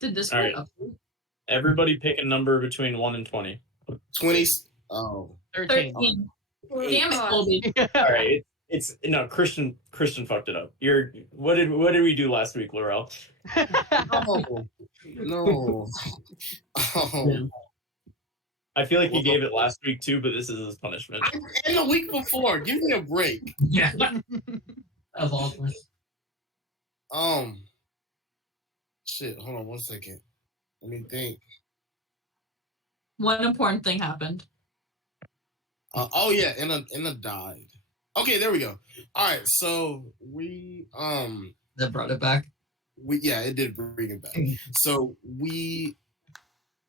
Did this All right. Everybody pick a number between 1 and 20. 20. Oh. 13. Damn it, Colby. All right. It's no Christian fucked it up. What did we do last week, Laurel? Oh, no. Oh. I feel like he gave it last week too, but this is his punishment. And the week before. Give me a break. Yeah. That was awesome. Shit, hold on 1 second. Let me think. One important thing happened. Oh yeah, Inna died. Okay, there we go. All right, so we That brought it back. It did bring it back. So we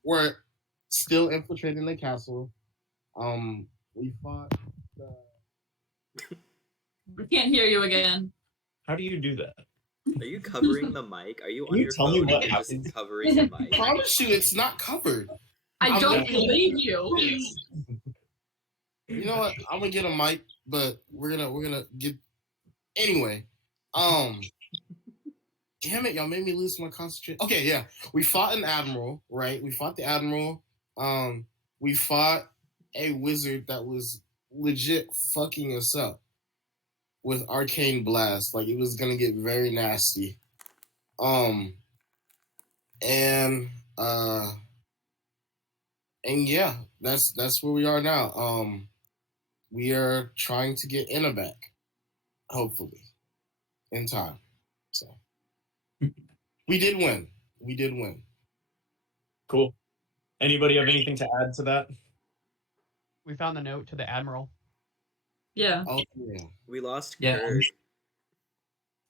were still infiltrating the castle. We fought. We can't hear you again. How do you do that? Are you covering the mic? Are you on you your tell phone me what and just happens? covering the mic? I promise you, it's not covered. I don't believe you. You know what? I'm gonna get a mic, but we're gonna get. Anyway, damn it, y'all made me lose my concentration. Okay, yeah, we fought an admiral, right? We fought the admiral. We fought a wizard that was legit fucking us up with arcane blast. Like, it was gonna get very nasty. And yeah, that's where we are now. We are trying to get Inna back, hopefully, in time. So we did win. Cool. Anybody have anything to add to that? We found the note to the admiral. Yeah. Oh yeah. We lost Yeah. Kirk.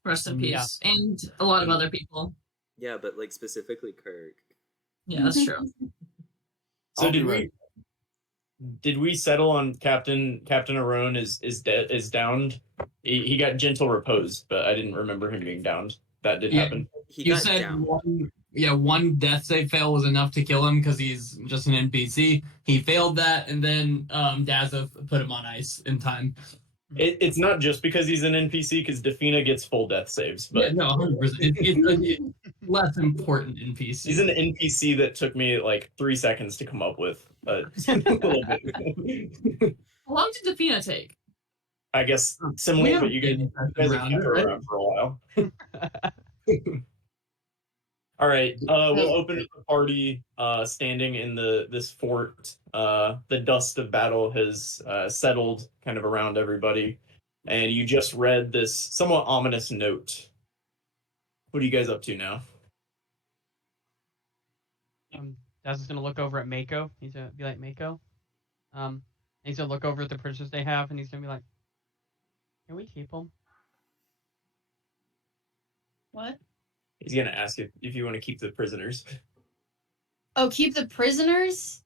Rest in peace. And a lot of other people. Yeah, but like specifically Kirk. Yeah, that's true. So did we settle on Captain Arone is downed? He got gentle repose, but I didn't remember him being downed. That did happen. You said one death save fail was enough to kill him because he's just an NPC. He failed that, and then Dazza put him on ice in time. It's not just because he's an NPC, because Defina gets full death saves. But yeah, no, 100%. It's less important NPC. He's an NPC that took me like 3 seconds to come up with. A little bit. How long did Defina take? I guess similar, but you guys have kept her around for a while. All right, we'll open up the party. Standing in this fort, the dust of battle has settled kind of around everybody, and you just read this somewhat ominous note. What are you guys up to now? Daz is gonna look over at Mako. He's gonna be like, Mako. He's gonna look over at the prisoners they have, and he's gonna be like, "Can we keep them?" What? He's gonna ask if you want to keep the prisoners. Oh, keep the prisoners?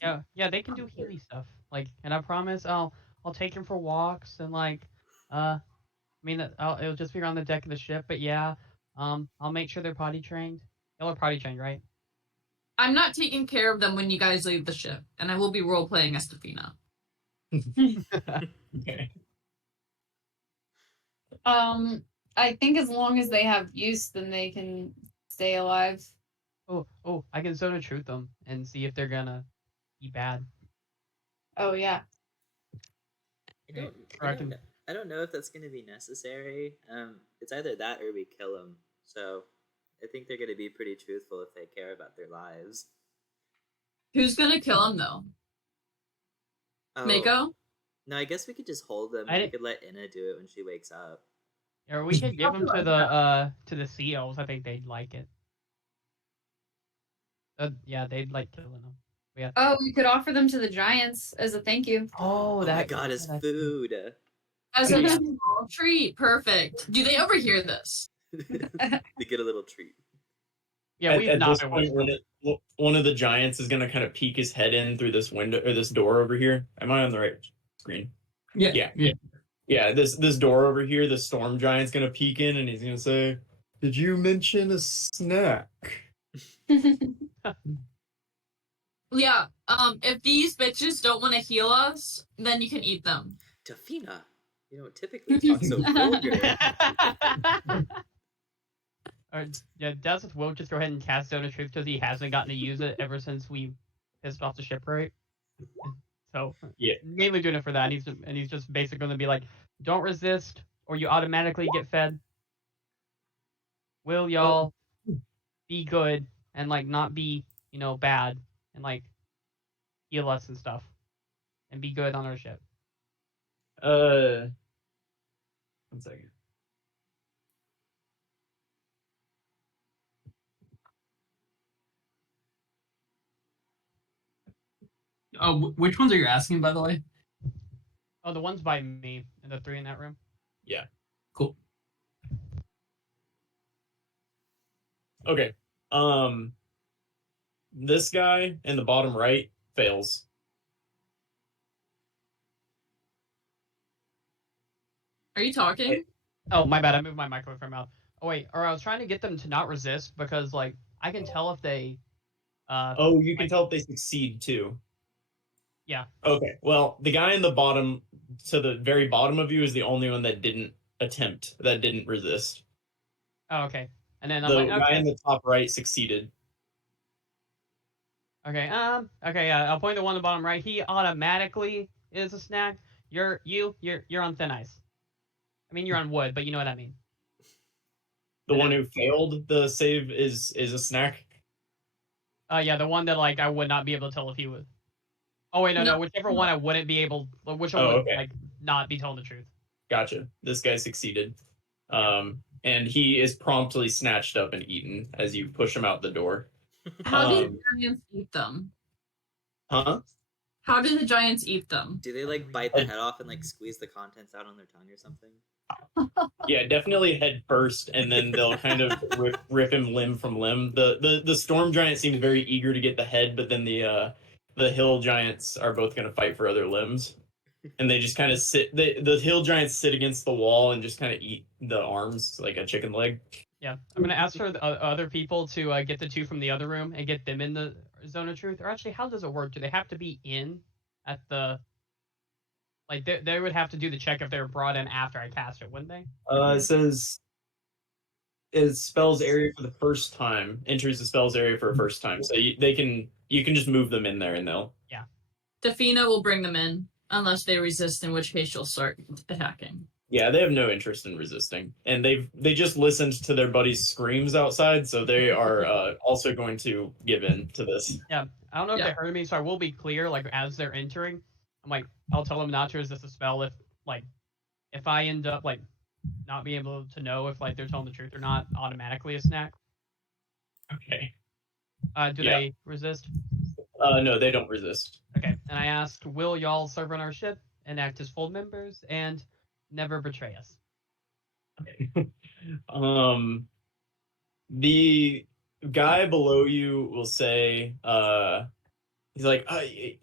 Yeah, they can do healy stuff. Like, and I promise I'll take them for walks and like, it'll just be around the deck of the ship. But yeah, I'll make sure they're potty trained. Y'all are potty trained, right? I'm not taking care of them when you guys leave the ship, and I will be role playing as Defina. Okay. I think as long as they have use, then they can stay alive. Oh, I can zone of truth them and see if they're gonna be bad. Oh yeah. I don't know if that's gonna be necessary. It's either that or we kill them. So I think they're gonna be pretty truthful if they care about their lives. Who's gonna kill him though? Oh, Mako? No, I guess we could just hold them. We could let Inna do it when she wakes up. Or we could give them to the seals. I think they'd like it. Yeah, they'd like killing them. Yeah. Oh, we could offer them to the giants as a thank you. Oh, my God, as food. As a small treat. Perfect. Do they overhear this? They get a little treat. Yeah, at this point, one of the giants is gonna kind of peek his head in through this window or this door over here. Am I on the right screen? Yeah. This door over here, the storm giant's gonna peek in and he's gonna say, "Did you mention a snack?" Yeah. If these bitches don't want to heal us, then you can eat them. Defina, you don't typically talk so vulgar. Yeah, Dazzle will just go ahead and cast Zone of Truth because he hasn't gotten to use it ever since we pissed off the shipwright. So Yeah. mainly doing it for that. And he's just basically going to be like, don't resist, or you automatically get fed. Will y'all be good and like not be bad and like heal us and stuff and be good on our ship? 1 second. Oh, which ones are you asking, by the way? Oh, the ones by me and the 3 in that room. Yeah. Cool. Okay. This guy in the bottom right fails. Are you talking? Oh, my bad. I moved my microphone from my mouth. Oh wait, or I was trying to get them to not resist because like I can tell if they. Oh, you can like- tell if they succeed too. Yeah. Okay. Well, the guy in the bottom, to the very bottom of you, is the only one that didn't resist. Oh, okay. And then I'm The like, guy okay, in the top right succeeded. okay, I'll point the one on the bottom right. He automatically is a snack. You're on thin ice. I mean, you're on wood, but you know what I mean. The And one then- who failed the save is a snack. Yeah, the one that like I would not be able to tell if he was. Oh wait, no, No. whichever one I wouldn't be able, which one Oh, would okay. like not be telling the truth. Gotcha. This guy succeeded. And he is promptly snatched up and eaten as you push him out the door. How do the giants eat them? Huh? How do the giants eat them? Do they like bite the head off and like squeeze the contents out on their tongue or something? Yeah, definitely head first, and then they'll kind of rip him limb from limb. The storm giant seems very eager to get the head, but then the hill giants are both going to fight for other limbs, and they just kind of sit. The hill giants sit against the wall and just kind of eat the arms like a chicken leg. Yeah, I'm gonna ask for the other people to get the 2 from the other room and get them in the zone of truth. Or actually, how does it work? Do they have to be in at the? Like they would have to do the check if they were brought in after I cast it, wouldn't they? It says it spells area for the first time. Enters the spells area for a first time, so you can just move them in there and they'll. Defina will bring them in unless they resist, in which case she'll start attacking. Yeah, they have no interest in resisting, and they just listened to their buddies' screams outside, so they are also going to give in to this. Yeah, I don't know if Yeah. they heard me, so I will be clear. Like as they're entering, I'm like, I'll tell them not to resist the spell if I end up like not being able to know if like they're telling the truth or not automatically a snack. Okay. Do Yeah. they resist? No, they don't resist. Okay, and I asked, will y'all serve on our ship and act as full members and never betray us? The guy below you will say, he's like,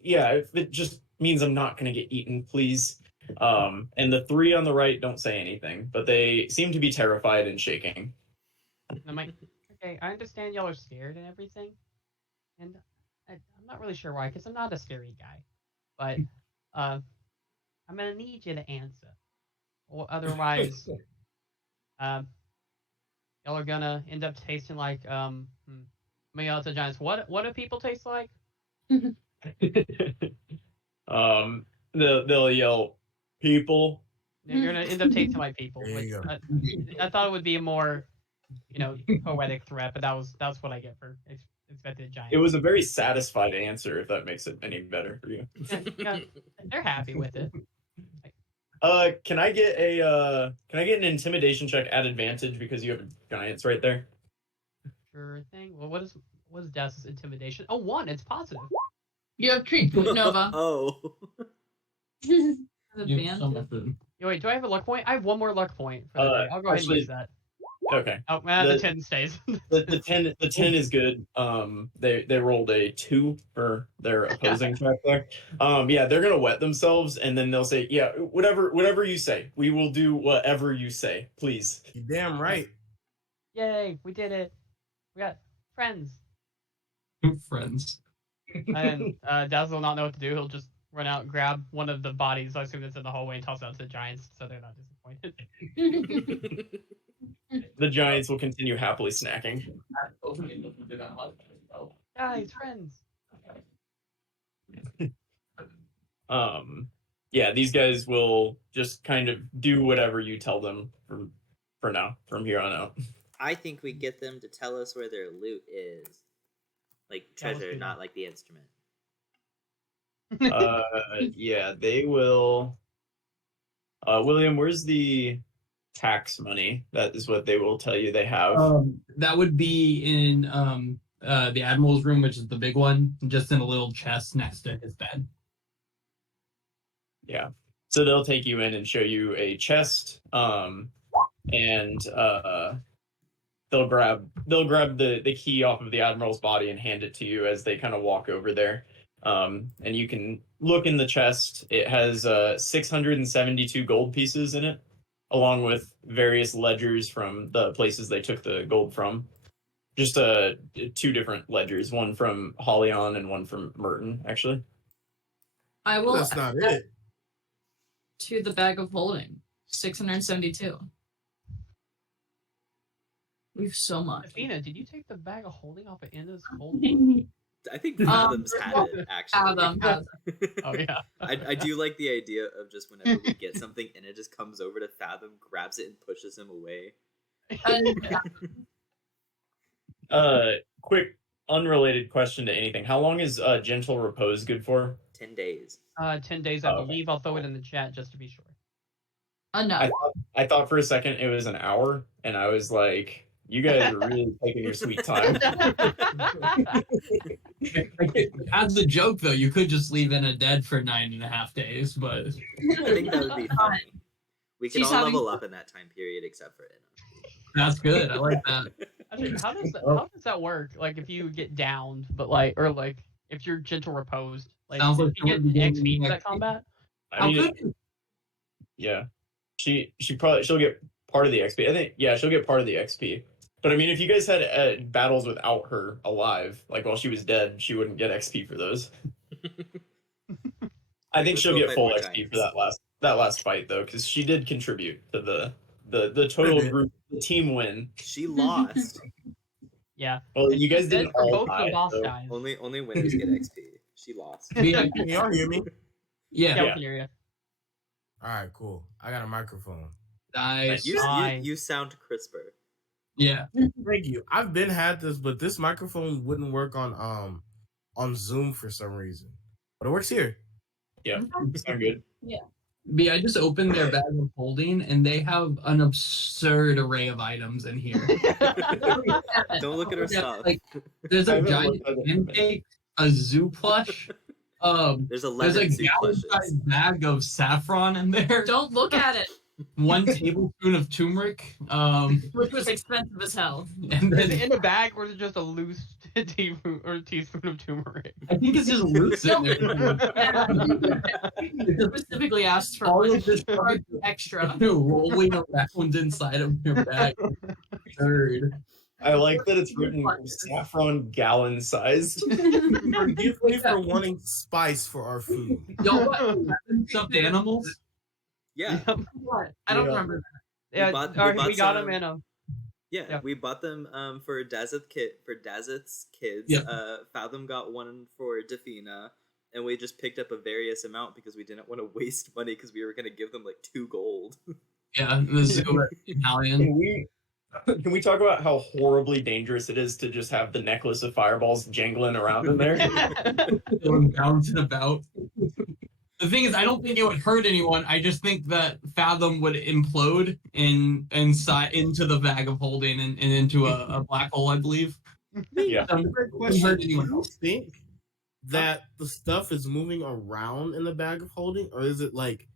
yeah, if it just means I'm not gonna get eaten, please. And the 3 on the right don't say anything, but they seem to be terrified and shaking. And I'm like, okay, I understand y'all are scared and everything, and I'm not really sure why, because I'm not a scary guy, but I'm gonna need you to answer, or otherwise, y'all are gonna end up tasting like Mayata Giants. What do people taste like? They'll yell, people. You're gonna end up tasting like people. There you which go. I thought it would be a more, poetic threat, but that's what I get for expected giants. It was a very satisfied answer, if that makes it any better for you. Yeah, they're happy with it. Can I get an intimidation check at advantage because you have giants right there? Sure thing. Well, what is Daz's intimidation? Oh, 1. It's positive. You have treat Nova. Oh. Advantage. Wait, do I have a luck point? I have 1 more luck point. For the day. I'll go ahead and actually- use that. Okay. Oh, the 10 stays. The 10 is good. They rolled a 2 for their opposing track there. Yeah, they're gonna wet themselves and then they'll say, yeah, whatever you say. We will do whatever you say, please. You damn right. Yay, we did it. We got friends. Friends. And Daz will not know what to do. He'll just run out, grab one of the bodies, I assume that's in the hallway, and toss it out to the giants, so they're not disappointed. The giants will continue happily snacking. Guys, friends. Yeah, these guys will just kind of do whatever you tell them for now, from here on out. I think we get them to tell us where their loot is, like Yeah, let's treasure, do that. not like the instrument. Yeah, they will. William, where's the tax money? That is what they will tell you they have. That would be in the admiral's room, which is the big one, just in a little chest next to his bed. Yeah. So they'll take you in and show you a chest, and they'll grab the key off of the admiral's body and hand it to you as they kind of walk over there. And you can look in the chest. It has 672 gold pieces in it, along with various ledgers from the places they took the gold from. Just 2 different ledgers, one from Hollion and one from Merton, actually. I will That's not add that it. to the bag of holding. 672. We have so much. Athena, did you take the bag of holding off of Enna's cold? I think Fathom's had it, actually. Fathom has Oh yeah. I do like the idea of just whenever we get something and it just comes over to Fathom, grabs it, and pushes him away. Quick, unrelated question to anything. How long is gentle repose good for? 10 days. 10 days, I Oh, okay. believe. I'll throw it in the chat just to be sure. enough. I thought for a second it was an hour, and I was like, you guys are really taking your sweet time. As a joke, though, you could just leave Enna dead for 9.5 days, but I think that would be funny. We can She's all having level up in that time period except for Enna. that's good. I like that. Actually, how does that work? Like, if you get downed, but like, or like, if you're gentle reposed, like, Sounds like if you get someone beginning XP for that next week. combat. I How mean, good? yeah, she'll get part of the XP. I think, yeah, she'll get part of the XP. But I mean, if you guys had battles without her alive, like while she was dead, she wouldn't get XP for those. I think Let's she'll go get fight full more XP for giants. that last fight though, because she did contribute to the total group, the team win. She lost. Yeah. Well, And you guys she's dead didn't for all both die. the boss so- guys. Only winners get XP. She lost. Yeah, Can y'all hear me? Yeah, yeah. we can hear you. All right, cool. I got a microphone. Nice. You sound crisper. Yeah. Thank you. I've been had this, but this microphone wouldn't work on Zoom for some reason. But it works here. Yeah, sound good. B, I just opened their bag of holding, and they have an absurd array of items in here. Don't look at her Yeah, stuff. like, there's I a haven't giant looked at it. pancake, a zoo plush. There's There's 11 a zoo plushes. gallon-sized bag of saffron in there. Don't look at it, 1 tablespoon of turmeric. which was expensive as hell. And Is it then in the bag, or is it just a loose teaspoon of turmeric? I think it's just loose in there. Specifically asked for All one of this stuff extra. rolling around inside of your bag. Absurd. I like that it's written saffron gallon sized. Forgive me for wanting spice for our food. Y'all got stuffed animals? Yeah. What? I don't Yeah. remember that. Yeah, bought- all right, we bought we got some- him in a. Yeah, Yeah. we bought them for Dazeth's kids. Yeah. Fathom got one for Defina, and we just picked up a various amount because we didn't want to waste money because we were gonna give them like 2 gold. Yeah, the zoo Italian. Can we talk about how horribly dangerous it is to just have the necklace of fireballs jangling around in there? Going bouncing about. The thing is, I don't think it would hurt anyone. I just think that Fathom would implode inside into the bag of holding and into a black hole, I believe. Yeah. Great Wouldn't question. hurt Do anyone you else. think that the stuff is moving around in the bag of holding, or is it like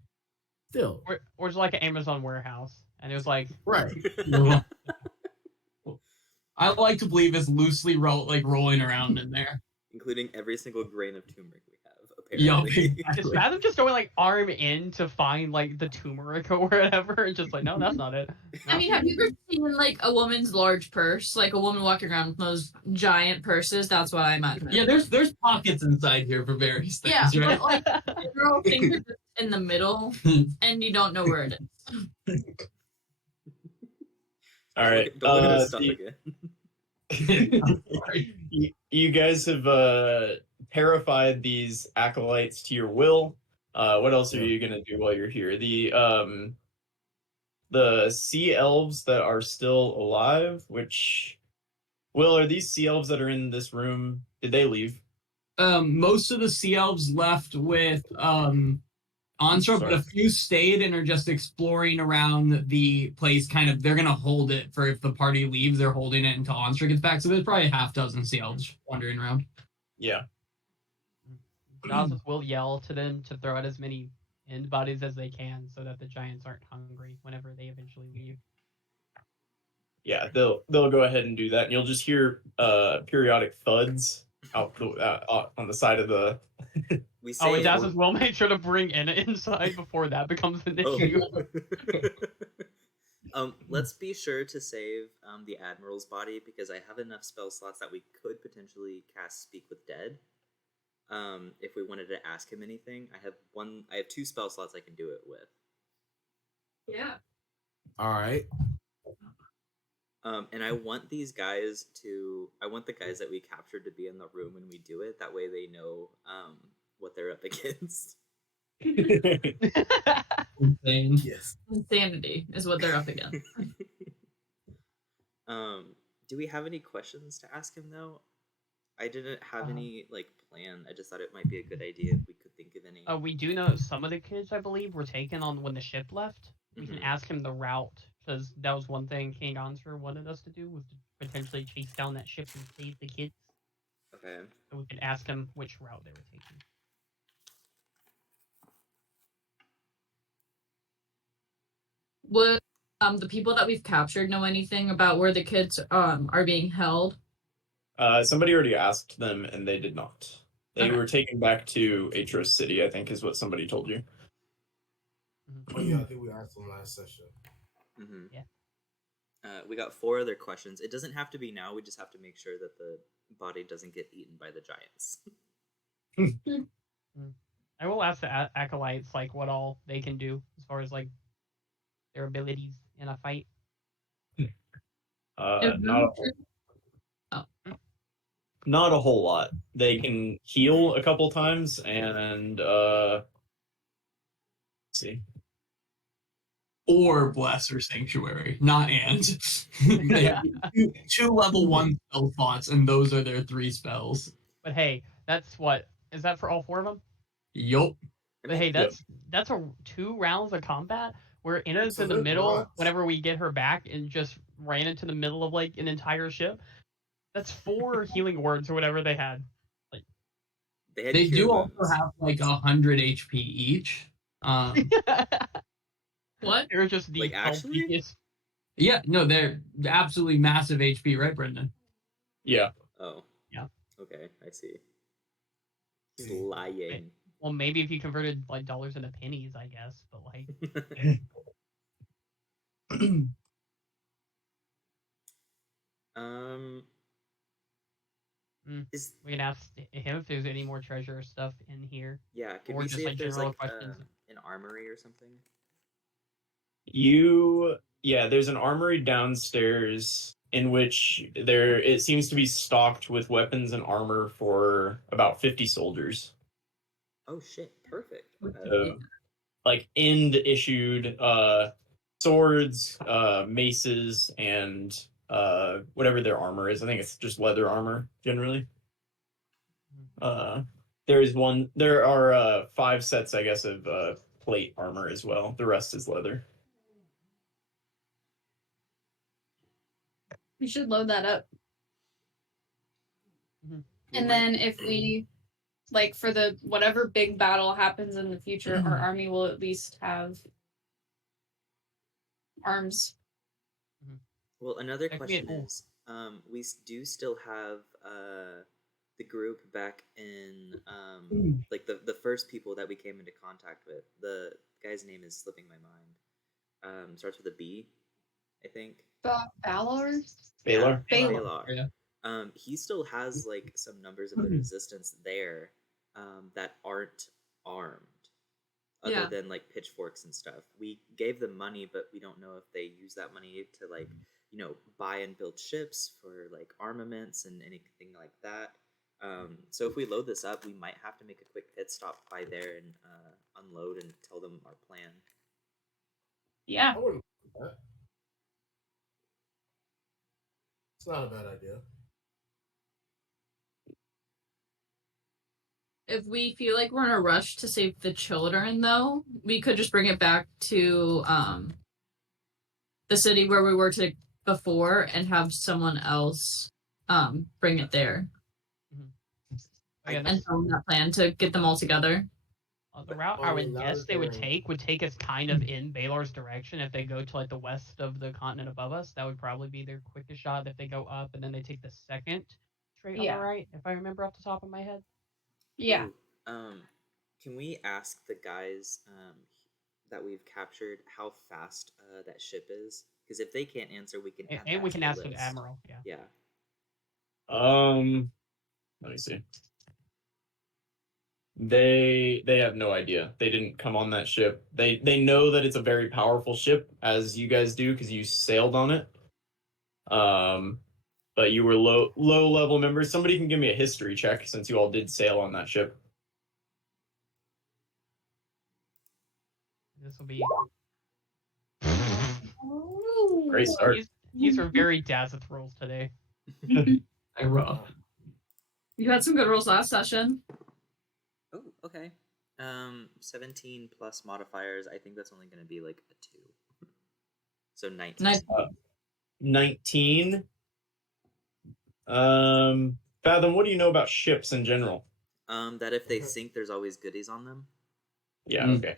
still? Or it's like an Amazon warehouse, and it was like, Right. I like to believe it's loosely rolling around in there. Including every single grain of turmeric we have, apparently. Yup, Is exactly. Fathom just going like arm in to find like the turmeric or whatever, and just like, no, that's not it. I No. mean, have you ever seen like a woman's large purse? Like a woman walking around with those giant purses? That's what I imagine. Yeah, there's pockets inside here for various things, Yeah, right? but like the girl things are just in the middle, and you don't know where it is. All right. Don't look at his stuff the- again. Sorry. you guys have terrified these acolytes to your will. What else are you gonna do while you're here? The sea elves that are still alive, which Will, are these sea elves that are in this room? Did they leave? Most of the sea elves left with Onsra, but a few stayed and are just exploring around the place. Kind of, they're gonna hold it for if the party leaves. They're holding it until Onsra gets back. So there's probably a half dozen sea elves wandering around. Yeah. Nazis will yell to them to throw out as many end bodies as they can so that the giants aren't hungry whenever they eventually leave. Yeah, they'll go ahead and do that, and you'll just hear periodic thuds out on the side of the. We say Oh, and Dazzles will make sure to bring Enna inside before that becomes an issue. Let's be sure to save the Admiral's body because I have enough spell slots that we could potentially cast Speak with Dead. If we wanted to ask him anything, I have 2 spell slots I can do it with. Yeah. All right. And I want the guys that we captured to be in the room when we do it. That way they know what they're up against. Insane. Yes. Insanity is what they're up against. Do we have any questions to ask him though? I didn't have any plan. I just thought it might be a good idea if we could think of any. We do know some of the kids, I believe, were taken on when the ship left. We can ask him the route because that was one thing King Answer wanted us to do was to potentially chase down that ship and save the kids. Okay. So we can ask him which route they were taking. Would the people that we've captured know anything about where the kids are being held? Somebody already asked them, and they did not. They Okay. were taken back to Aetros City, I think, is what somebody told you. Oh yeah, I think we asked them last session. Mm-hmm. Yeah. We got 4 other questions. It doesn't have to be now. We just have to make sure that the body doesn't get eaten by the giants. I will ask the acolytes what all they can do as far as their abilities in a fight. Not a whole lot. They can heal a couple times, and let's see. Or Bless or Sanctuary, not and. They have two level 1 spell slots, and those are their 3 spells. But hey, that's what is that for all 4 of them? Yup. But hey, that's 2 rounds of combat where Inna's in the middle whenever we get her back and just ran into the middle of an entire ship. That's 4 healing words or whatever they had. They do also have 100 HP each. What? They're just the actually? LPs. Yeah, no, they're absolutely massive HP, right, Brendan? Yeah. Oh. Yeah. Okay, I see. He's lying. Well, maybe if you converted dollars into pennies, I guess. But we can ask him if there's any more treasure stuff in here. Yeah, could or we just see if there's general questions. an armory or something? There's an armory downstairs in which it seems to be stocked with weapons and armor for about 50 soldiers. Oh shit, perfect. End issued swords, maces, and whatever their armor is. I think it's just leather armor generally. There are 5 sets, I guess, of plate armor as well. The rest is leather. We should load that up. Mm-hmm. And then if we for the whatever big battle happens in the future, our army will at least have arms. Well, another question is, we do still have the group back in like the first people that we came into contact with. The guy's name is slipping my mind. Starts with a B, I think. Balor? Baylor. Yeah, Baylor. Baylor. Yeah. He still has like some members of the resistance there that aren't armed, other Yeah. than like pitchforks and stuff. We gave them money, but we don't know if they use that money to like buy and build ships for like armaments and anything like that. So if we load this up, we might have to make a quick pit stop by there and unload and tell them our plan. Yeah. I wouldn't do that. It's not a bad idea. If we feel like we're in a rush to save the children, though, we could just bring it back to the city where we were before and have someone else bring it there Again, and tell them that plan to get them all together. the route Well, I I mean, would now guess that they would they're- take us kind of in Baylor's direction. If they go to like the west of the continent above us, that would probably be their quickest shot. If they go up and then they take the second straight on Yeah. the right, if I remember off the top of my head. Yeah. Ooh, can we ask the guys that we've captured how fast that ship is? Because if they can't answer, we can add And that we to can the ask the list. admiral. Yeah. Yeah. Let me see. They have no idea. They didn't come on that ship. They know that it's a very powerful ship, as you guys do, because you sailed on it. But you were low level members. Somebody can give me a history check since you all did sail on that ship. This will be. Great start. These are very Dazeth rolls today. I rough. You had some good rolls last session. Oh, okay. 17 plus modifiers. I think that's only going to be like a 2. So 19. Nice. 19. Fathom, what do you know about ships in general? That if they sink, there's always goodies on them. Yeah, okay.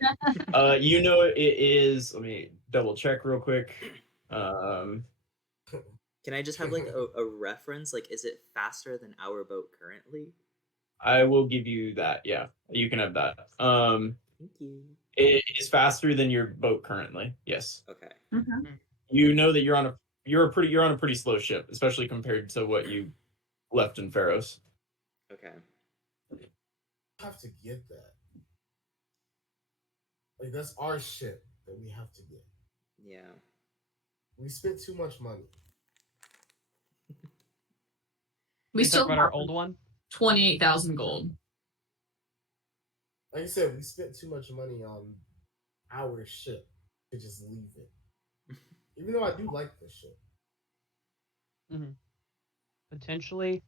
You know it is. Let me double check real quick. Can I just have like a reference? Like, is it faster than our boat currently? I will give you that. Yeah, you can have that. Thank you. It is faster than your boat currently. Yes. Okay. You know that you're on a pretty slow ship, especially compared to what you left in Pharos. Okay. Have to get that. Like that's our ship that we have to get. Yeah. We spent too much money. We Talk still about have our old one. 28,000 gold. Like I said, we spent too much money on our ship to just leave it. Even though I do like this ship. Potentially,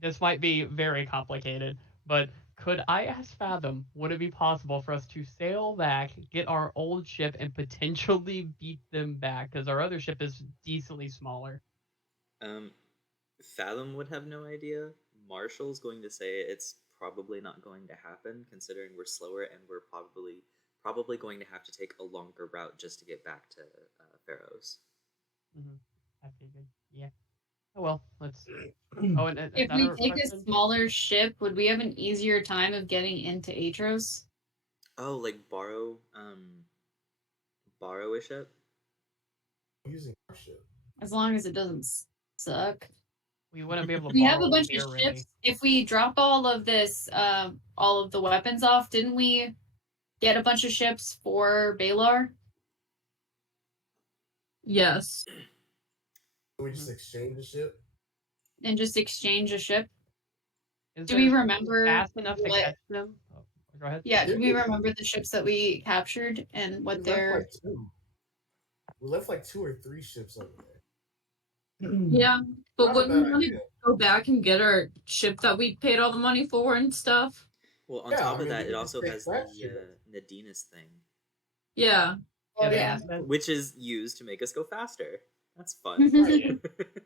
this might be very complicated, but could I ask Fathom, would it be possible for us to sail back, get our old ship, and potentially beat them back? Because our other ship is decently smaller. Fathom would have no idea. Marshall's going to say it's probably not going to happen, considering we're slower and we're probably going to have to take a longer route just to get back to Pharos. I figured. Yeah. Oh well, let's. Oh, and If we another take question. a smaller ship, would we have an easier time of getting into Aetros? Oh, like borrow a ship? Using our ship. As long as it doesn't suck. We wouldn't be able to. We have borrow a bunch here, of really. ships. If we drop all of this, all of the weapons off, didn't we get a bunch of ships for Baylor? Yes. So we just exchange the ship. And just exchange a ship? Is Do we there remember fast enough to what- catch them? Oh, go ahead. Yeah, do we remember the ships that we captured and what We they're... left like 2. We left like 2 or 3 ships over there. Yeah, but Not a wouldn't we bad want to idea. go back and get our ship that we paid all the money for and stuff? Well, on Yeah, top I of mean, that, we it can also take has that the ship. Nadina's thing, Yeah. Oh, yeah. which is used to make us go faster. That's fun.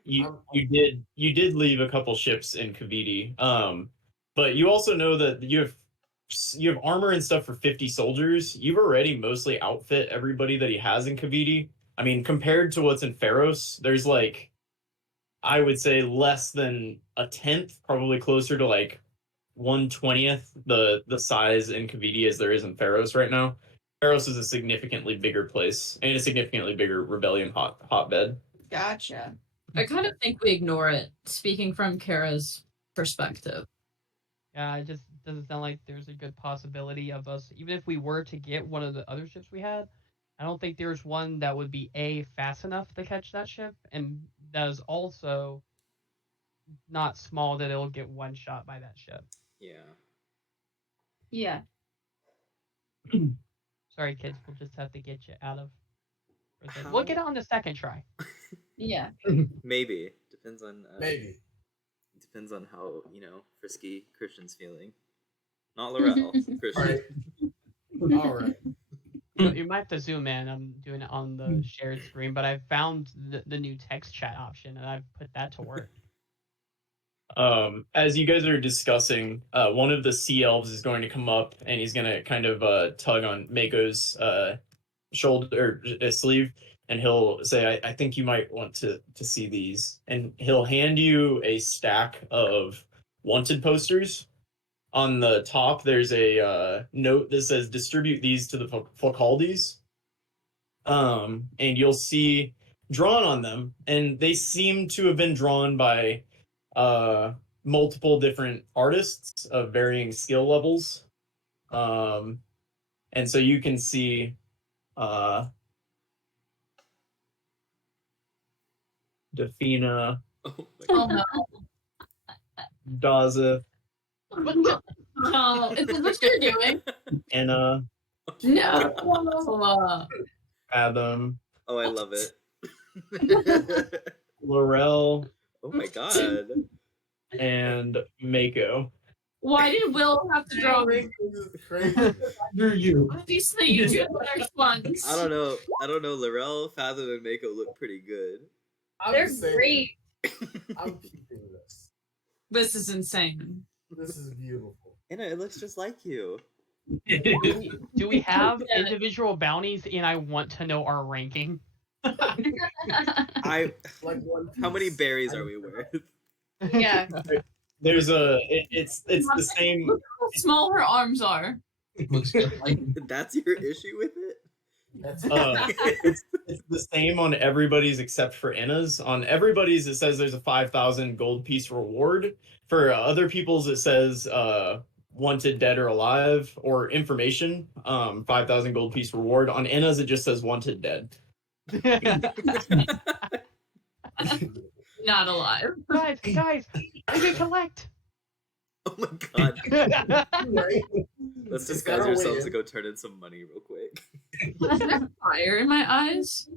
You did leave a couple ships in Kaviti. But you also know that you have armor and stuff for 50 soldiers. You've already mostly outfit everybody that he has in Kaviti. I mean, compared to what's in Pharos, there's like I would say less than a tenth, probably closer to like 1/20th the size in Kaviti as there is in Pharos right now. Pharos is a significantly bigger place and a significantly bigger rebellion hotbed. Gotcha. I kind of think we ignore it, speaking from Kara's perspective. Yeah, it just doesn't sound like there's a good possibility of us, even if we were to get one of the other ships we had, I don't think there's one that would be A, fast enough to catch that ship, and that is also not small that it'll get one shot by that ship. Yeah. Yeah. Sorry, kids, we'll just have to get you out of. We'll get it on the second try. Yeah. Maybe. Depends on Maybe. Depends on how, frisky Christian's feeling. Not Laurel, Christian. All right. You might have to zoom in. I'm doing it on the shared screen, but I found the new text chat option and I've put that to work. As you guys are discussing, one of the sea elves is going to come up and he's going to kind of tug on Mako's shoulder or sleeve, and he'll say, I think you might want to see these. And he'll hand you a stack of wanted posters. On the top, there's a note that says, distribute these to the Focaldes. And you'll see drawn on them, and they seem to have been drawn by multiple different artists of varying skill levels. And so you can see Defina, Oh my Oh god. no. Daza, No. Is this what you're doing? Anna, No. Adam, Oh, I love it. Laurel, Oh my god. and Mako. Why did Will have to draw This is crazy. Under you. Obviously, you do better ones. I don't know. Laurel, Fathom, and Mako look pretty good. I'm They're just saying, great. I'm keeping this. This is insane. This is beautiful. Anna, it looks just like you. Do we have Yeah. individual bounties? And I want to know our ranking. I. Like one How many piece. berries are we worth? Yeah. There's it's the same. Look how small her arms are. Looks good. Like, That's your issue with it? That's It's the same on everybody's except for Anna's. On everybody's, it says there's a 5,000 gold piece reward. For other people's, it says wanted dead or alive or information. 5,000 gold piece reward. On Anna's, it just says wanted dead. Not alive. guys, I can collect. Oh my god. right. Let's It's disguise gotta ourselves win. to go turn in some money real quick. Is there fire in my eyes?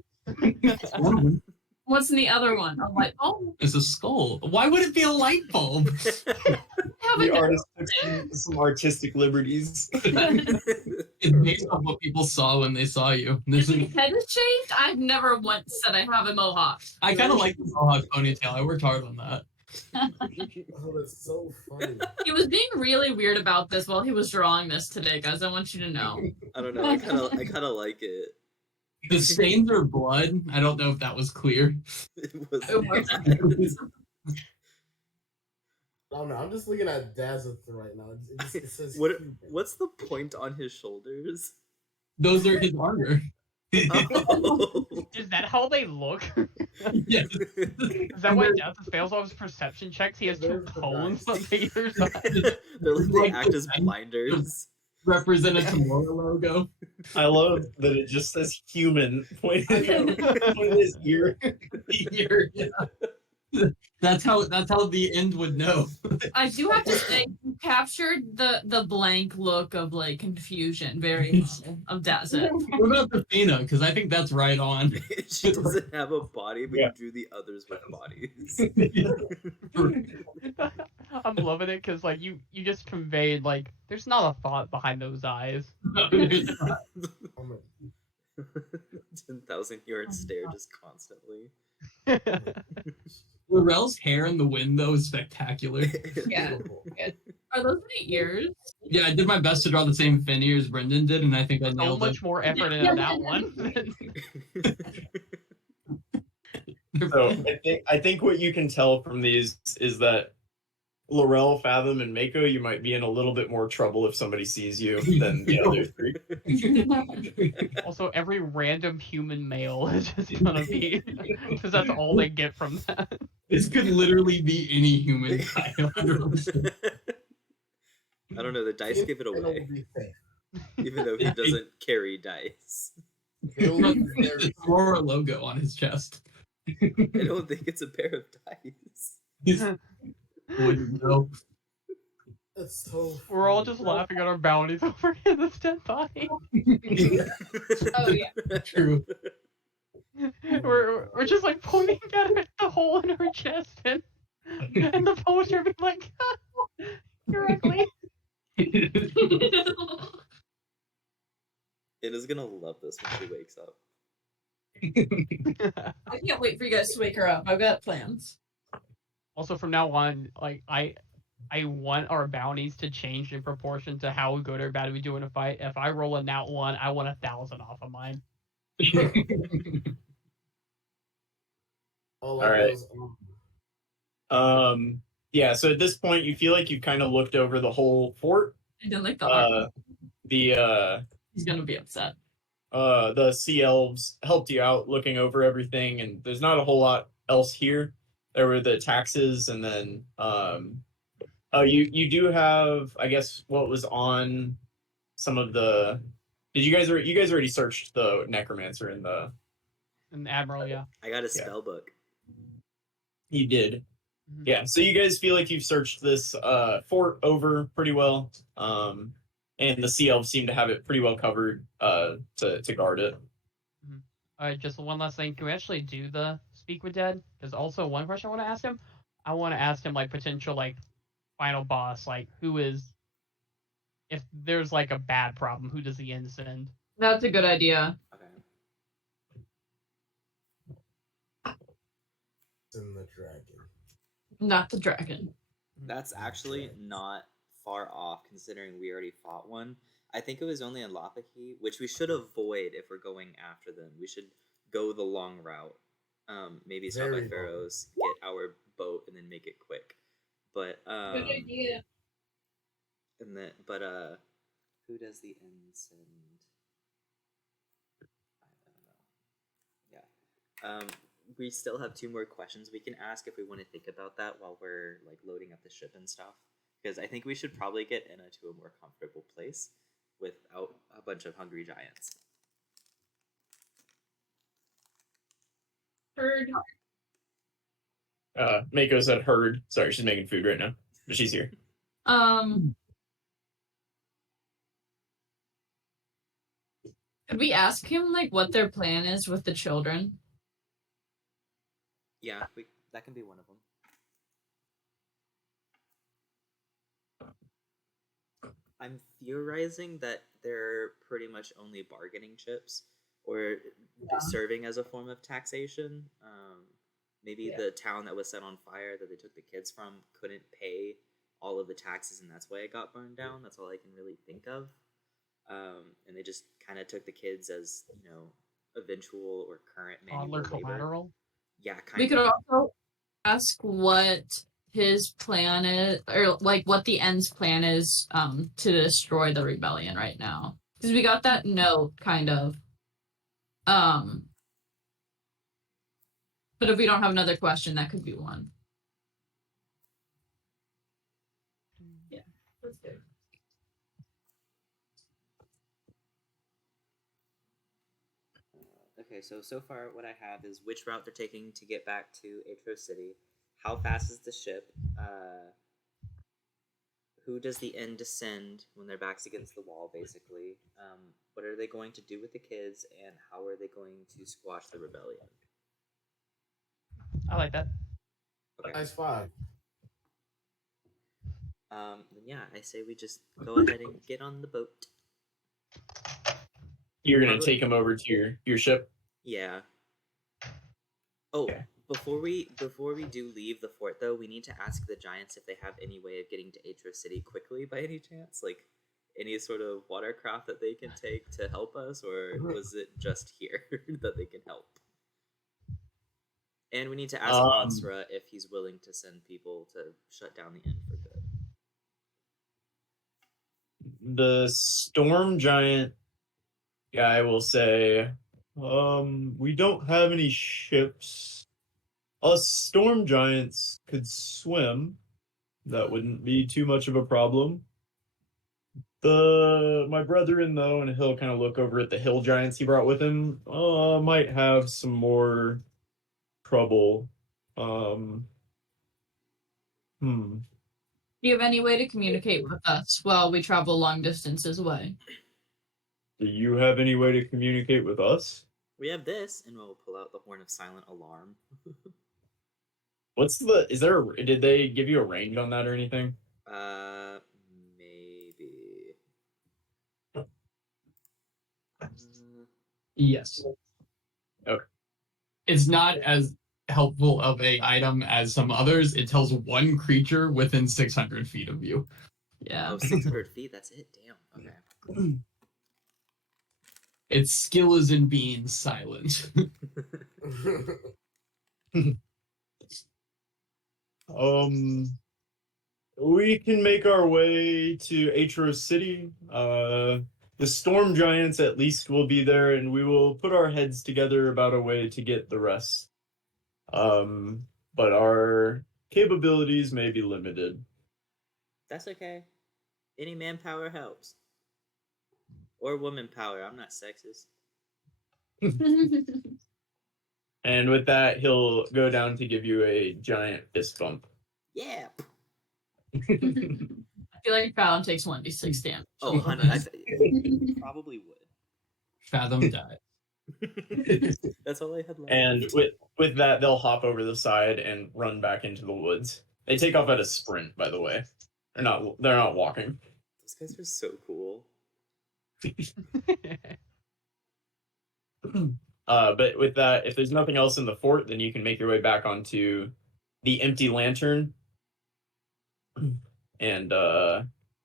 What's in the other one? A light bulb? it's a skull. Why would it be a light bulb? The artist took some artistic liberties. It's based on what people saw when they saw you. This His is, head is shaved? I've never once said I have a mohawk. I kind of like the mohawk ponytail. I worked hard on that. Oh, that's so funny. He was being really weird about this while he was drawing this today, guys. I want you to know. I don't know. I kind of like it. The stains are blood. I don't know if that was clear. It was. It was. I don't know. I'm just looking at Dazeth right now. It says What's the point on his shoulders? Those are his armor. Oh. Is that how they look? Yes. Is that why Death fails all his perception checks? He has two cones on either side. They act as blinders. Represented Tomorrow logo. I love that it just says human pointed at his ear. Here, yeah. That's how the end would know. I do have to say, you captured the blank look of like confusion very well of Dazit. What about the Fina? Because I think that's right on. She doesn't have a body, but Yeah. you drew the others with bodies. I'm loving it because like you just conveyed like there's not a thought behind those eyes. 10,000 yard stare just constantly. Laurel's hair in the wind though is spectacular. Yeah. Are those any ears? Yeah, I did my best to draw the same fin ear as Brendan did, and I think I So nailed it. much more effort into that one. So I think what you can tell from these is that Laurel, Fathom, and Mako, you might be in a little bit more trouble if somebody sees you than the other three. Also, every random human male is just gonna be, because that's all they get from that. This could literally be any human guy. 100%. I don't know. The dice give it It'll away, be safe. even though he doesn't carry dice. It'll be very It's more a logo on his chest. I don't think it's a pair of dice. He wouldn't know. That's so. We're all just laughing at our bounties over in this dead body. Oh yeah. True. We're just like pointing at it, the hole in her chest, and the poster being like, "You're ugly." Anna's gonna love this when she wakes up. I can't wait for you guys to wake her up. I've got plans. Also, from now on, like I want our bounties to change in proportion to how good or bad we do in a fight. If I roll a nat 1, I want 1,000 off of mine. All right. Those, Yeah, so at this point you feel like you've kind of looked over the whole fort. I didn't like the art. The He's gonna be upset. the sea elves helped you out looking over everything, and there's not a whole lot else here. There were the taxes, and then you do have, I guess, what was on some of the. Did you guys already searched the necromancer in the? And Admiral, yeah. I got a spell book. You did. Mhm. Yeah, so you guys feel like you've searched this fort over pretty well, and the sea elves seem to have it pretty well covered to guard it. Just one last thing. Can we actually do the speak with dead? Because also one question I want to ask him. I want to ask him like potential like final boss, like who is, if there's like a bad problem, who does the end send? That's a good idea. Okay. in the dragon. Not the dragon. That's actually not far off, considering we already fought one. I think it was only in Lapaki, which we should avoid if we're going after them. We should go the long route. Maybe stop Very by Pharaoh's, get our boat, and then make it quick. But Good idea. and then who does the end send? I don't know. Yeah. We still have 2 more questions we can ask if we want to think about that while we're like loading up the ship and stuff. Because I think we should probably get Enna to a more comfortable place without a bunch of hungry giants. Heard. Mako said herd. Sorry, she's making food right now, but she's here. Could we ask him like what their plan is with the children? Yeah, that can be one of them. I'm theorizing that they're pretty much only bargaining chips, or serving as a form of taxation. Maybe the town that was set on fire that they took the kids from couldn't pay all of the taxes, and that's why it got burned down. That's all I can really think of. And they just kind of took the kids as, you know, eventual or current manual Toddler labor. collateral. Yeah, kind We of. could also ask what his plan is, or like what the end's plan is to destroy the rebellion right now, because we got that note kind of. But if we don't have another question, that could be one. Yeah, that's good. Okay, so far what I have is which route they're taking to get back to Aetros City, how fast is the ship, who does the end descend when their back's against the wall, basically, what are they going to do with the kids, and how are they going to squash the rebellion? I like that. Okay. Nice 5. Then yeah, I say we just go ahead and get on the boat. You're gonna take him over to your ship. Yeah. Oh, Okay. before we do leave the fort, though, we need to ask the giants if they have any way of getting to Aetros City quickly, by any chance, like any sort of watercraft that they can take to help us, or was it just here that they can help? And we need to ask Motsra if he's willing to send people to shut down the inn for good. The storm giant guy will say, we don't have any ships. Us storm giants could swim. That wouldn't be too much of a problem. My brethren, though, and he'll kind of look over at the hill giants he brought with him, might have some more trouble. Do you have any way to communicate with us while we travel long distances away? Do you have any way to communicate with us? We have this, and we'll pull out the horn of silent alarm. Did they give you a range on that or anything? Maybe. Yes. Okay. It's not as helpful of a item as some others. It tells one creature within 600 feet of you. Yeah. Oh, 600 feet, that's it? Damn, okay. Its skill is in being silent. We can make our way to Aetros City. The storm giants at least will be there, and we will put our heads together about a way to get the rest. But our capabilities may be limited. That's okay. Any manpower helps. Or woman power. I'm not sexist. And with that, he'll go down to give you a giant fist bump. Yeah. I feel like Fallon takes 1d6 damage. Oh, honey, I probably would. Fathom died. That's all I had left. And with that, they'll hop over the side and run back into the woods. They take off at a sprint, by the way. They're not walking. Those guys are so cool. But with that, if there's nothing else in the fort, then you can make your way back onto the empty lantern and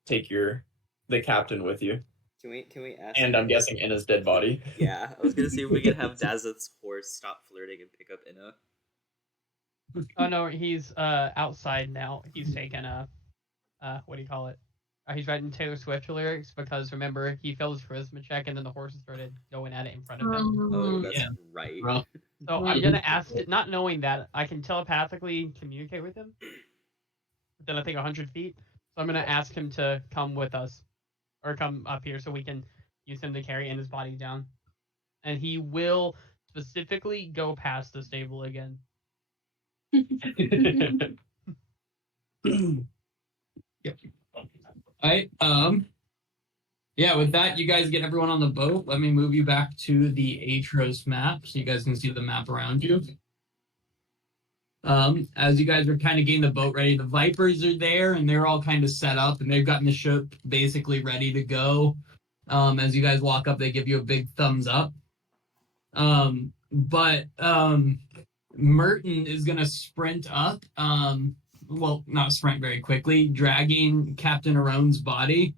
take the captain with you. Can we ask? And I'm guessing Inna's dead body. Yeah, I was gonna see if we could have Dazeth's horse stop flirting and pick up Inna. Oh no, he's outside now. He's taken what do you call it? He's writing Taylor Swift lyrics because remember he failed his charisma check and then the horse started going at it in front of him. Oh, that's Yeah. right. Well, So I'm gonna ask it, not knowing that I can telepathically communicate with him within I think 100 feet. So I'm gonna ask him to come with us, or come up here so we can use him to carry Inna's body down, and he will specifically go past the stable again. Yep. Alright, yeah, with that, you guys get everyone on the boat. Let me move you back to the Aetros map so you guys can see the map around you. As you guys are kind of getting the boat ready, the Vipers are there and they're all kind of set up and they've gotten the ship basically ready to go. As you guys walk up, they give you a big thumbs up. But Merton is gonna sprint up. Well, not sprint very quickly, dragging Captain Arone's body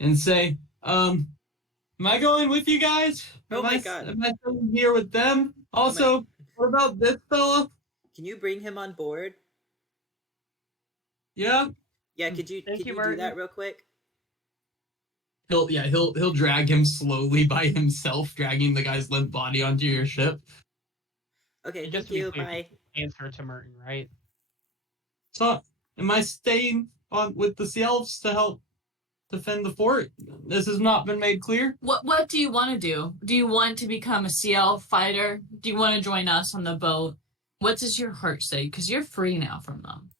and say, am I going with you guys? Oh my God. Am I still here with them? Also, what about this fella? Can you bring him on board? Yeah? Yeah, could you Thank you, do Martin. that real quick? He'll drag him slowly by himself, dragging the guy's limp body onto your ship. Okay, Just thank to be you. clear, Bye. Answer to Merton, right? So, am I staying on with the Sea Elves to help defend the fort? This has not been made clear. What do you want to do? Do you want to become a CL fighter? Do you want to join us on the boat? What does your heart say? Because you're free now from them.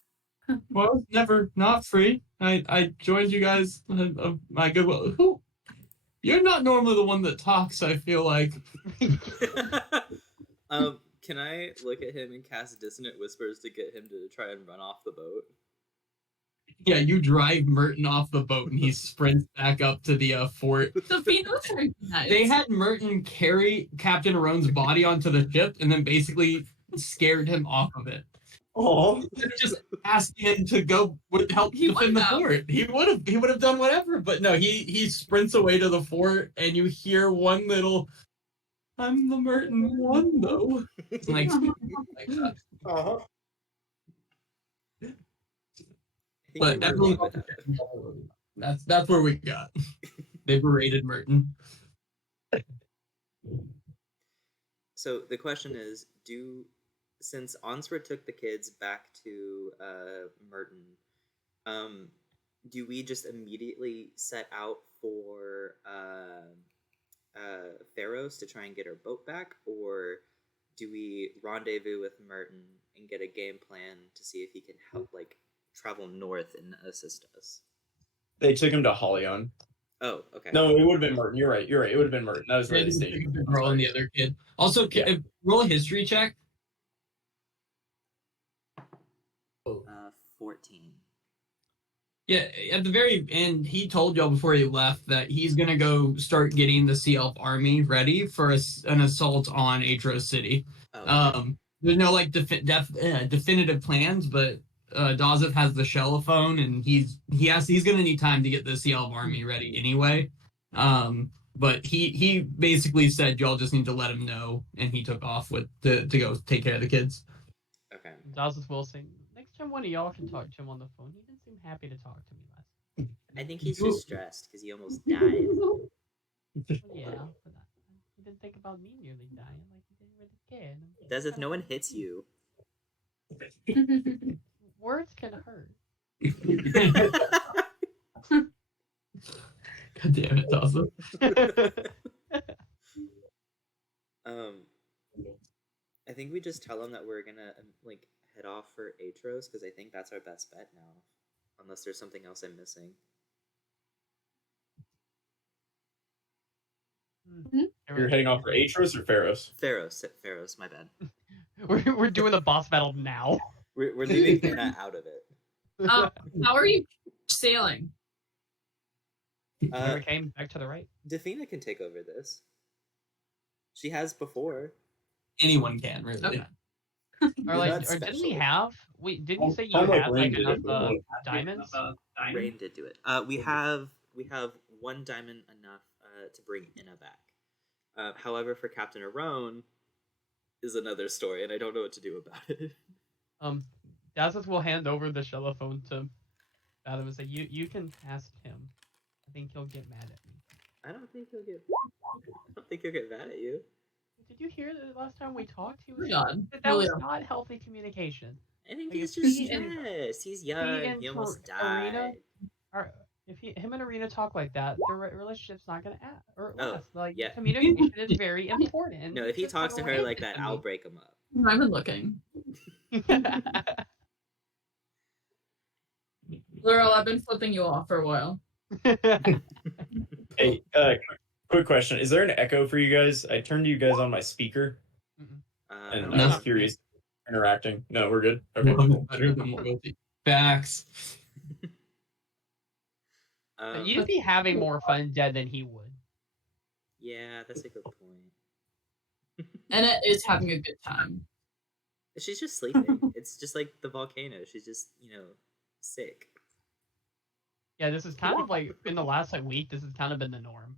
Well, never not free. I joined you guys of my goodwill. Who? You're not normally the one that talks, I feel like. Can I look at him and cast Dissonant Whispers to get him to try and run off the boat? Yeah, you drive Merton off the boat and he sprints back up to the fort. The Phoenix are nice. They had Merton carry Captain Arone's body onto the ship and then basically scared him off of it. Oh, Just asking him to go help He defend would the have. fort. He would have done whatever, but no, he sprints away to the fort and you hear one little, I'm the Merton one though. Like Uh-huh. I think But we were everyone, wrong with that. that's where we got. They berated Merton. So the question is, since Onsford took the kids back to Merton, do we just immediately set out for Pharos to try and get our boat back, or do we rendezvous with Merton and get a game plan to see if he can help, like, travel north and assist us? They took him to Hollion. Oh, okay. No, it would have been Merton. You're right. It would have been Merton. That was They right. didn't pick up the girl and the other kid. Also, Yeah. roll a history check. 14. Yeah, at the very end, he told y'all before he left that he's gonna go start getting the Sea Elf army ready for an assault on Aetros City. Oh, There's no like definitive plans, but Dazeth has the Shellophone, and he's gonna need time to get the Sea Elf army ready anyway. But he basically said y'all just need to let him know, and he took off to go take care of the kids. okay. Dawson's will say, next time one of y'all can talk to him on the phone. He didn't seem happy to talk to me last. I think he's just stressed because he almost died. Well, yeah, but he didn't think about me nearly dying like he did with the kid. Does if no one hits you? Words can hurt. God damn it, Dazeth. I think we just tell him that we're gonna like head off for Aetros because I think that's our best bet now, unless there's something else I'm missing. You're heading off for Aetros or Pharos? Pharos, my bad. We're doing the boss battle now. We're leaving Vikna out of it. How are you sailing? Whoever came back to the right. Defina can take over this. She has before. Anyone can, really. Okay. Or Not didn't we special. have? Didn't you say you Sounds like had Rain like did enough it, but diamonds? Rain did do it. We have one diamond enough to bring Inna back. However, for Captain Arone is another story, and I don't know what to do about it. Dazeth will hand over the Shellophone to Adam and say, "You can ask him. I think he'll get mad at me." I don't think he'll get mad at you. Did you hear the last time we talked? He was God, that was really? not healthy communication. I think Like, he's if just he and- stressed. He's he young. and He almost Arena- died. Or if him and Arena talk like that, their relationship's not gonna Oh, last. Like yeah. communication is very important. No, if he Just talks to don't her hate like that, me. I'll break him up. I've been looking. Laurel, I've been flipping you off for a while. Hey, quick question: is there an echo for you guys? I turned you guys on my speaker, and No. I was curious. Interacting? No, we're good. Okay. Better than loyalty. Facts. You'd be having more fun dead than he would. Yeah, that's a good point. And it is having a good time. She's just sleeping. It's just like the volcano. She's just, sick. Yeah, this is kind of like in the last week. This has kind of been the norm.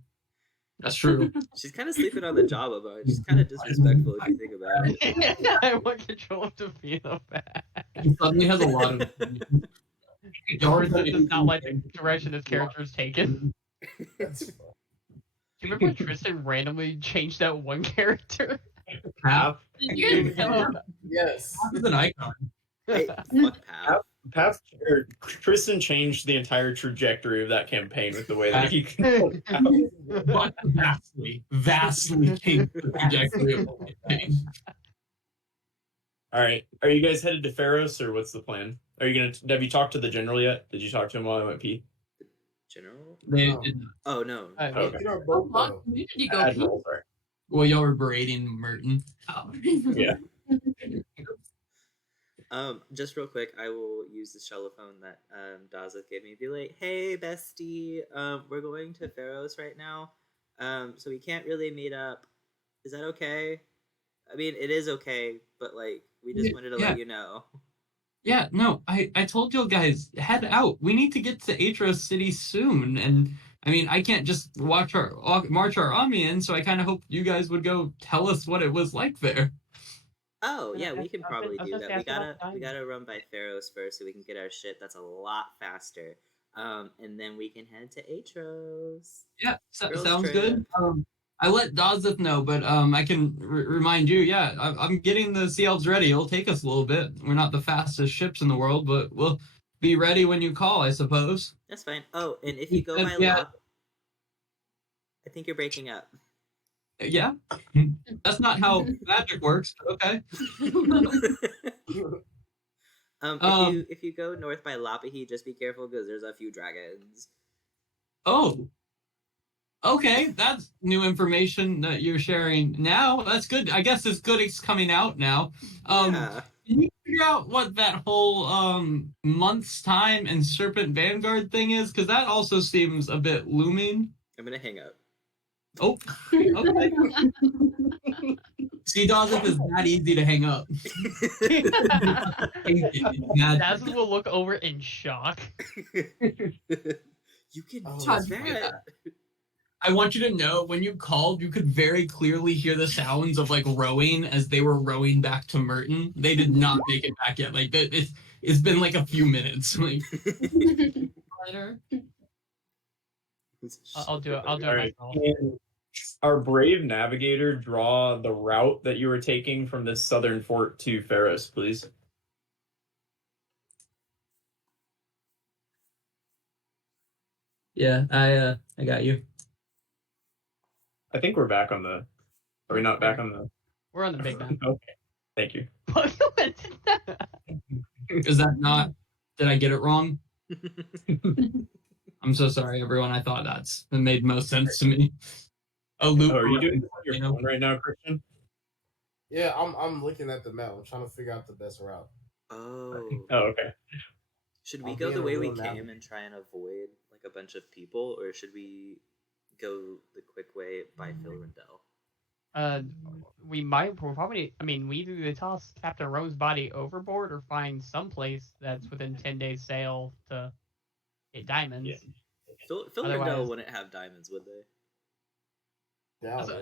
That's true. She's kind of sleeping on the Java bar. She's kind of disrespectful if you think about it. I want control of Defina back. He suddenly has a lot of. It's not like the direction this character is taken. Do you remember when Tristan randomly changed that one character? Half Did you guys kill him? Yes. is an icon. Hey, fuck Pav. Tristan changed the entire trajectory of that campaign with the way that he. But vastly changed the trajectory of the thing. All right, are you guys headed to Pharos, or what's the plan? Are you gonna? Have you talked to the general yet? Did you talk to him while I went pee? General? They No. didn't. Oh, no. Okay. Get our How boat long though. did you go? Admiral, sorry. Well, y'all were berating Merton. Oh. Yeah. Just real quick, I will use the Shellophone that Dazeth gave me. Be like, hey, bestie, we're going to Pharos right now, so we can't really meet up. Is that okay? I mean, it is okay, but like, we just wanted to let you know. Yeah, no, I told you guys, head out. We need to get to Aetros City soon. And I mean, I can't just march our army in, so I kind of hope you guys would go tell us what it was like there. Oh yeah, we can I was probably gonna do say, that. I We still got gotta time. we gotta run by Pharaoh's first so we can get our ship. That's a lot faster. And then we can head to Aetros. Yeah, Girls sounds trip. good. I let Dazeth know, but I can remind you. Yeah, I'm getting the sea elves ready. It'll take us a little bit. We're not the fastest ships in the world, but we'll be ready when you call, I suppose. That's fine. Oh, and if you go by Yeah. Lop, I think you're breaking up. Yeah, that's not how magic works. But okay. If you go north by Lopahe, just be careful because there's a few dragons. Oh, okay. That's new information that you're sharing now. That's good. I guess it's good it's coming out now. Yeah. Can you figure out what that whole month's time and Serpent Vanguard thing is? Because that also seems a bit looming. I'm gonna hang up. Oh, okay. See, Dawson is that easy to hang up. Daz will look over in shock. You can Oh, do that's that. I want you to know when you called, you could very clearly hear the sounds of like rowing as they were rowing back to Merton. They did not make it back yet. Like it's been like a few minutes. Like Later. I'll do it. I'll do All it right. myself. Can our brave navigator draw the route that you were taking from this southern fort to Pharos, please? yeah, I got you. I think we're back on the. Are we not back on the? We're on the big map. Okay. Thank you. Is that not? Did I get it wrong? I'm so sorry, everyone. I thought it made most sense to me. A loop. Oh, are you doing this on your you know? phone right now, Christian? Yeah, I'm looking at the map. I'm trying to figure out the best route. Oh. Oh, okay. Should we I'm go being the a way we real came navigator. and try and avoid like a bunch of people, or should we go the quick way by Philrindel? We'll probably. I mean, we either toss Captain Rome's body overboard or find someplace that's within 10 days sail to get diamonds. Yeah. Philrindel Otherwise- wouldn't have diamonds, would they?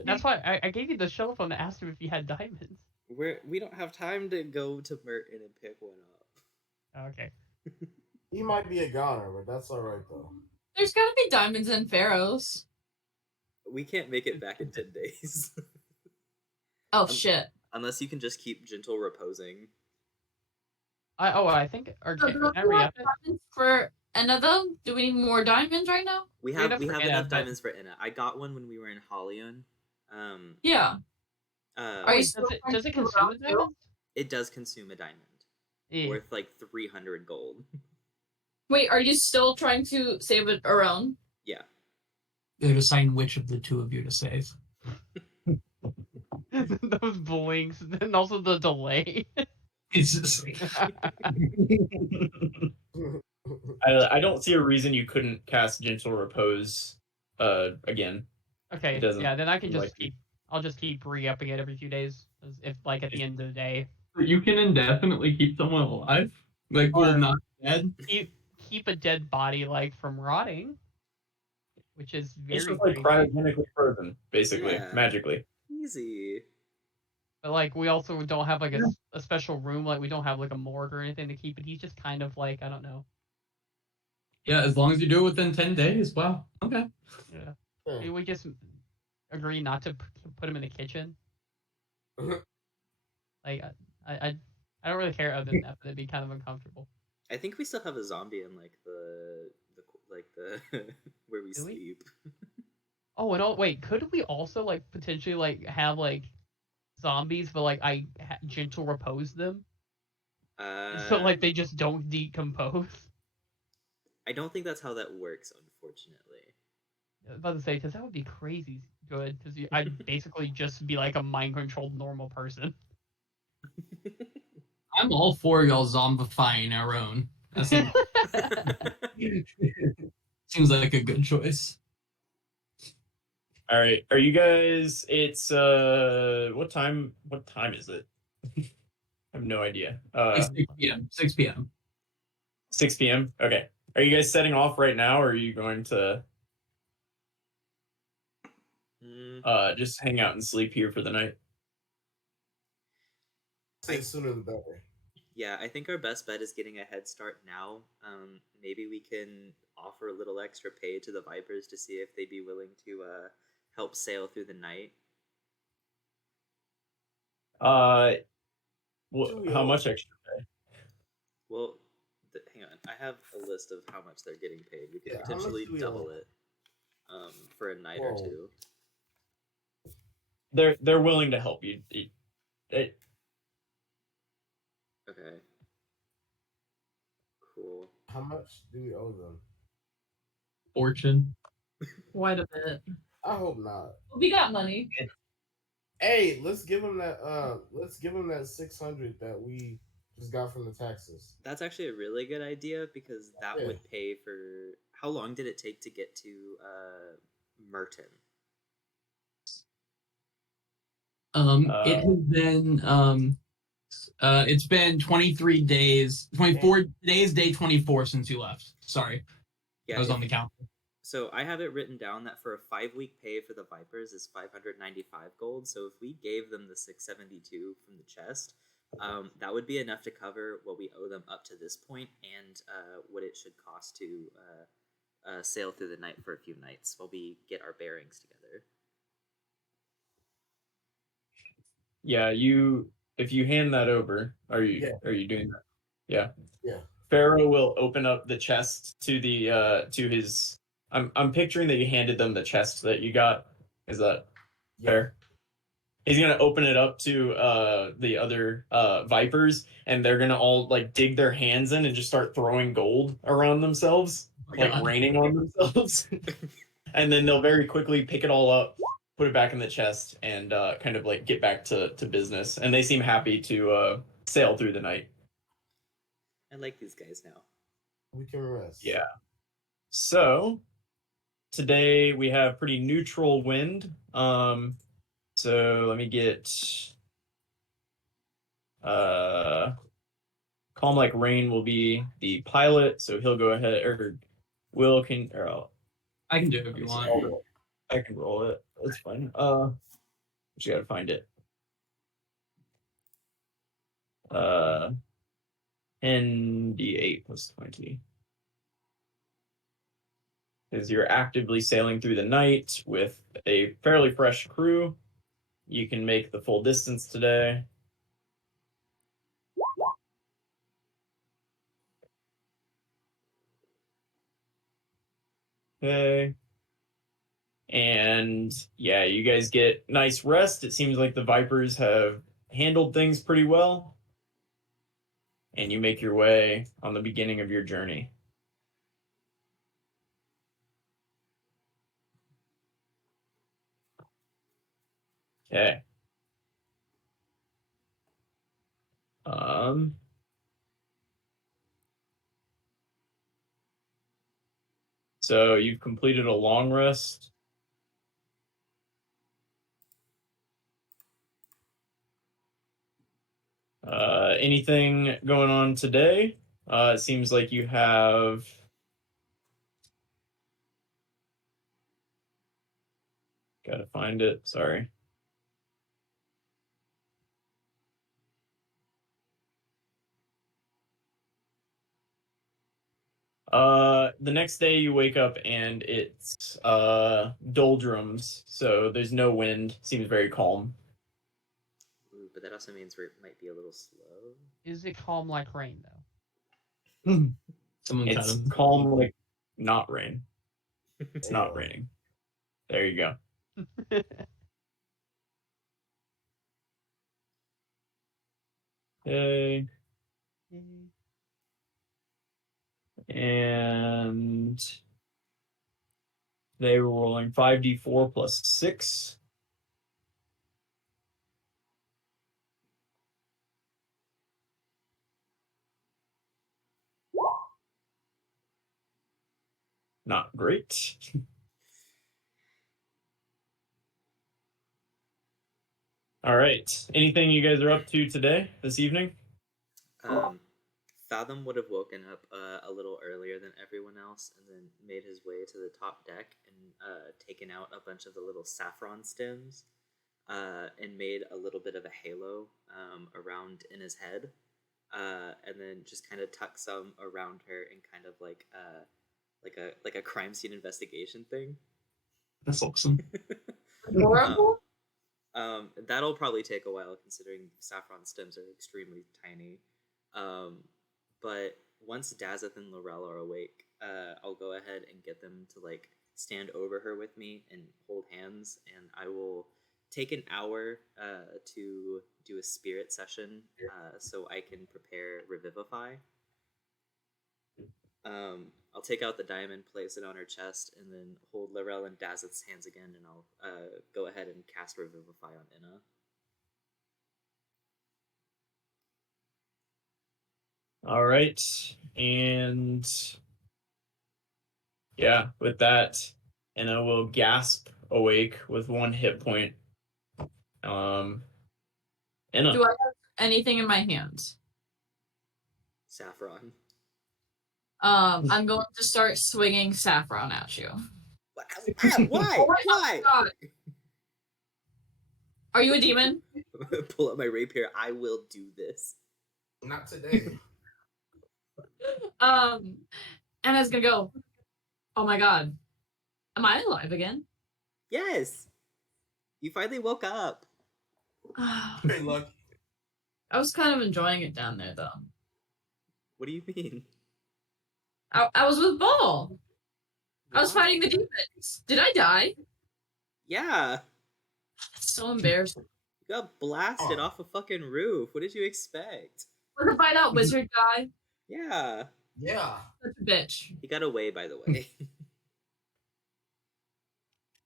That's why I gave you the shell phone to ask him if he had diamonds. We don't have time to go to Merton and pick one up. Okay. He might be a goner, but that's all right though. There's gotta be diamonds in Pharaohs. We can't make it back in 10 days. Oh shit. Unless you can just keep gentle reposing. I think. Or So can do I we re have diamonds for Enna though? Do we need more diamonds right now? We We have have for Inna, enough but- diamonds for Inna. I got one when we were in Halion. Yeah. Are you Does still it, trying does to it figure consume out the too? diamonds? It does consume a diamond. Yeah. Worth like 300 gold. Wait, are you still trying to save it around? Yeah. They're deciding which of the two of you to save. Those blinks, and also the delay. It's just I don't see a reason you couldn't cast Gentle Repose again. Okay, It doesn't yeah, then I can just like- keep. I'll just keep re-upping it every few days, if like at the end of the day. you can indefinitely keep someone alive, like Or- not dead. Keep a dead body like from rotting, which is It's very just like crazy. cryogenically frozen, basically, Yeah. magically. Easy. But like we also don't have like a special room, like we don't have like a morgue or anything to keep it. He's just kind of like, I don't know. Yeah, as long as you do it within 10 days. Wow. Okay. Yeah. Yeah. Maybe we just agree not to put him in the kitchen. Like I don't really care other than that, but it'd be kind of uncomfortable. I think we still have a zombie in like the where we Do we? sleep. Oh, and wait, could we also like potentially like have like zombies, but like gentle repose them, so like they just don't decompose? I don't think that's how that works, unfortunately. I was about to say, because that would be crazy good, because I'd basically just be like a mind controlled normal person. I'm all for y'all zombifying our own. That seems like a good choice. All right, are you guys? It's what time? What time is it? I have no idea. 6 p.m. 6 p.m. 6 p.m. Okay. Are you guys setting off right now, or are you going to just hang out and sleep here for the night? Say sooner the better. Yeah, I think our best bet is getting a head start now. Maybe we can offer a little extra pay to the Vipers to see if they'd be willing to help sail through the night. How much extra? Well, hang on. I have a list of how much they're getting paid. We could Yeah, how much potentially do we double owe? it for a night or Whoa. two. They're willing to help you. Okay. Cool. How much do we owe them? Fortune. Quite a bit. I hope not. We got money. Hey, let's give them that. Let's give them that 600 that we just got from the taxes. That's actually a really good idea because that Yeah. would pay for. How long did it take to get to Merton? It has been it's been 23 days, 24 days, day 24 since you left. Sorry, Yeah, I was on the count. So I have it written down that for a 5-week pay for the Vipers is 595 gold. So if we gave them the 672 from the chest, that would be enough to cover what we owe them up to this point and what it should cost to sail through the night for a few nights while we get our bearings together. Yeah, if you hand that over, are you doing that? Yeah. Yeah. Pharaoh will open up the chest to the to his. I'm picturing that you handed them the chest that you got. Is that fair? He's gonna open it up to the other Vipers, and they're gonna all like dig their hands in and just start throwing gold around themselves, like raining on themselves. And then they'll very quickly pick it all up, put it back in the chest, and kind of like get back to business. And they seem happy to sail through the night. I like these guys now. We can rest. Yeah. So today we have pretty neutral wind. So let me get calm like rain will be the pilot, so he'll go ahead, or Will can, or I can do it if you want. I can roll it. That's fine. You gotta find it. ND8 plus 20. Because you're actively sailing through the night with a fairly fresh crew, you can make the full distance today. Okay. And yeah, you guys get nice rest. It seems like the Vipers have handled things pretty well. And you make your way on the beginning of your journey. Okay. So you've completed a long rest. Anything going on today? It seems like you have gotta find it. Sorry. The next day you wake up and it's doldrums, so there's no wind. Seems very calm. Ooh, but that also means we might be a little slow. Is it calm like rain though? Someone cut It's him. calm like not rain. It's not raining. There you go. Okay. And they were rolling 5d4 plus 6. Not great. All right. Anything you guys are up to today, this evening? Fathom would have woken up a little earlier than everyone else and then made his way to the top deck and taken out a bunch of the little saffron stems and made a little bit of a halo around in his head, and then just kind of tuck some around her and kind of like a crime scene investigation thing. That's awesome. Adorable. That'll probably take a while considering saffron stems are extremely tiny. But once Dazeth and Laurel are awake, I'll go ahead and get them to like stand over her with me and hold hands, and I will take an hour to do a spirit session so I can prepare Revivify. I'll take out the diamond, place it on her chest, and then hold Laurel and Dazeth's hands again, and I'll go ahead and cast Revivify on Inna. All right, and yeah, with that, Inna will gasp awake with 1 hit point. Inna. Do I have anything in my hands? Saffron. I'm going to start swinging saffron at you. Why? Oh my Why? God. Are you a demon? Pull out my rapier. I will do this. Not today. Anna's gonna go, oh my God, am I alive again? Yes. You finally woke up. Very lucky. I was kind of enjoying it down there, though. What do you mean? I was with Ball. I was fighting the demons. Did I die? Yeah. That's so embarrassing. You got blasted off a fucking roof. What did you expect? Was the fight out wizard guy? Yeah. Yeah. Such a bitch. He got away, by the way.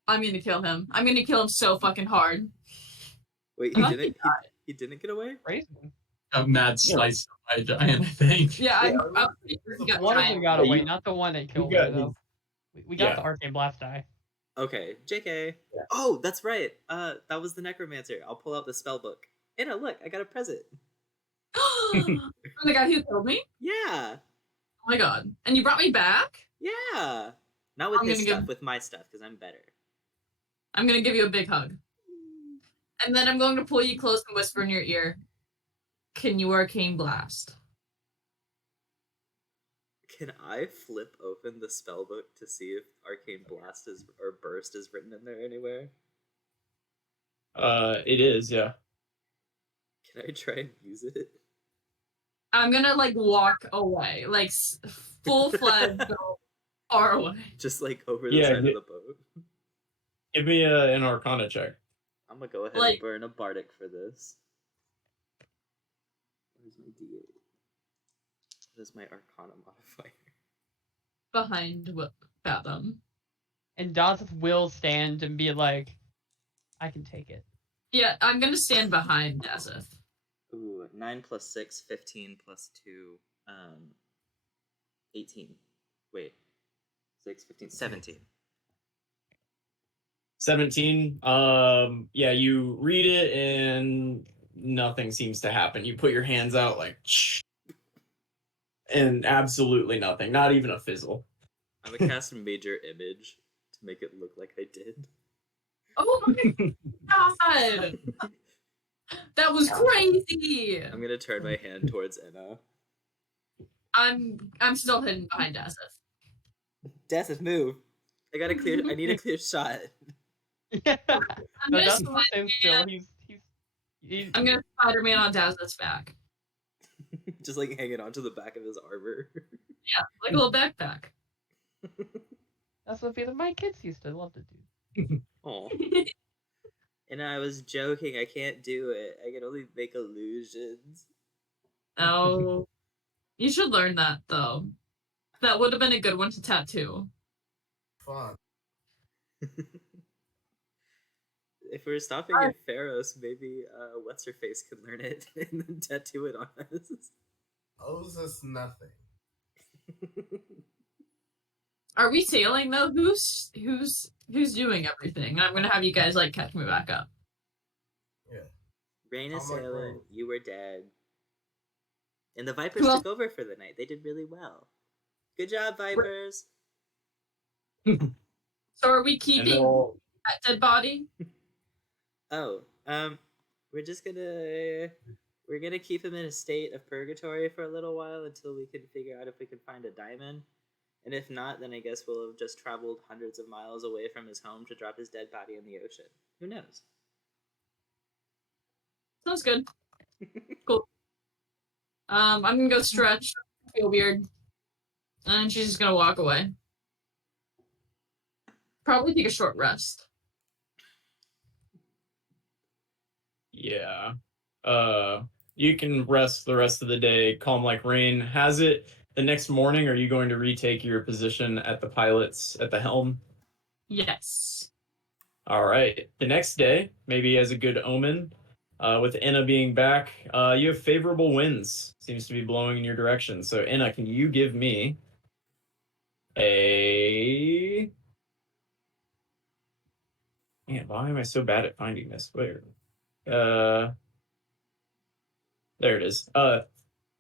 I'm gonna kill him. I'm gonna kill him so fucking hard. Wait, Huh? he didn't get away? Crazy. A mad slice by a giant, I think. Yeah, Yeah, I'm pretty sure he got One of giant. them got Yeah, away, you- not the one that killed got her, though. We got yeah. the arcane blast die. Okay, JK. Yeah. Oh, that's right. That was the necromancer. I'll pull out the spell book. Anna, look, I got a present. From the guy who killed me? Yeah. Oh my God. And you brought me back? Yeah. Not with I'm his gonna stuff, give- with my stuff, because I'm better. I'm gonna give you a big hug. And then I'm going to pull you close and whisper in your ear, can you arcane blast? Can I flip open the spell book to see if Arcane Blast is or Burst is written in there anywhere? It is, yeah. Can I try and use it? I'm gonna like walk away, like full-fledged go far away. Just like over the Yeah, side of yeah. the boat. Give me an Arcana check. I'm gonna go ahead Like- and burn a Bardic for this. Where's my D8? What is my Arcana modifier? Behind Fathom. And Dazeth will stand and be like, I can take it. Yeah, I'm gonna stand behind Dazeth. Ooh, 9 plus 6, 15 plus 2, 18. Wait. 6, 15, 17. 17. Yeah, you read it and nothing seems to happen. You put your hands out like, and absolutely nothing. Not even a fizzle. I'm gonna cast a major image to make it look like I did. Oh my God! That was crazy! I'm gonna turn my hand towards Enna. I'm still hidden behind Dazeth. Dazeth, move! I need a clear shot. Yeah. I'm No, gonna, Dazeth will stand still. He's I'm gonna Spider-Man on Dazeth's back. Just like hanging onto the back of his armor. Yeah, like a little backpack. That's what my kids used to love to do. Aw. And I was joking, I can't do it. I can only make illusions. Oh, you should learn that though. That would have been a good one to tattoo. Fun. If we're stopping in Pharos, maybe what's her face could learn it and then tattoo it on us. Owes us nothing. Are we sailing though? Who's doing everything? I'm gonna have you guys like catch me back up. Rain is I'm like, sailing, bro. you were dead. And the Vipers Who else- took over for the night. They did really well. Good job, Vipers. So are we And keeping they'll, that dead body? Oh, We're just gonna keep him in a state of purgatory for a little while until we can figure out if we can find a diamond. And if not, then I guess we'll have just traveled hundreds of miles away from his home to drop his dead body in the ocean. Who knows? Sounds good. Cool. I'm gonna go stretch. Feel weird. And she's just gonna walk away. Probably take a short rest. Yeah. You can rest the rest of the day, calm like rain. Has it the next morning? Are you going to retake your position at the pilots at the helm? Yes. All right. The next day, maybe as a good omen, with Inna being back, you have favorable winds. Seems to be blowing in your direction. So, Inna, can you give me a... Man, why am I so bad at finding this? Where? There it is.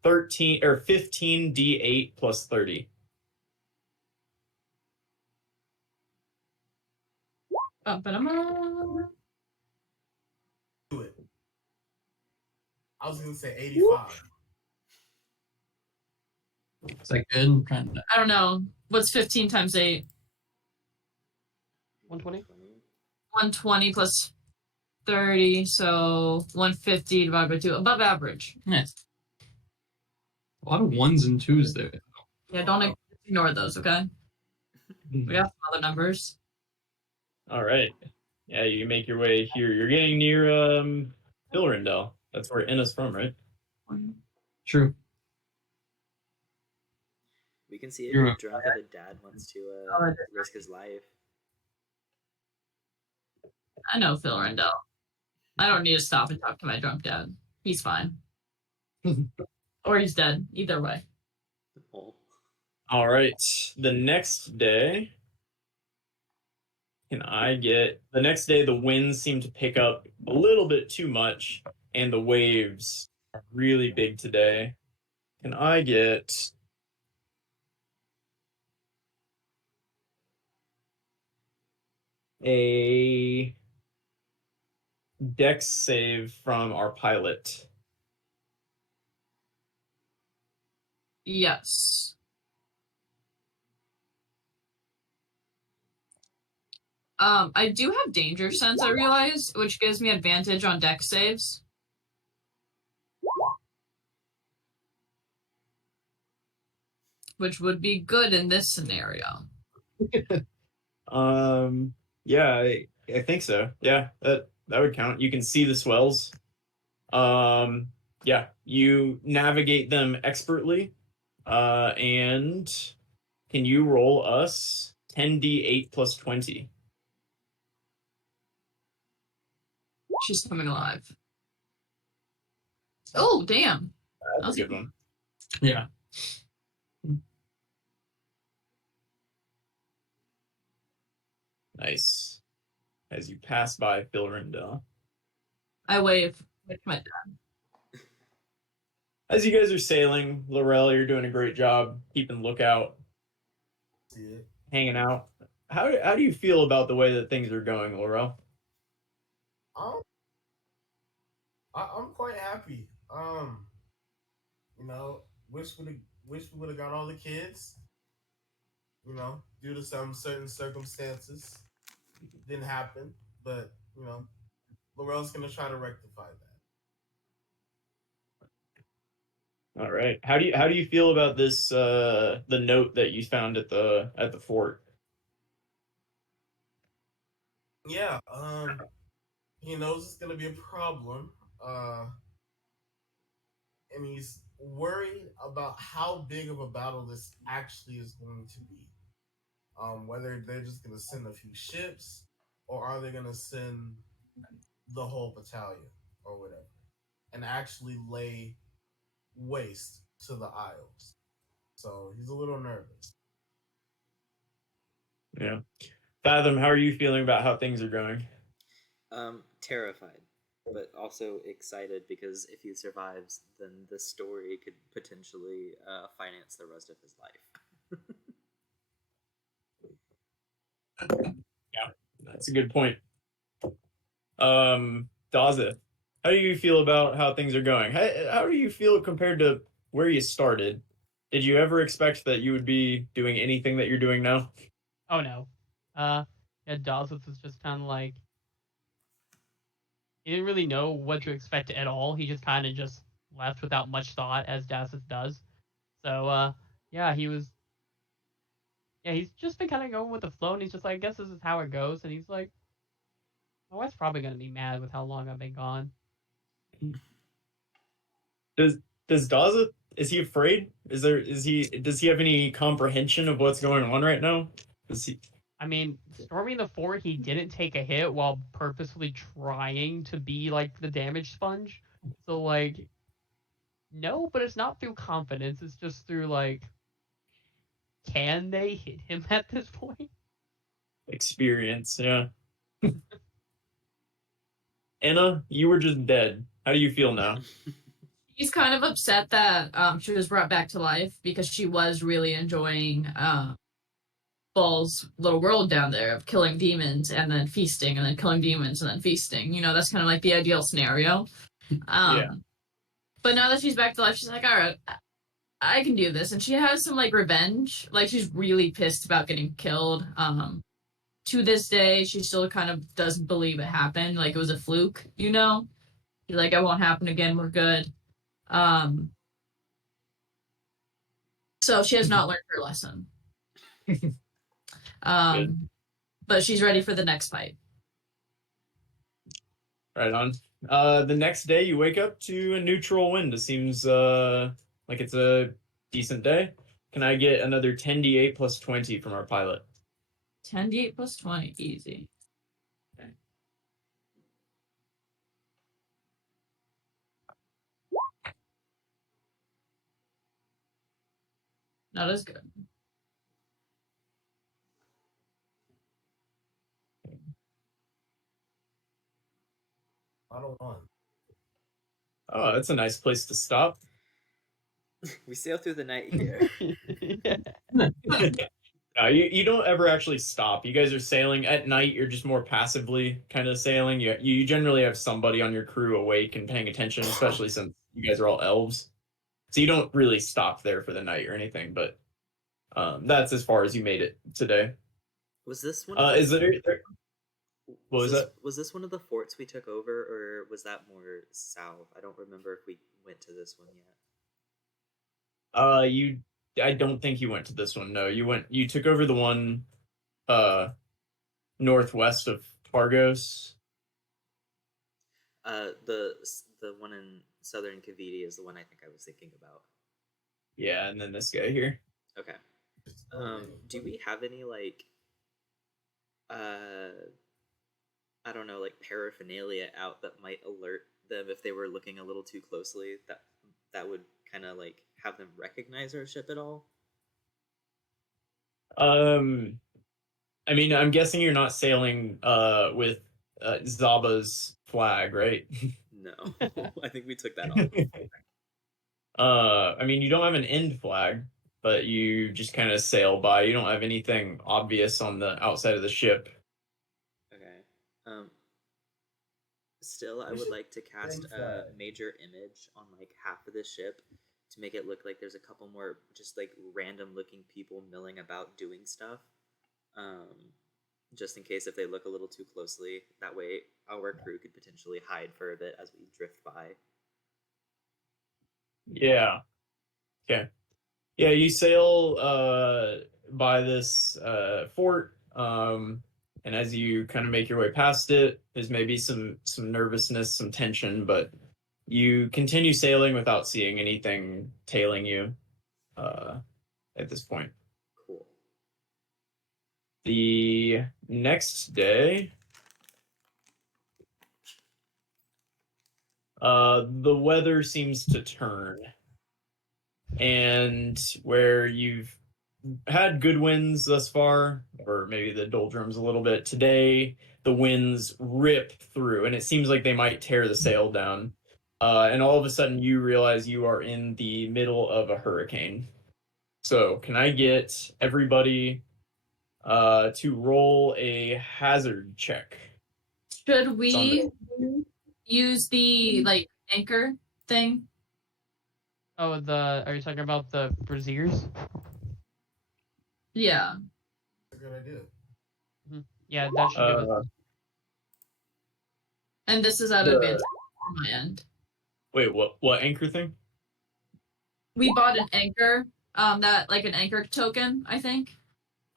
13 or 15d8 plus 30. Ba-ba-da-ma. Do it. I was gonna say 85. Is that good? I'm trying to... I don't know. What's 15 times 8? 120. 120 plus 30, so 150 divided by 2. Above average. Nice. A lot of ones and twos there. Yeah, don't ignore those, okay? We got some other numbers. All right. Yeah, you make your way here. You're getting near Ilrindel. That's where Inna's from, right? True. We can see if You're your right. drunk of a dad wants to risk his life. I know Phil Rendell. I don't need to stop and talk to my drunk dad. He's fine. Or he's dead. Either way. Oh. All right. The next day, the next day, the winds seem to pick up a little bit too much, and the waves are really big today. Can I get a dex save from our pilot? Yes. I do have danger sense, I realize, which gives me advantage on dex saves. Which would be good in this scenario. Yeah, I think so. Yeah, that would count. You can see the swells. Yeah, you navigate them expertly. And can you roll us 10d8 plus 20? She's coming alive. Oh, damn. That's a good one. Yeah. Nice. As you pass by Philrindel. I wave with my dad. As you guys are sailing, Laurel, you're doing a great job keeping lookout, See it. hanging out. How do you feel about the way that things are going, Laurel? I'm quite happy. You know, wish we would have got all the kids. You know, due to some certain circumstances, didn't happen. But you know, Laurel's gonna try to rectify that. All right. How do you feel about this the note that you found at the fort? Yeah. He knows it's gonna be a problem. And he's worried about how big of a battle this actually is going to be. Whether they're just going to send a few ships, or are they going to send the whole battalion or whatever, and actually lay waste to the Isles. So he's a little nervous. Yeah. Fathom, how are you feeling about how things are going? Terrified, but also excited because if he survives, then the story could potentially finance the rest of his life. Yeah, that's a good point. Daza, how do you feel about how things are going? How do you feel compared to where you started? Did you ever expect that you would be doing anything that you're doing now? Oh no. Yeah, Dawson's was just kind of like he didn't really know what to expect at all. He just kind of just left without much thought, as Dawson does. So yeah, he's just been kind of going with the flow, and he's just like, I guess this is how it goes. And he's like, my wife's probably gonna be mad with how long I've been gone. Does Daza, is he afraid? Does he have any comprehension of what's going on right now? Does he I mean, storming the fort, he didn't take a hit while purposefully trying to be like the damage sponge. So like, no, but it's not through confidence. It's just through like, can they hit him at this point? experience? Yeah. Anna, you were just dead. How do you feel now? He's kind of upset that she was brought back to life because she was really enjoying Ball's little world down there of killing demons and then feasting and then killing demons and then feasting. You know, that's kind of like the ideal scenario. Yeah. But now that she's back to life, she's like, all right, I can do this. And she has some like revenge. Like she's really pissed about getting killed. To this day, she still kind of doesn't believe it happened. Like it was a fluke, you know? She's like, it won't happen again. We're good. So she has not learned her lesson. But she's ready for the next fight. Right on. The next day you wake up to a neutral wind. It seems like it's a decent day. Can I get another 10d8 plus 20 from our pilot? 10d8 plus 20, easy. Okay. Not as good. Oh, that's a nice place to stop. We sail through the night here. You don't ever actually stop. You guys are sailing at night. You're just more passively kind of sailing. You generally have somebody on your crew awake and paying attention, especially since you guys are all elves. So you don't really stop there for the night or anything. But that's as far as you made it today. Was this one? Is there? What was that? Was this one of the forts we took over, or was that more south? I don't remember if we went to this one yet. I don't think you went to this one. No, you took over the one northwest of Targos. The one in southern Kaviti is the one I think I was thinking about. Yeah, and then this guy here. Okay. Do we have any like I don't know, like paraphernalia out that might alert them if they were looking a little too closely, that would kind of like have them recognize our ship at all? I mean, I'm guessing you're not sailing with Zaba's flag, right? No. I think we took that off. I mean, you don't have an end flag, but you just kind of sail by. You don't have anything obvious on the outside of the ship. Okay. Still, I would like to cast a major image on like half of the ship to make it look like there's a couple more just like random looking people milling about doing stuff. Just in case if they look a little too closely. That way our crew could potentially hide for a bit as we drift by. Yeah. Okay. Yeah, you sail by this fort, and as you kind of make your way past it, there's maybe some nervousness, some tension, but you continue sailing without seeing anything tailing you at this point. Cool. The next day, the weather seems to turn. And where you've had good winds thus far, or maybe the doldrums a little bit, today the winds rip through, and it seems like they might tear the sail down. And all of a sudden you realize you are in the middle of a hurricane. So can I get everybody to roll a hazard check? Should we use the like anchor thing? Oh, are you talking about the braziers? Yeah. That's a good idea. Yeah, that should give us. And this is at The- advantage on my end. Wait, what anchor thing? We bought an anchor, that like an anchor token, I think.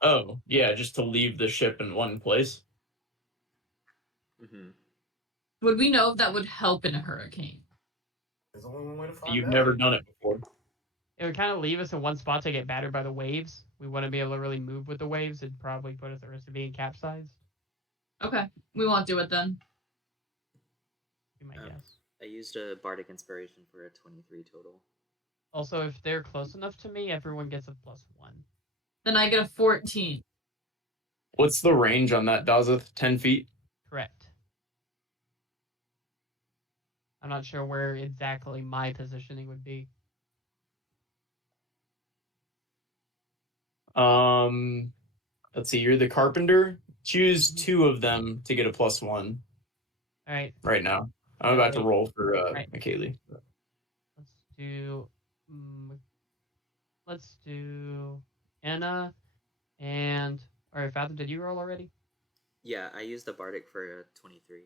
Oh, yeah, just to leave the ship in one place. Hmm. Would we know if that would help in a hurricane? There's only one way to find You've out. never done it before. It would kind of leave us in one spot to get battered by the waves. We wouldn't be able to really move with the waves. It'd probably put us at risk of being capsized. Okay, we won't do it then. Be my guess. I used a bardic inspiration for a 23 total. Also, if they're close enough to me, everyone gets a +1. Then I get a 14. What's the range on that, Dazeth? 10 feet? Correct. I'm not sure where exactly my positioning would be. Let's see, you're the carpenter. Choose 2 of them to get a +1 All right, right now. I'm about to roll for Right. Kaylee. let's do Anna and all right, Fathom, did you roll already? Yeah, I used a bardic for a 23.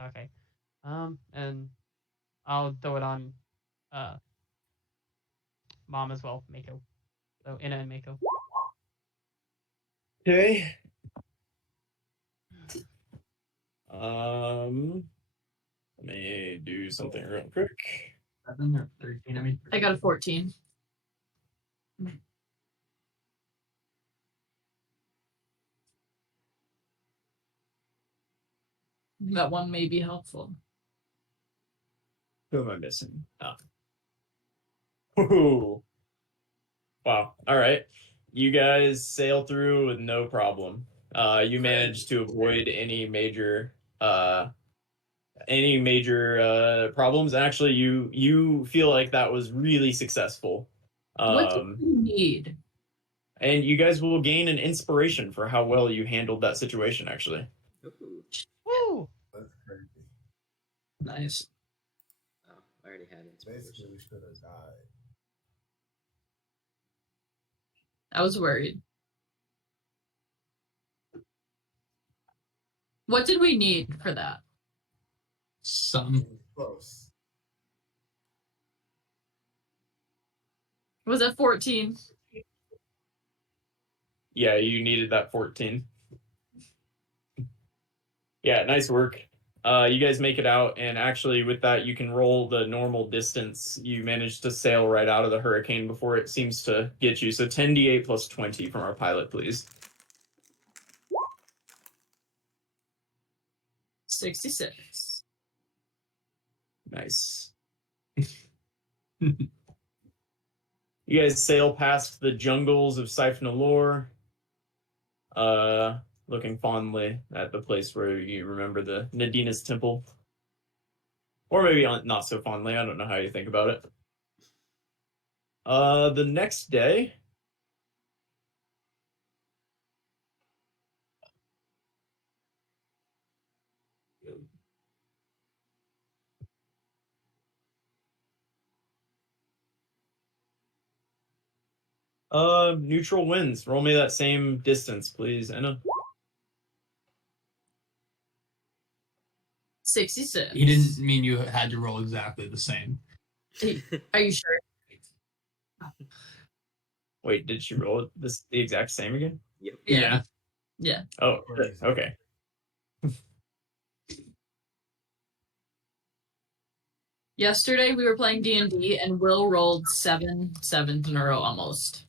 Okay. And I'll throw it on Mom as well, Mako. So Anna and Mako. Okay. Let me do something real quick. 7 or 13. I mean, I got a 14. That one may be helpful. Who am I missing? Ooh. Wow. All right. You guys sail through with no problem. You managed to avoid any major problems. Actually, you feel like that was really successful. What do you need? And you guys will gain an inspiration for how well you handled that situation, actually. Ooh. Woo! That's crazy. Nice. Oh, I already had it. Basically, we should have died. I was worried. What did we need for that? some. Close. Was it 14? Yeah, you needed that 14. Yeah, nice work. You guys make it out, and actually with that, you can roll the normal distance. You managed to sail right out of the hurricane before it seems to get you. So 10d8 plus 20 from our pilot, please. 66. Nice. You guys sail past the jungles of Siphonalore, looking fondly at the place where you remember the Nadina's temple. Or maybe not so fondly, I don't know how you think about it. The next day, neutral wins. Roll me that same distance, please, Anna. 66. He didn't mean you had to roll exactly the same. Are you sure? Wait, did she roll the exact same again? Yep. Yeah. Yeah. Oh, okay. Yesterday we were playing D&D and Will rolled 7 sevens in a row almost.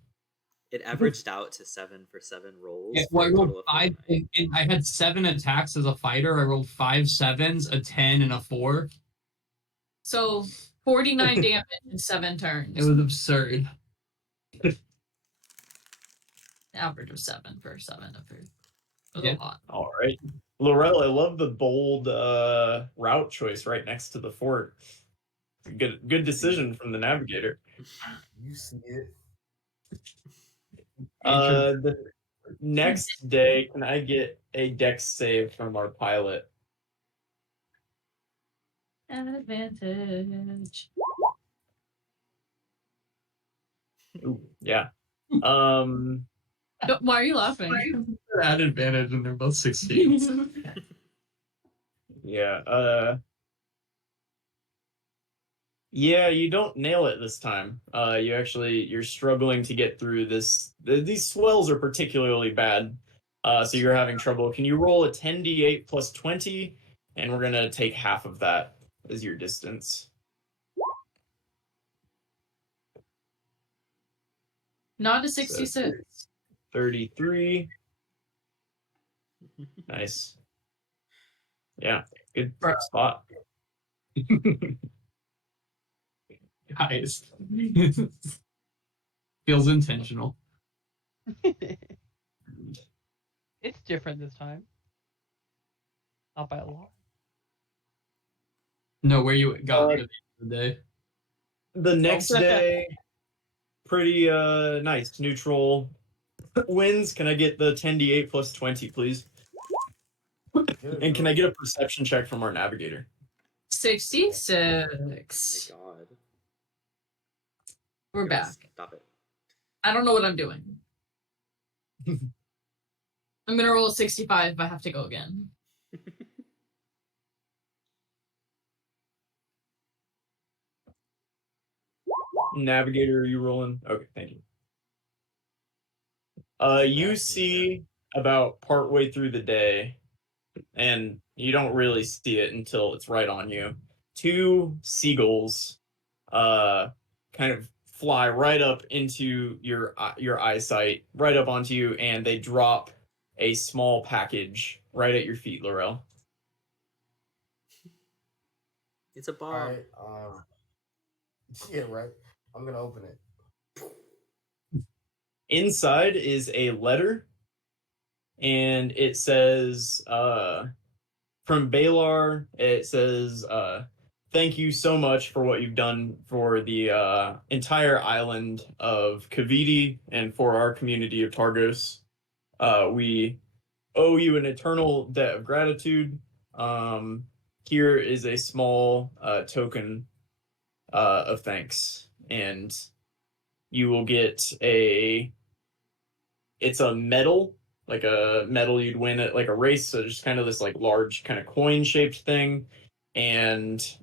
It averaged out to 7 for 7 rolls. Yeah, for well, I a rolled total of 5. 49. I had 7 attacks as a fighter. I rolled 5 sevens, a 10, and a 4. So 49 damage in 7 turns. It was absurd. Average of 7 for 7 of her. It was Yeah. a lot. All right. Laurel, I love the bold route choice right next to the fort. Good decision from the navigator. You see it. The next day, can I get a dex save from our pilot? Advantage. Ooh, yeah. Why are you laughing? At advantage, and they're both 16s. Yeah. Yeah, you don't nail it this time. You're struggling to get through this. These swells are particularly bad. So you're having trouble. Can you roll a 10d8 plus 20? And we're gonna take half of that as your distance. Not a So 66. 33. Nice. Yeah, good spot. Guys. Feels intentional. It's different this time. Not by a lot. No, where you got at the end of the day. The next day, pretty nice. Neutral wins. Can I get the 10d8 plus 20, please? And can I get a perception check from our navigator? 66. Oh my god. We're back. Stop it. I don't know what I'm doing. I'm gonna roll a 65 if I have to go again. Navigator, are you rolling? Okay, thank you. You see about partway through the day, and you don't really see it until it's right on you. Two seagulls, kind of fly right up into your eyesight, right up onto you, and they drop a small package right at your feet, Laurel. It's a bomb. All right. Yeah, right. I'm gonna open it. Inside is a letter, and it says, from Balar, it says, thank you so much for what you've done for the entire island of Kaviti and for our community of Targos. We owe you an eternal debt of gratitude. Here is a small token of thanks, and you will get it's a medal, like a medal you'd win at like a race, so just kind of this like large kind of coin shaped thing, and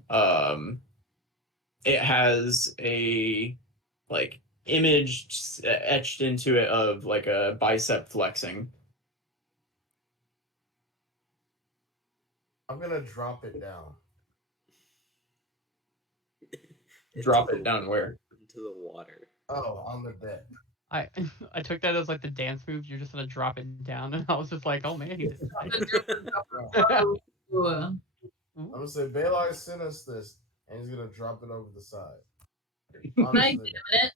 it has a like image etched into it of like a bicep flexing. I'm gonna drop it down. Drop it down where? Into the water. Oh, on the deck. I took that as like the dance move. You're just gonna drop it down, and I was just like, oh man, he's Ooh. I'm gonna say Baylor sent us this, and he's gonna drop it over the side. Can I Honestly, give it?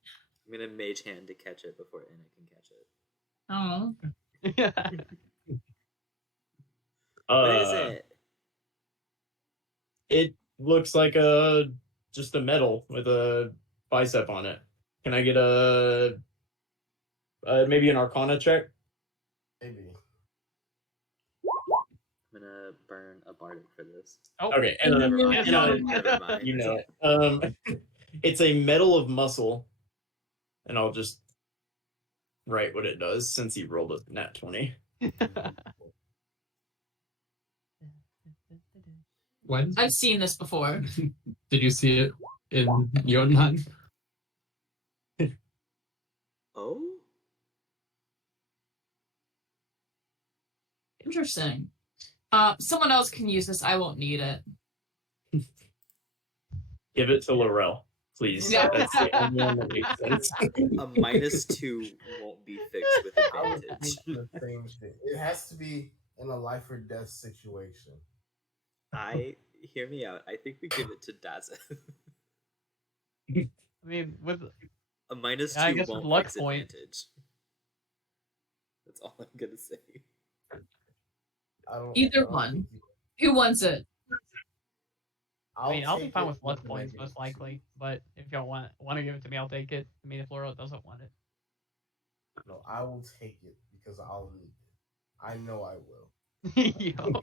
I'm gonna mage hand to catch it before Anna can catch it. Oh. What is it? It looks like just a medal with a bicep on it. Can I get maybe an Arcana check? maybe. I'm gonna burn a bardic for this. Oh, Okay, and and never mind. Never mind. you know it. It's a medal of muscle, and I'll just write what it does since he rolled a nat 20. When I've seen this before. did you see it in Jotunheim? Oh? Interesting. Someone else can use this. I won't need it. Give it to Laurel, please. Yeah. That's the only one that makes sense. A -2 won't be fixed with I would advantage. think the same thing. It has to be in a life or death situation. Hear me out. I think we give it to Daza. I mean, with A -2 I guess with won't luck fix point. advantage. That's all I'm gonna say. Either I don't one. think you- Who wants it? I mean, I'll be take fine it with luck with points negative. most likely. But if y'all want to give it to me, I'll take it. I mean, if Laura doesn't want it, No, I will take it because I'll need it. I know I will. yo,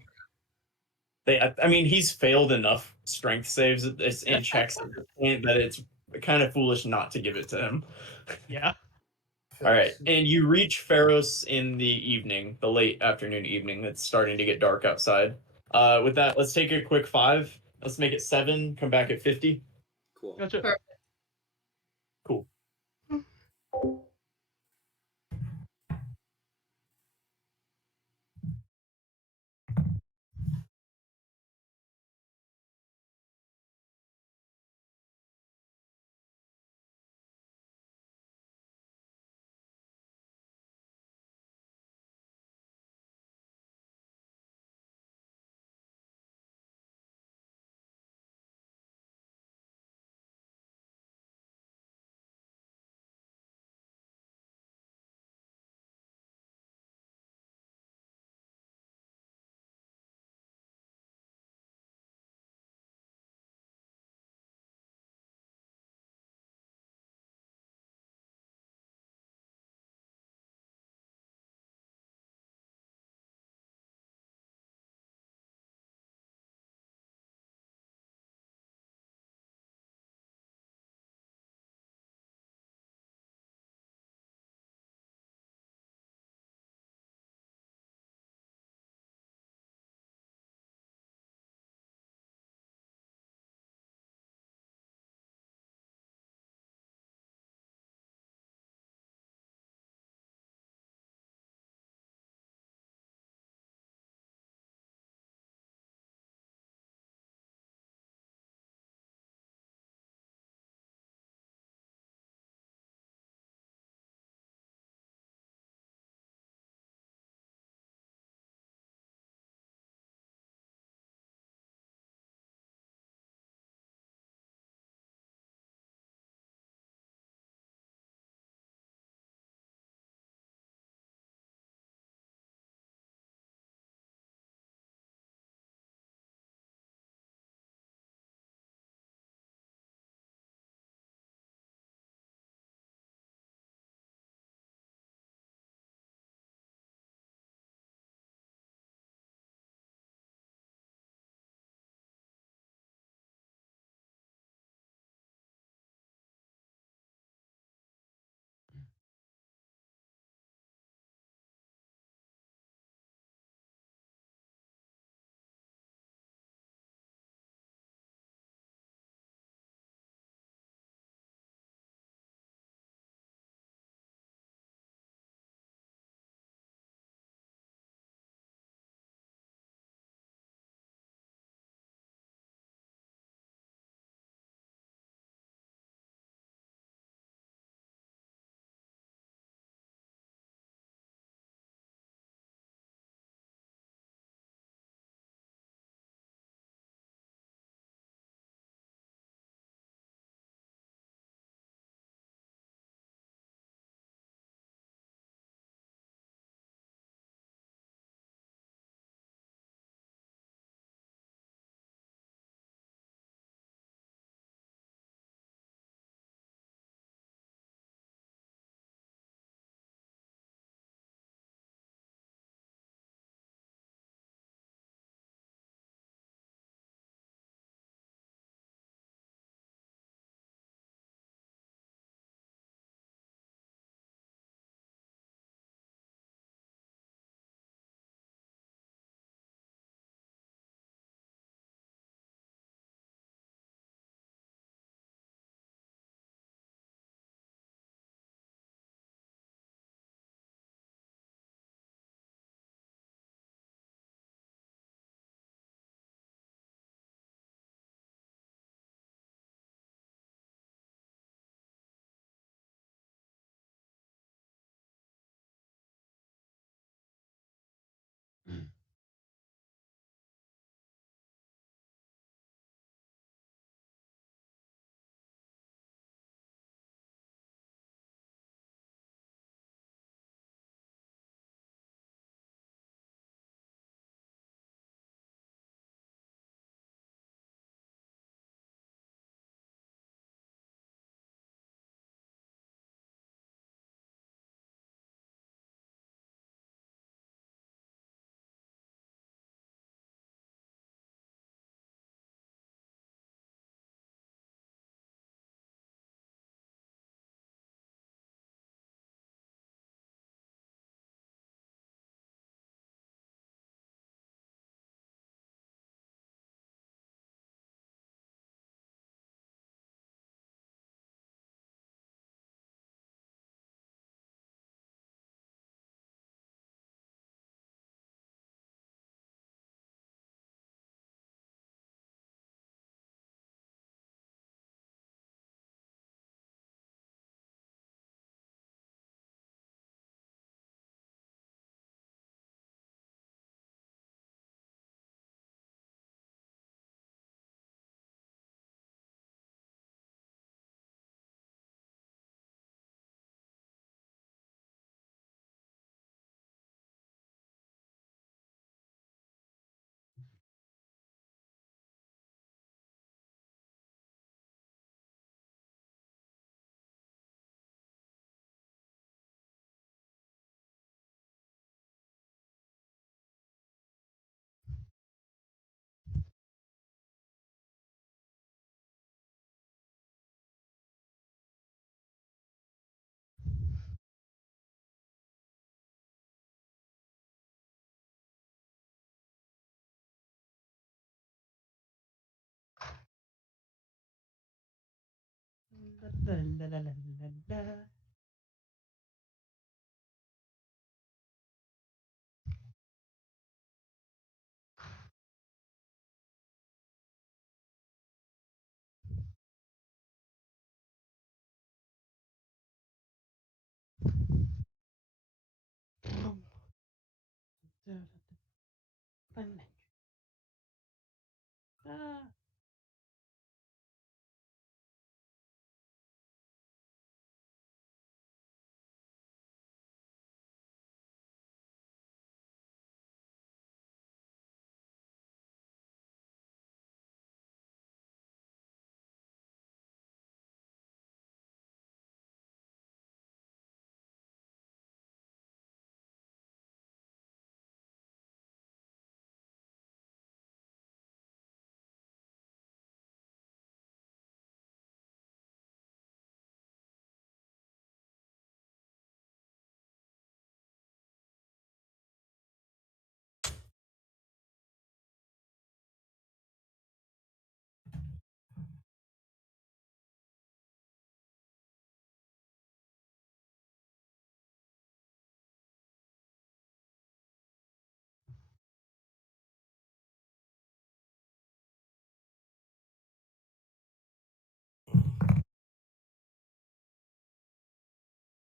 I mean, he's failed enough strength saves and checks at this point that it's kind of foolish not to give it to him. Yeah. All right, and you reach Pharos in the evening, the late afternoon evening. It's starting to get dark outside. With that, let's take a quick 5. Let's make it 7. Come back at 50. Cool. Gotcha. Cool.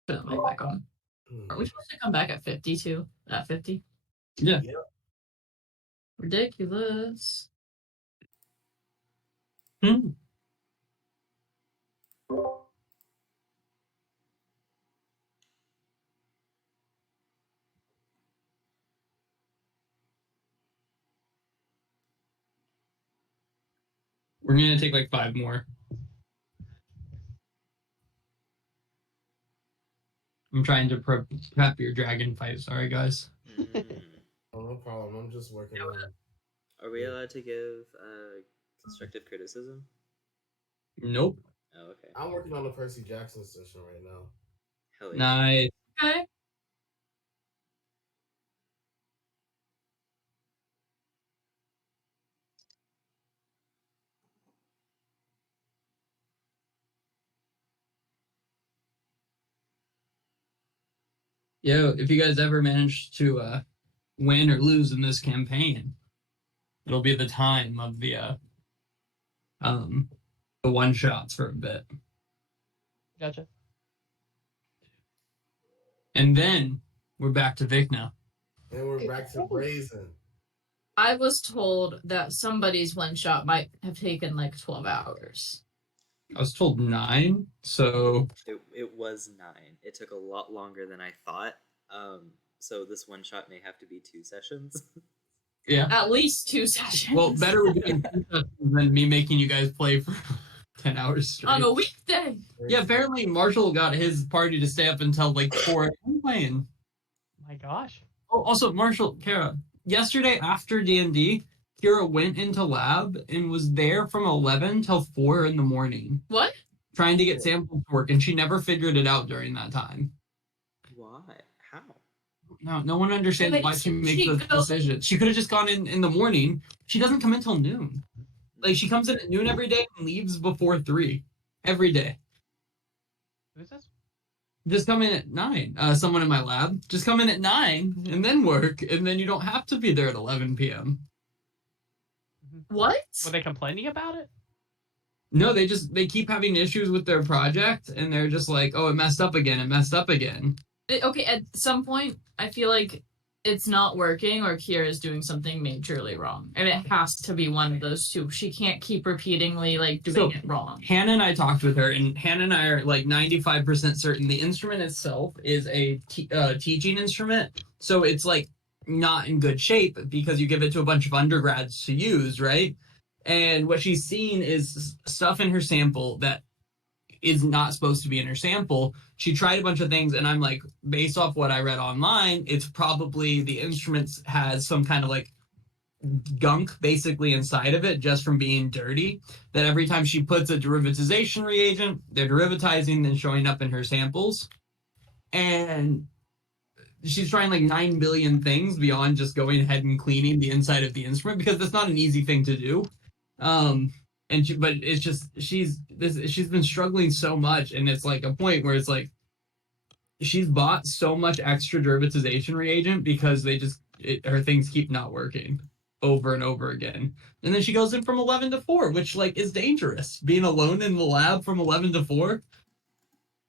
Put the mic back on. Are we supposed to come back at 52? At 50? Yeah. Ridiculous. Hmm. We're gonna take like 5 more. I'm trying to prep your dragon fight. Sorry, guys. Oh, no problem. I'm just working on. Are we allowed to give constructive criticism? Nope. Oh, okay. I'm working on the Percy Jackson session right now. Hell yeah. Nice. Okay. Yo, if you guys ever manage to win or lose in this campaign, it'll be the time of the one shots for a bit. Gotcha. And then we're back to Vikna. And we're back to Brazen. I was told that somebody's one shot might have taken like 12 hours. I was told 9, so It was 9. It took a lot longer than I thought. So this one shot may have to be 2 sessions. yeah. At least 2 sessions. Well, better we're doing 2 sessions than me making you guys play for 10 hours straight. on a weekday. Yeah, apparently Marshall got his party to stay up until like 4 a.m. playing. My gosh. Oh, also, Marshall, Kara, yesterday after D&D, Kira went into lab and was there from 11 till 4 in the morning What? trying to get samples to work, and she never figured it out during that time. Why? How? No one understands Wait, why she so makes she those goes- decisions. She could have just gone in the morning. She doesn't come in till noon. Like, she comes in at noon every day and leaves before 3 every day. Who's this? Just come in at 9. Someone in my lab. Just come in at 9 and then work, and then you don't have to be there at 11 p.m. What? Were they complaining about it? No, they keep having issues with their project, and they're just like, oh, it messed up again. Okay, at some point, I feel like it's not working or Kira is doing something majorly wrong. And it has to be one of those two. She can't keep repeatedly like doing it wrong. Hannah and I talked with her, and Hannah and I are like 95% certain the instrument itself is a teaching instrument. So it's like not in good shape because you give it to a bunch of undergrads to use, right? And what she's seen is stuff in her sample that is not supposed to be in her sample. She tried a bunch of things, and I'm like, based off what I read online, it's probably the instruments has some kind of like gunk basically inside of it just from being dirty, that every time she puts a derivatization reagent, they're derivatizing and showing up in her samples. And she's trying like 9 billion things beyond just going ahead and cleaning the inside of the instrument, because that's not an easy thing to do. but it's just she's been struggling so much, and it's like a point where it's like she's bought so much extra derivitization reagent because her things keep not working over and over again. And then she goes in from 11 to 4, which like is dangerous. Being alone in the lab from 11 to 4,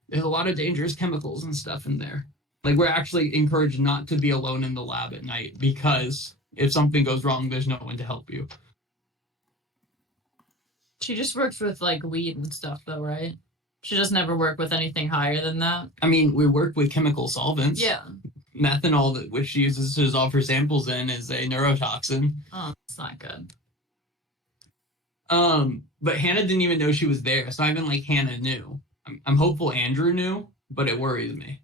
there's a lot of dangerous chemicals and stuff in there. Like we're actually encouraged not to be alone in the lab at night because if something goes wrong, there's no one to help you. She just works with like weed and stuff though, right? She doesn't ever work with anything higher than that. I mean, we work with chemical solvents. Yeah. Methanol, which she uses to dissolve her samples in, is a neurotoxin. Oh, that's not good. But Hannah didn't even know she was there. It's not even like Hannah knew. I'm hopeful Andrew knew, but it worries me.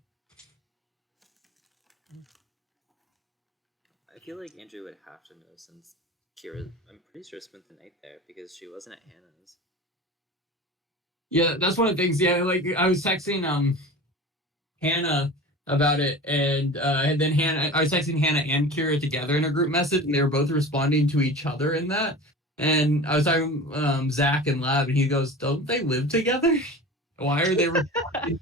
I feel like Andrew would have to know since Kira, I'm pretty sure, spent the night there because she wasn't at Hannah's. Yeah, that's one of the things. Yeah, like I was texting Hannah about it, and then I was texting Hannah and Kira together in a group message, and they were both responding to each other in that. And I was talking Zach and Lab, and he goes, "Don't they live together? Why are they responding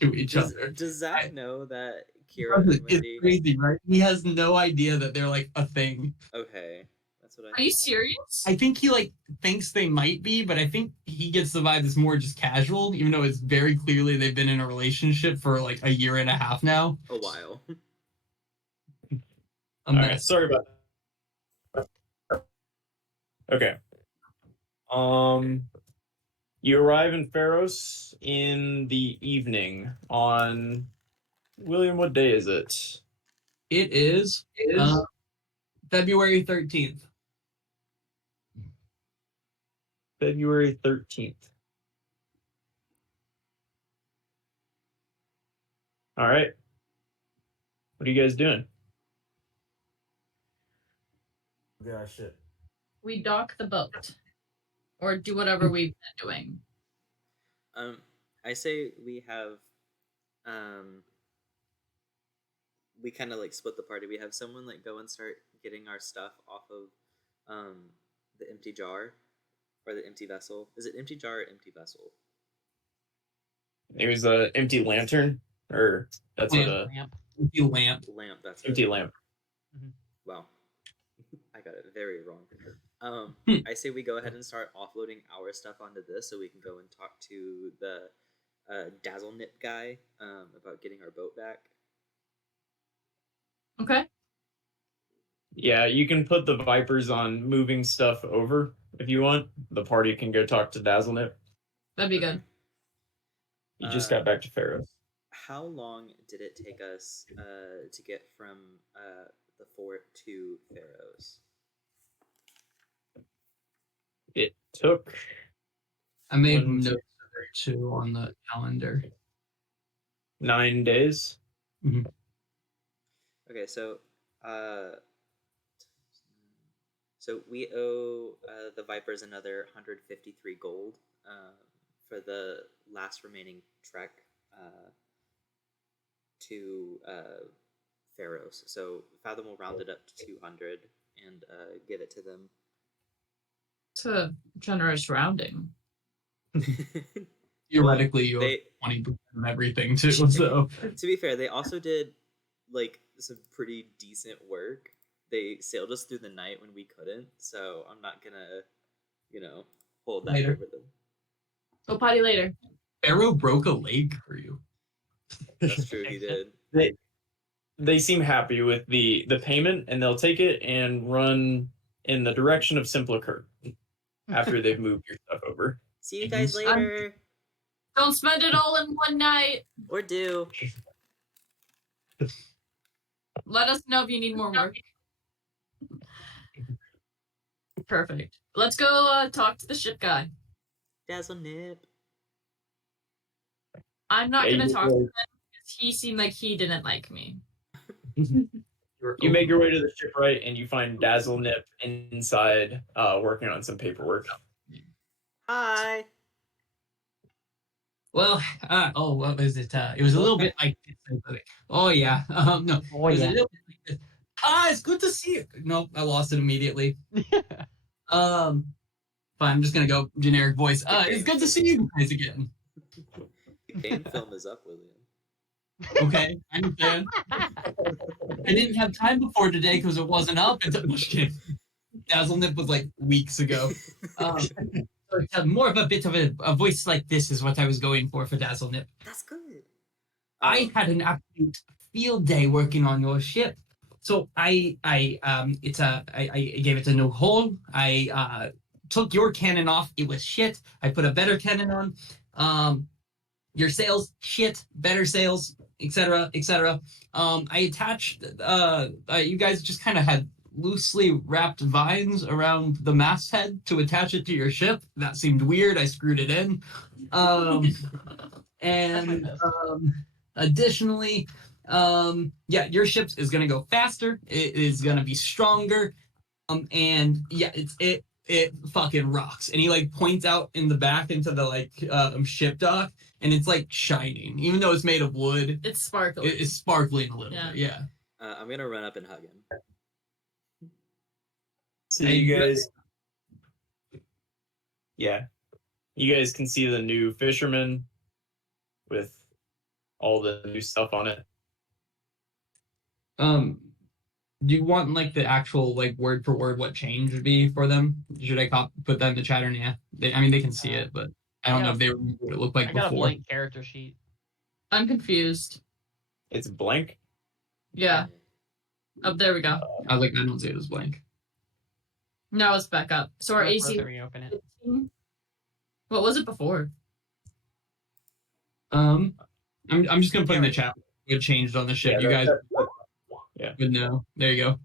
to each other?" Does Zach know that Kira and Wendy? It's crazy, right? He has no idea that they're like a thing. Okay, that's what I. Are you serious? I think he like thinks they might be, but I think he gets the vibe it's more just casual, even though it's very clearly they've been in a relationship for like a year and a half now. A while. All right, sorry about that. Okay. You arrive in Pharos in the evening on William. What day is it? It is February 13th. February 13th. All right. What are you guys doing? Yeah, shit. We dock the boat. Or do whatever we've been doing. I say we have, we kind of like split the party. We have someone like go and start getting our stuff off of, the empty jar, or the empty vessel. Is it empty jar or empty vessel? It was an empty lantern, or that's what a Lamp. Empty lamp. Lamp. That's empty right. lamp. Wow, I got it very wrong. I say we go ahead and start offloading our stuff onto this, so we can go and talk to the Dazzle Nip guy about getting our boat back. Okay. Yeah, you can put the Vipers on moving stuff over if you want. The party can go talk to Dazzlenip. That'd be good. You just got back to Pharos. How long did it take us to get from the fort to Pharos? It took I made One, notes of it too on the calendar. 9 days. Okay, so we owe the Vipers another 153 gold for the last remaining trek to Pharos. So Fathom will round it up to 200 and give it to them. It's a generous rounding. Theoretically, you They- have 20% of everything too. So To be fair, they also did like some pretty decent work. They sailed us through the night when we couldn't, so I'm not gonna, hold that Later. over them. Go potty later. Arrow broke a leg for you. That's true, he did. They seem happy with the payment, and they'll take it and run in the direction of Simplicur after they've moved your stuff over. See you guys later. Don't spend it all in one night. Or do. Let us know if you need more work. Perfect. Let's go talk to the ship guy. Dazzle Nip. I'm not Yeah, gonna you talk to him will. because he seemed like he didn't like me. You make your way to the shipwright, and you find Dazzlenip inside, working on some paperwork. Hi. Well, what was it? It was a little bit like this. Oh yeah, no, Oh, it was yeah. a little bit like this. Hi, it's good to see you. Nope, I lost it immediately. Fine, I'm just gonna go generic voice. It's good to see you guys again. The game film is up, William. Okay, I understand. I didn't have time before today because it wasn't up until Dazzle Nip was like weeks ago. So it's more of a bit of a voice like this is what I was going for Dazzle Nip. That's good. I had an absolute field day working on your ship. So I gave it a new hull. I took your cannon off. It was shit. I put a better cannon on. Your sails, shit. Better sails, etc., etc. I attached. You guys just kind of had loosely wrapped vines around the masthead to attach it to your ship. That seemed weird. I screwed it in. And additionally, yeah, your ship is gonna go faster. It is gonna be stronger. And yeah, it fucking rocks. And he like points out in the back into the like ship dock, and it's like shining, even though it's made of wood. It's sparkling. It's sparkling a little bit. Yeah. I'm gonna run up and hug him. So you guys, yeah, you guys can see the new fisherman with all the new stuff on it. Do you want like the actual like word for word what change would be for them? Should I put that in the chat or yeah? They can see it, but I don't know if they remember what it looked like I got before. a blank character sheet. I'm confused. It's blank. Yeah. Oh, there we go. I was like, I don't see it as blank. Now it's back up. So our Go AC. further, reopen it. What was it before? I'm just gonna put in the chat what changed on the ship. You guys would know. There you go.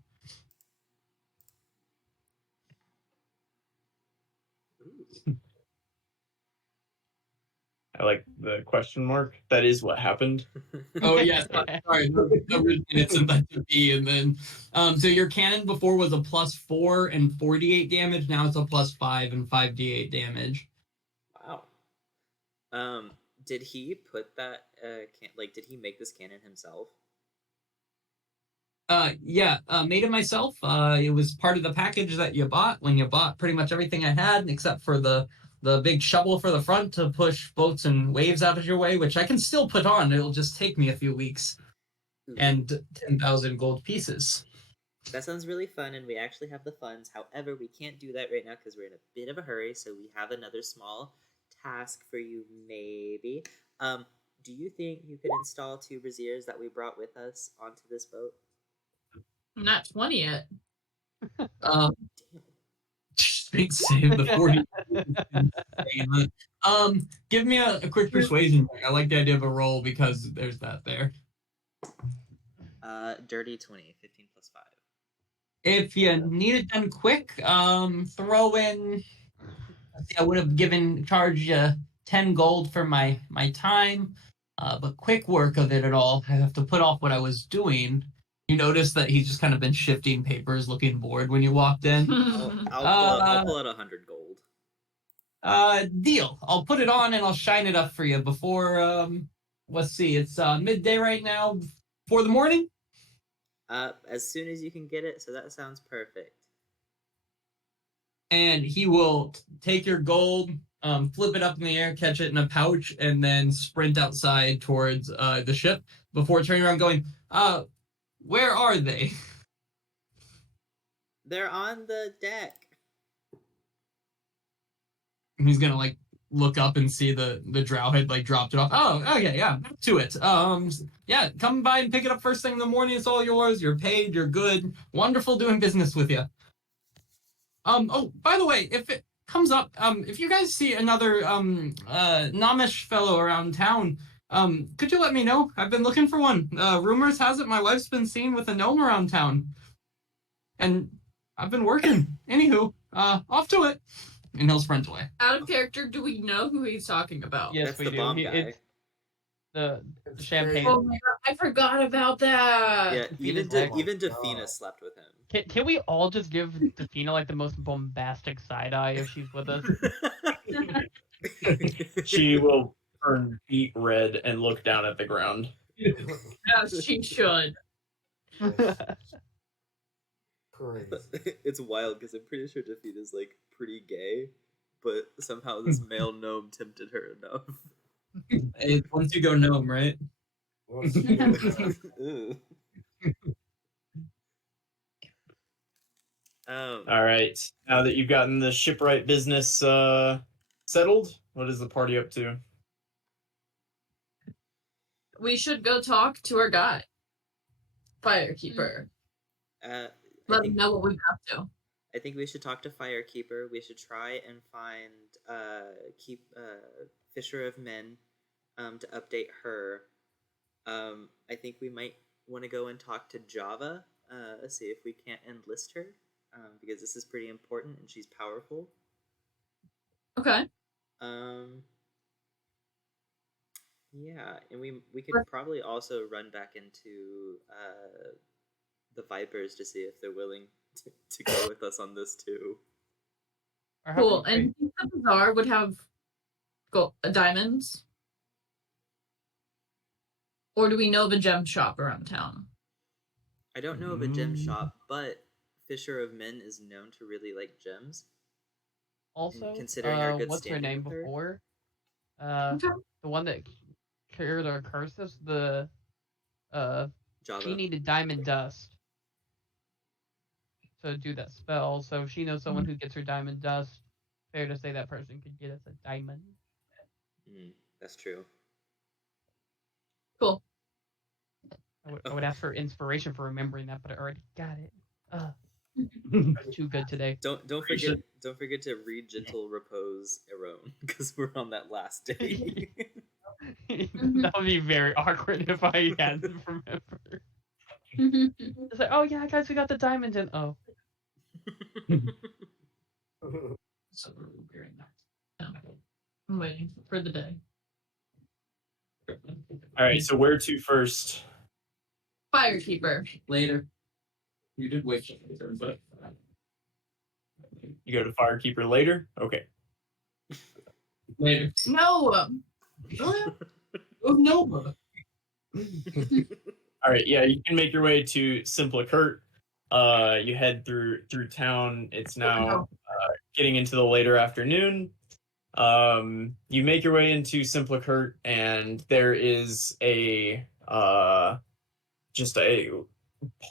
I like the question mark. That is what happened. Oh yes, sorry. Originally it's in that to be, and then so your cannon before was a +4 and 48 damage. Now it's a +5 and 5d8 damage. Wow. Did he put that? Did he make this cannon himself? Yeah, made it myself. It was part of the package that you bought when you bought pretty much everything I had, except for the big shovel for the front to push boats and waves out of your way, which I can still put on. It'll just take me a few weeks. And 10,000 gold pieces. That sounds really fun, and we actually have the funds. However, we can't do that right now because we're in a bit of a hurry, so we have another small task for you, maybe. Do you think you could install 2 braziers that we brought with us onto this boat? I'm not 20 yet. Save the 40. Give me a quick persuasion check. I like the idea of a roll because there's that there. Dirty 20, 15 plus 5. If you need it done quick, throw in. I would have charged you 10 gold for my time, but quick work of it at all. I have to put off what I was doing. You notice that he's just kind of been shifting papers, looking bored when you walked in. I'll pull out 100 gold. Deal. I'll put it on and I'll shine it up for you before. Let's see. It's midday right now. Before the morning. As soon as you can get it. So that sounds perfect. And he will take your gold, flip it up in the air, catch it in a pouch, and then sprint outside towards the ship before turning around going, where are they? They're on the deck. And he's gonna like look up and see the drow had like dropped it off. Oh, okay, yeah, back to it. Yeah, come by and pick it up first thing in the morning. It's all yours. You're paid. You're good. Wonderful doing business with you. Oh, by the way, if it comes up, if you guys see another Nomish fellow around town, could you let me know? I've been looking for one. Rumors has it my wife's been seen with a gnome around town. And I've been working. Anywho, off to it. And he'll sprint away. Out of character, do we know who he's talking about? Yes, That's we the do. bomb guy. It's the champagne. Oh my god, I forgot about that. Yeah, even Defina slept with him. Can we all just give Defina like the most bombastic side eye if she's with us? She will turn beet red and look down at the ground. Yes, she should. Crazy. It's wild because I'm pretty sure Defina's like pretty gay, but somehow this male gnome tempted her enough. Once you go gnome, right? Ew. All right. Now that you've gotten the shipwright business settled, what is the party up to? We should go talk to our guy, Firekeeper. I Let him think know what we have to. I think we should talk to Firekeeper. We should try and find Fisher of Men to update her. I think we might want to go and talk to Java, see if we can't enlist her, because this is pretty important and she's powerful. Okay. Yeah, and we could probably also run back into the Vipers to see if they're willing to go with us on this too. Or how Cool. many- And do you think the bazaar would have diamonds? Or do we know of a gem shop around town? I don't know of a gem shop, but Fisher of Men is known to really like gems. Also, considering our good what's her standing name with her? before? Okay. The one that cured our curses. The she Java. needed diamond dust to do that spell. So if she knows someone who gets her diamond dust, fair to say that person could get us a diamond. That's true. Cool. I would ask for inspiration for remembering that, but I already got it. Too good today. Don't forget to read Gentle Repose Erone, because we're on that last day. That would be very awkward if I hadn't remembered. It's like, oh yeah, guys, we got the diamonds in. Oh. So we're in that. I'm waiting for the day. All right, so where to first? Firekeeper. Later. You did wait later, but You go to Firekeeper later? Okay. later. No. Oh no. All right, yeah, you can make your way to Simplicurt. You head through town. It's now getting into the later afternoon. You make your way into Simplicurt, and there is a just a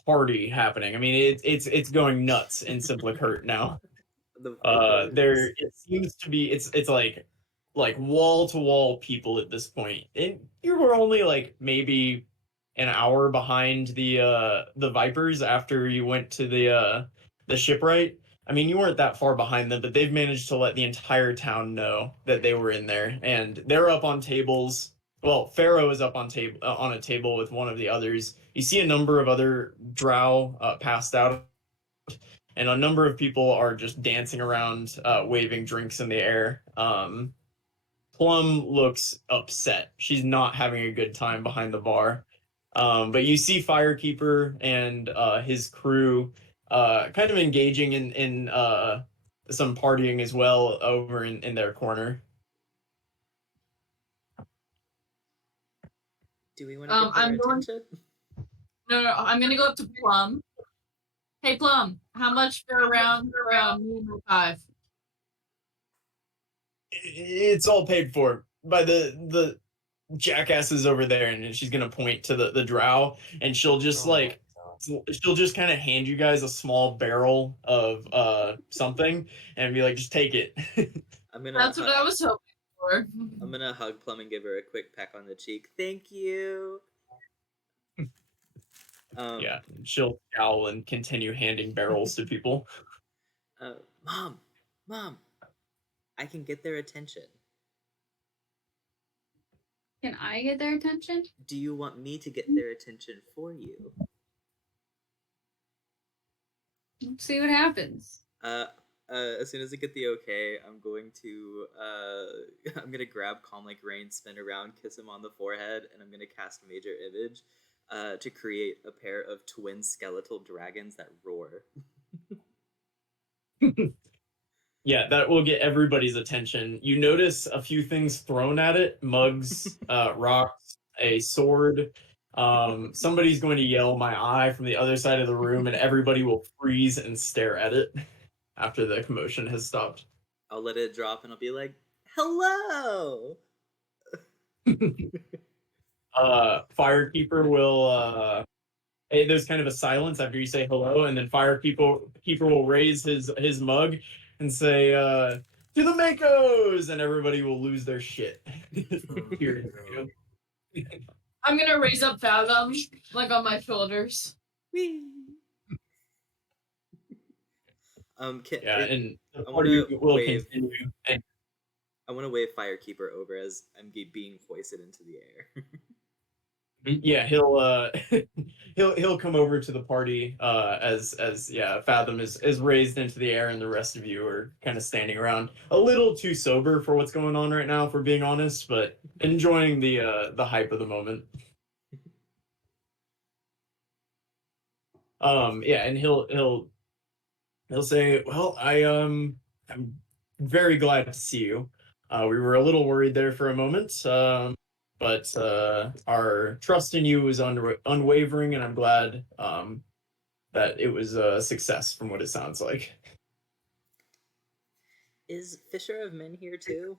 party happening. I mean, it's going nuts in Simplicurt now. There it seems to be it's like wall to wall people at this point. You were only like maybe an hour behind the Vipers after you went to the shipwright. I mean, you weren't that far behind them, but they've managed to let the entire town know that they were in there, and they're up on tables. Well, Pharaoh is up on a table with one of the others. You see a number of other drow passed out, and a number of people are just dancing around, waving drinks in the air. Plum looks upset. She's not having a good time behind the bar. But you see Firekeeper and his crew kind of engaging in some partying as well over in their corner. Do we want to get their attention? No, I'm gonna go up to Plum. Hey Plum, how much for a round me and 5? It's all paid for by the jackasses over there, and she's gonna point to the drow, and she'll just she'll just kind of hand you guys a small barrel of something and be like, just take it. That's what I was hoping for. I'm gonna hug Plum and give her a quick peck on the cheek. Thank you. Yeah, she'll scowl and continue handing barrels to people. Mom, I can get their attention. Can I get their attention? Do you want me to get their attention for you? Let's see what happens. As soon as I get the okay, I'm gonna grab Calm Like Rain, spin around, kiss him on the forehead, and I'm gonna cast Major Image to create a pair of twin skeletal dragons that roar. Yeah, that will get everybody's attention. You notice a few things thrown at it: mugs, rocks, a sword. Somebody's going to yell "my eye" from the other side of the room, and everybody will freeze and stare at it after the commotion has stopped. I'll let it drop and I'll be like, "Hello." Firekeeper will there's kind of a silence after you say hello, and then Firekeeper will raise his mug and say, "To the Makos!" and everybody will lose their shit. Here, I'm gonna raise up Fathom, like on my shoulders. Whee! Yeah, and the I party wanna will wave. continue. And I want to wave Firekeeper over as I'm being hoisted into the air. yeah, he'll he'll come over to the party as Fathom is raised into the air, and the rest of you are kind of standing around, a little too sober for what's going on right now, if we're being honest, but enjoying the hype of the moment. Yeah, and he'll say, "Well, I'm very glad to see you. We were a little worried there for a moment, but our trust in you is unwavering, and I'm glad that it was a success from what it sounds like." Is Fisher of Men here too?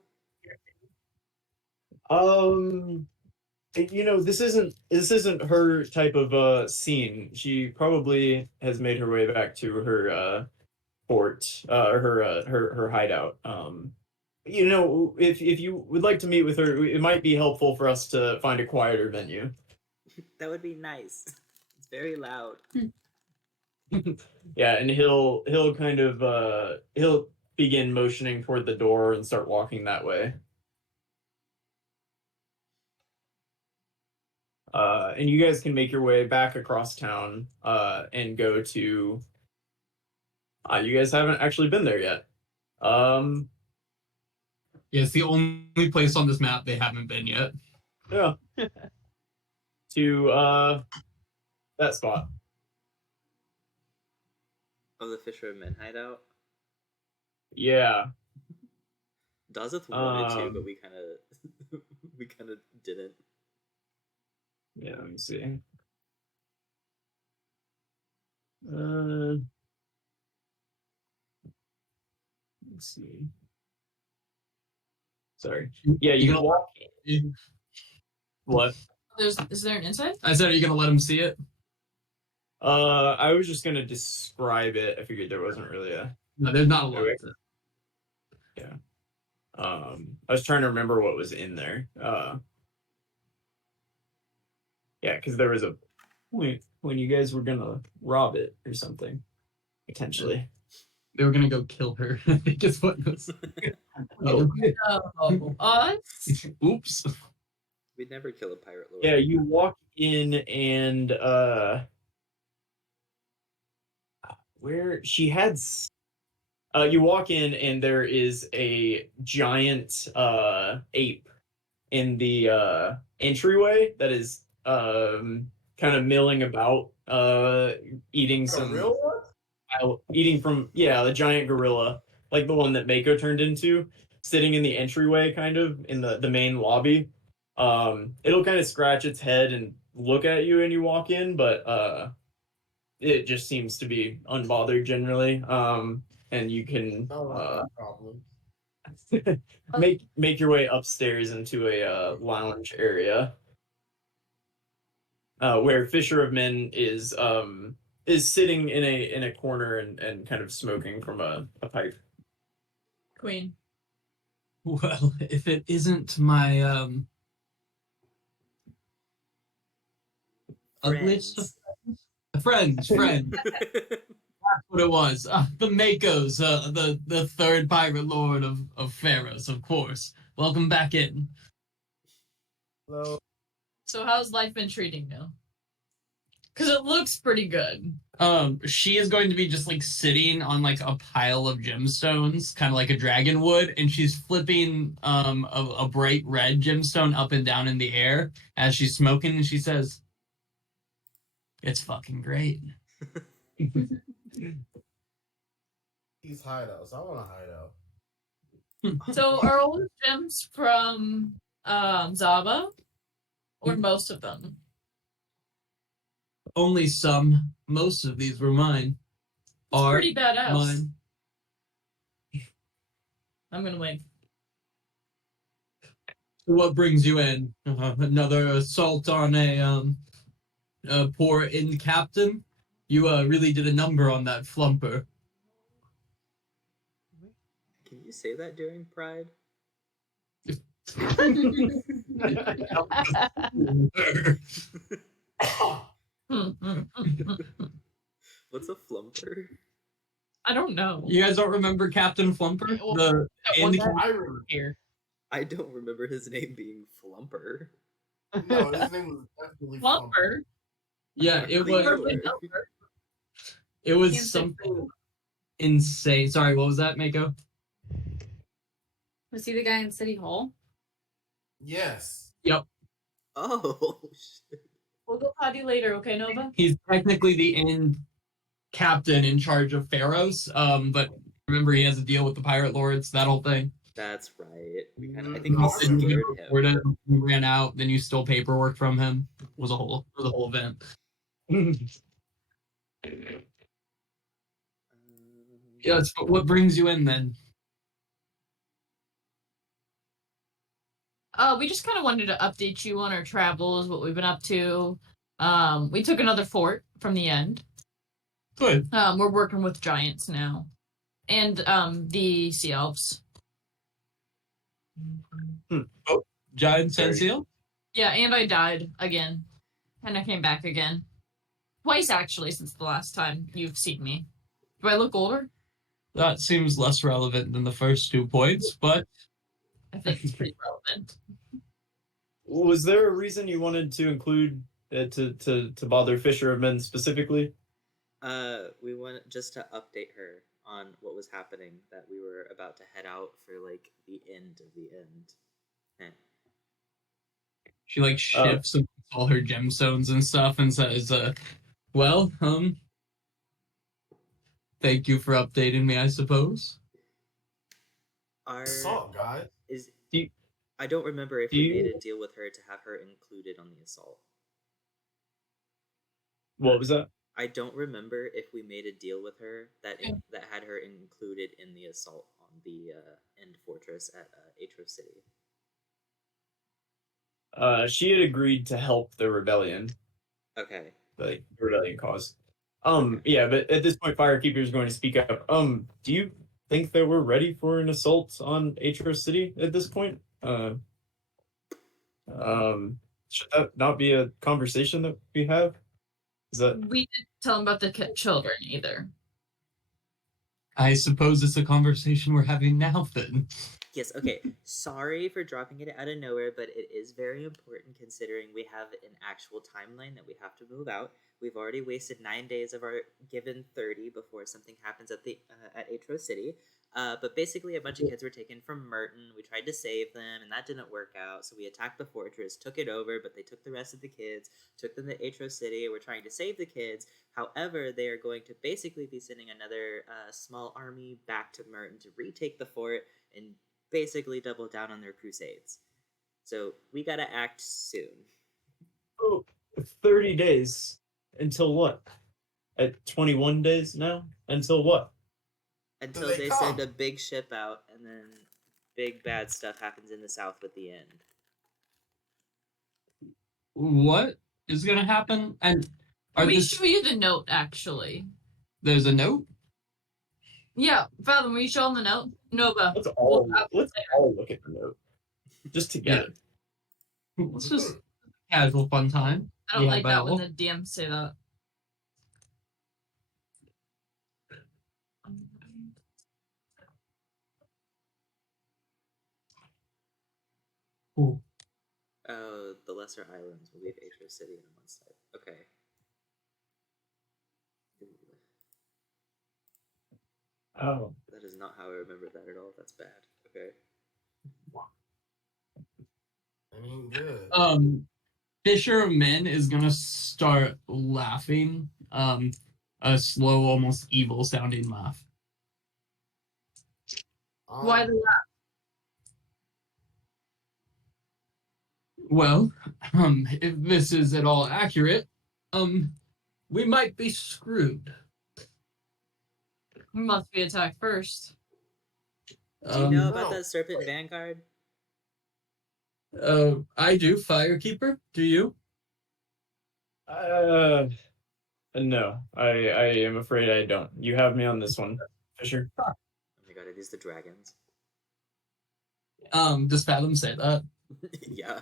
This isn't her type of scene. She probably has made her way back to her fort, or her hideout. If you would like to meet with her, it might be helpful for us to find a quieter venue. That would be nice. It's very loud. Yeah, and he'll kind of he'll begin motioning toward the door and start walking that way. And you guys can make your way back across town and go to. You guys haven't actually been there yet. Yeah, it's the only place on this map they haven't been yet. Yeah. To that spot. Oh, the Fisher of Men hideout. Yeah. Dazeth wanted to, but we kind of didn't. Yeah, let me see. Let's see. Sorry. Yeah, you can walk. What? Is there an inside? I said, are you gonna let him see it? I was just gonna describe it. I figured there wasn't really a. No, there's not a lot. Yeah. I was trying to remember what was in there. Yeah, because there was a point when you guys were gonna rob it or something, potentially. They were gonna go kill her. I think is what it was. Oh. Oh, us? Oops. We'd never kill a pirate lord. Yeah, you walk in and where she had you walk in and there is a giant ape in the entryway that is kind of milling about, eating some real one? eating from the giant gorilla, like the one that Mako turned into, sitting in the entryway, kind of in the main lobby. It'll kind of scratch its head and look at you and you walk in, but it just seems to be unbothered generally. And you can Problem. make your way upstairs into a lounge area, where Fisher of Men is sitting in a corner and kind of smoking from a pipe. Queen. Well, if it isn't my Friends. friends, that's what it was. The Makos, the third pirate lord of Pharos, of course. Welcome back in. Hello. So how's life been treating you? Because it looks pretty good. She is going to be just like sitting on like a pile of gemstones, kind of like a dragon would, and she's flipping a bright red gemstone up and down in the air as she's smoking, and she says, "It's fucking great." These hideouts. I want a hideout. So are all the gems from Zaba? Or most of them? Only some. Most of these were mine. It's Are pretty badass. mine. I'm gonna wave. What brings you in? Another assault on a poor inn captain? You really did a number on that flumper. Can you say that during Pride? What's a flumper? I don't know. You guys don't remember Captain Flumper? Well, The one inn guy I remember. here. I don't remember his name being Flumper. No, his name was definitely Flumper. Yeah, it was. Flumper. It was Can't say something insane. Sorry, what was that, Mako? Was he the guy in City Hall? Yes. Yep. Oh, shit. We'll go potty later, okay, Nova? He's technically the inn captain in charge of Pharaohs. But remember, he has a deal with the pirate lords. That whole thing. That's right. I think No, we I scared remember. him. He ran out. Then you stole paperwork from him. It was a whole event. Yes, but what brings you in then? We just kind of wanted to update you on our travels, what we've been up to. We took another fort from the end. Good. We're working with giants now, and the sea elves. Giant Senseo? Yeah, and I died again, and I came back again, twice actually since the last time you've seen me. Do I look older? That seems less relevant than the first 2 points, but I think it's pretty relevant. Was there a reason you wanted to include to bother Fishermen specifically? We want just to update her on what was happening, that we were about to head out for like the end of the end. she like shifts all her gemstones and stuff and says, well, thank you for updating me, I suppose. Our Assault, guys. is Do you- I don't remember if do we you- made a deal with her to have her included on the assault. What was that? I don't remember if we made a deal with her that had her included in the assault on the end fortress at Aetros City. She had agreed to help the rebellion, Okay. the rebellion cause. Yeah, but at this point, Firekeeper is going to speak up. Do you think that we're ready for an assault on Aetros City at this point? Should that not be a conversation that we have? Is that We didn't tell him about the children either. I suppose it's a conversation we're having now then. Yes, okay. Sorry for dropping it out of nowhere, but it is very important considering we have an actual timeline that we have to move out. We've already wasted 9 days of our given 30 before something happens at the at Aetros City. But basically, a bunch of kids were taken from Merton. We tried to save them, and that didn't work out. So we attacked the fortress, took it over, but they took the rest of the kids, took them to Aetros City. We're trying to save the kids. However, they are going to basically be sending another small army back to Merton to retake the fort and basically double down on their crusades. So we gotta act soon. 30 days until what? At 21 days now? Until what? Until they they come. send a big ship out, and then big bad stuff happens in the south with the end. What is gonna happen? And Let are me this show you the note, actually. there's a note? Yeah, Fathom, will you show him the note? Nova. Let's all look at the note. Just together. It's just casual fun time. I don't Yeah, like that Bible. when the DMs say that. Cool. Oh, the Lesser Islands will leave Aetros City on one side. Okay. Oh. That is not how I remember that at all. That's bad. Okay. I mean, good. Fisherman is gonna start laughing. A slow, almost evil sounding laugh. Why the laugh? Well, if this is at all accurate, we might be screwed. We must be attacked first. Do you know Um, about No. that Serpent Vanguard? I do, Firekeeper. Do you? No, I am afraid I don't. You have me on this one, Fisher. Oh my god, are these the dragons? Does Fathom say that? Yeah.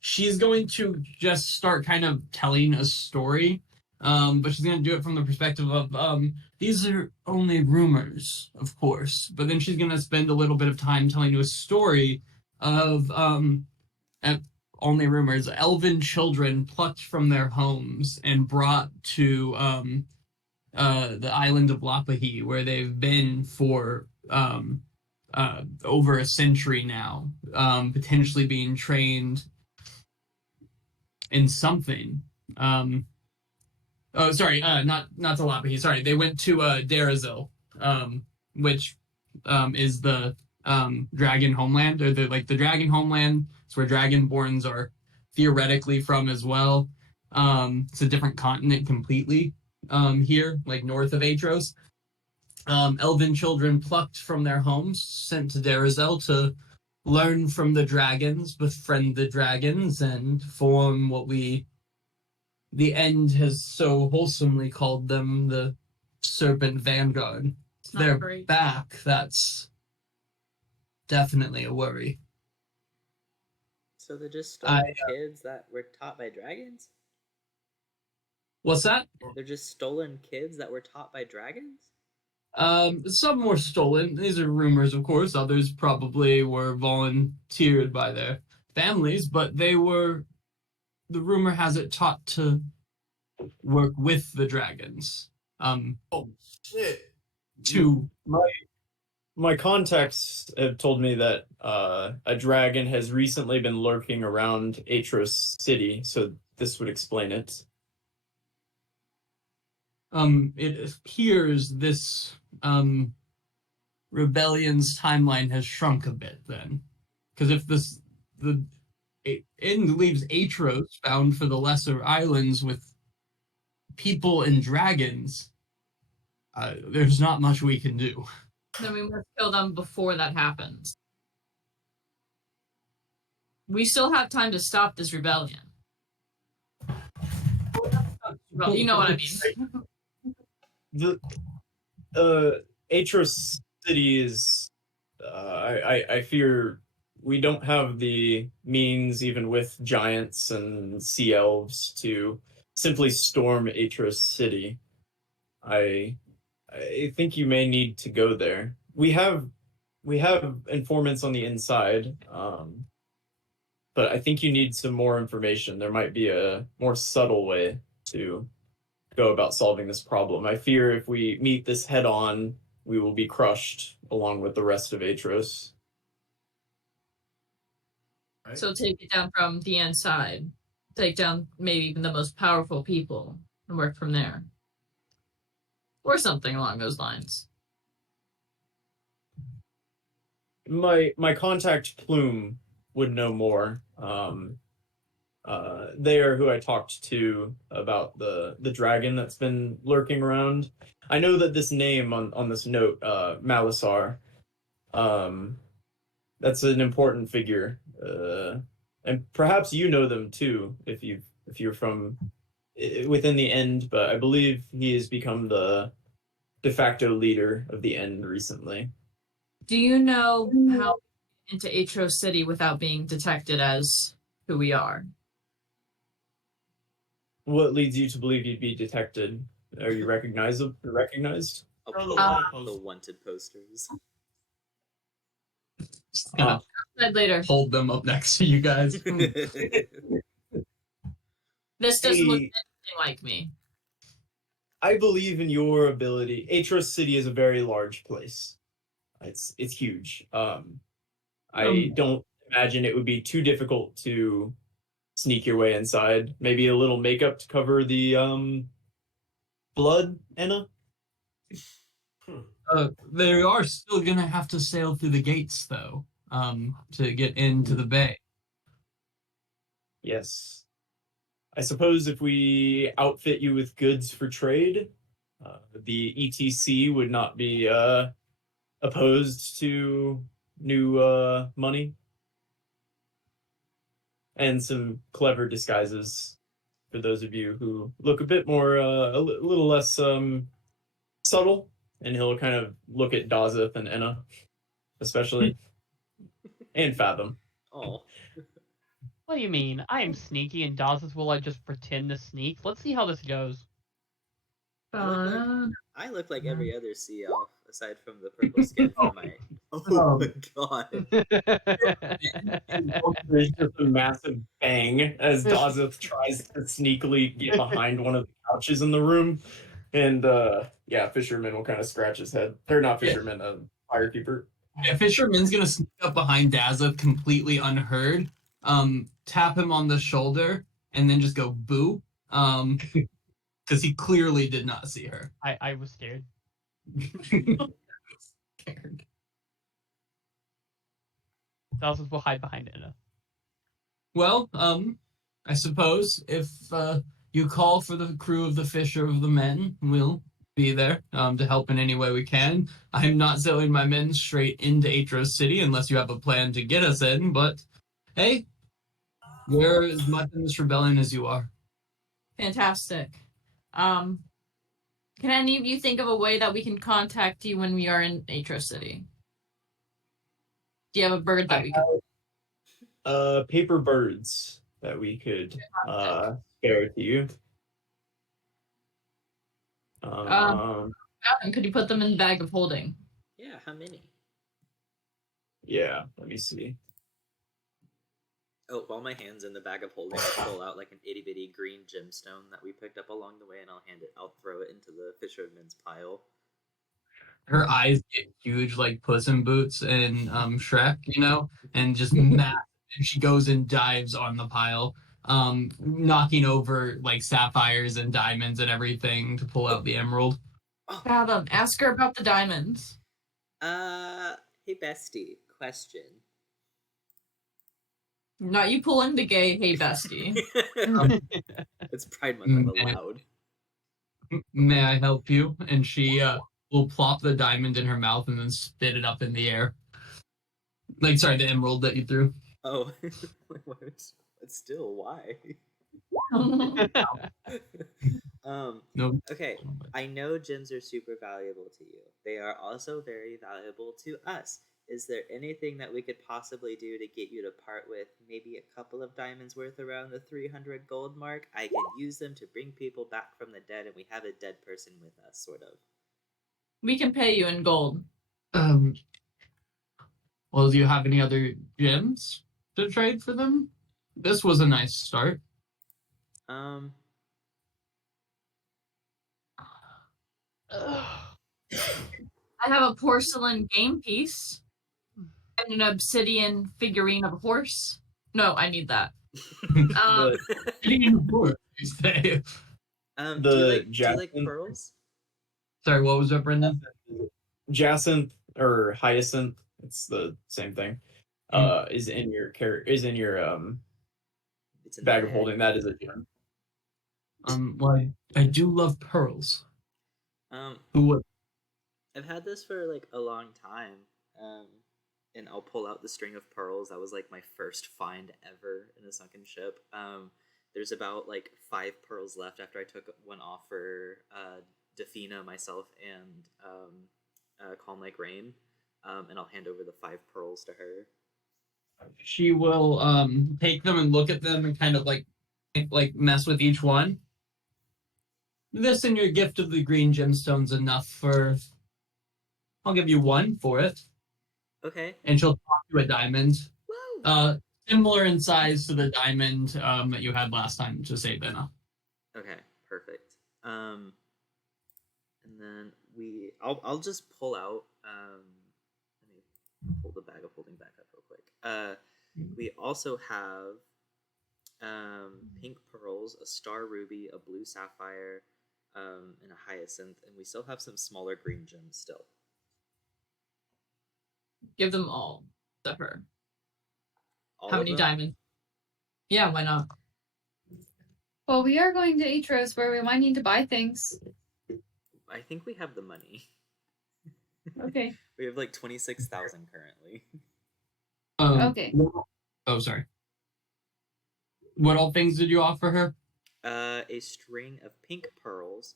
She's going to just start kind of telling a story. But she's going to do it from the perspective of, these are only rumors, of course. But then she's going to spend a little bit of time telling you a story of, only rumors, elven children plucked from their homes and brought to, the island of Lapahi, where they've been for, over a century now, potentially being trained in something. Oh, sorry, not to Lapahi. Sorry, they went to Darazil, which is the dragon homeland, or the dragon homeland. It's where dragonborns are theoretically from as well. It's a different continent completely. Here, like north of Aetros. Elven children plucked from their homes, sent to Darazil to learn from the dragons, befriend the dragons, and form what the end has so wholesomely called them, the Serpent Vanguard. Not They're great. back. That's definitely a worry. So they're just stolen kids that were taught by dragons? What's that? They're just stolen kids that were taught by dragons? Some were stolen. These are rumors, of course. Others probably were volunteered by their families, but they were, the rumor has it, taught to work with the dragons. Oh shit. To My contacts have told me that a dragon has recently been lurking around Aetros City, so this would explain it. it appears this rebellion's timeline has shrunk a bit then, because if the end leaves Aetros bound for the Lesser Islands with people and dragons, there's not much we can do. Then we must kill them before that happens. We still have time to stop this rebellion. Well, you know what I mean. The Aetros City is. I fear we don't have the means, even with giants and sea elves, to simply storm Aetros City. I think you may need to go there. We have informants on the inside, but I think you need some more information. There might be a more subtle way to go about solving this problem. I fear if we meet this head on, we will be crushed along with the rest of Aetros. So take it down from the inside. Take down maybe even the most powerful people and work from there. Or something along those lines. My contact Plume would know more. They are who I talked to about the dragon that's been lurking around. I know that this name on this note, Malisar, that's an important figure. And perhaps you know them too, if you're from within the End, but I believe he has become the de facto leader of the End recently. Do you know how into Aetros City without being detected as who we are? What leads you to believe you'd be detected? Are you recognized? I'll Oh, pull the out wanted the posters. wanted posters. Just gonna Said later. hold them up next to you guys. This doesn't look Hey, anything like me. I believe in your ability. Aetros City is a very large place. It's huge. I don't imagine it would be too difficult to sneak your way inside. Maybe a little makeup to cover the blood, Anna. They are still gonna have to sail through the gates though, to get into the bay. Yes. I suppose if we outfit you with goods for trade, the ETC would not be opposed to new money and some clever disguises for those of you who look a bit more little less subtle. And he'll kind of look at Dazeth and Enna, especially, and Fathom. Oh, What do you mean? I am sneaky, and Dawes will I just pretend to sneak? Let's see how this goes. I look like every other sea elf aside from the purple skin for my. Oh my god! There's just a massive bang as Dazeth tries to sneakily get behind one of the couches in the room. And yeah, Fisherman will kind of scratch his head. They're not Fisherman, Firekeeper. Yeah, Fisherman's gonna sneak up behind Dazeth completely unheard, tap him on the shoulder, and then just go boo. Because he clearly did not see her. I was scared. Scared. Dawes will hide behind Enna. Well, I suppose if you call for the crew of the Fisher of the Men, we'll be there to help in any way we can. I'm not sending my men straight into Aetros City unless you have a plan to get us in, but hey, we're as much in this rebellion as you are. Fantastic. Can any of you think of a way that we can contact you when we are in Aetros City? Do you have a bird that we could? Paper birds that we could spare to you. Could you put them in the bag of holding? Yeah, how many? Yeah, let me see. Oh, while my hand's in the bag of holding, I pull out like an itty bitty green gemstone that we picked up along the way, and I'll throw it into the fisherman's pile. Her eyes get huge like Puss in Boots and Shrek, and just massive. And she goes and dives on the pile, knocking over like sapphires and diamonds and everything to pull out the emerald. Fathom, ask her about the diamonds. Hey bestie, question. Not you pulling the gay, hey bestie. It's Pride Month, I'm allowed. May I help you? And she will plop the diamond in her mouth and then spit it up in the air. Like, sorry, the emerald that you threw. Oh, but still, why? No. Okay, I know gems are super valuable to you. They are also very valuable to us. Is there anything that we could possibly do to get you to part with maybe a couple of diamonds worth around the 300 gold mark? I can use them to bring people back from the dead, and we have a dead person with us, sort of. We can pay you in gold. Well, do you have any other gems to trade for them? This was a nice start. I have a porcelain game piece and an obsidian figurine of a horse. No, I need that. Do you like pearls? Sorry, what was that, Brendan? Jacinth or Hyacinth, it's the same thing. Is in your bag of holding. That is a gem. Well, I do love pearls. Who would? I've had this for like a long time. And I'll pull out the string of pearls. That was like my first find ever in a sunken ship. There's about like 5 pearls left after I took one off for Defina, myself, and Calm Like Rain. And I'll hand over the 5 pearls to her. She will take them and look at them and kind of like mess with each one. This and your gift of the green gemstone's enough for. I'll give you 1 for it. Okay. And she'll toss you a diamond. Woo! Similar in size to the diamond that you had last time to save Enna. Okay, perfect. And then I'll just pull out. Let me pull the bag of holding back up real quick. We also have pink pearls, a star ruby, a blue sapphire, and a hyacinth, and we still have some smaller green gems still. Give them all to her. All How of many them? diamonds? Yeah, why not? Well, we are going to Aetros where we might need to buy things. I think we have the money. Okay. We have like 26,000 currently. Okay. Oh, sorry. What all things did you offer her? A string of pink pearls.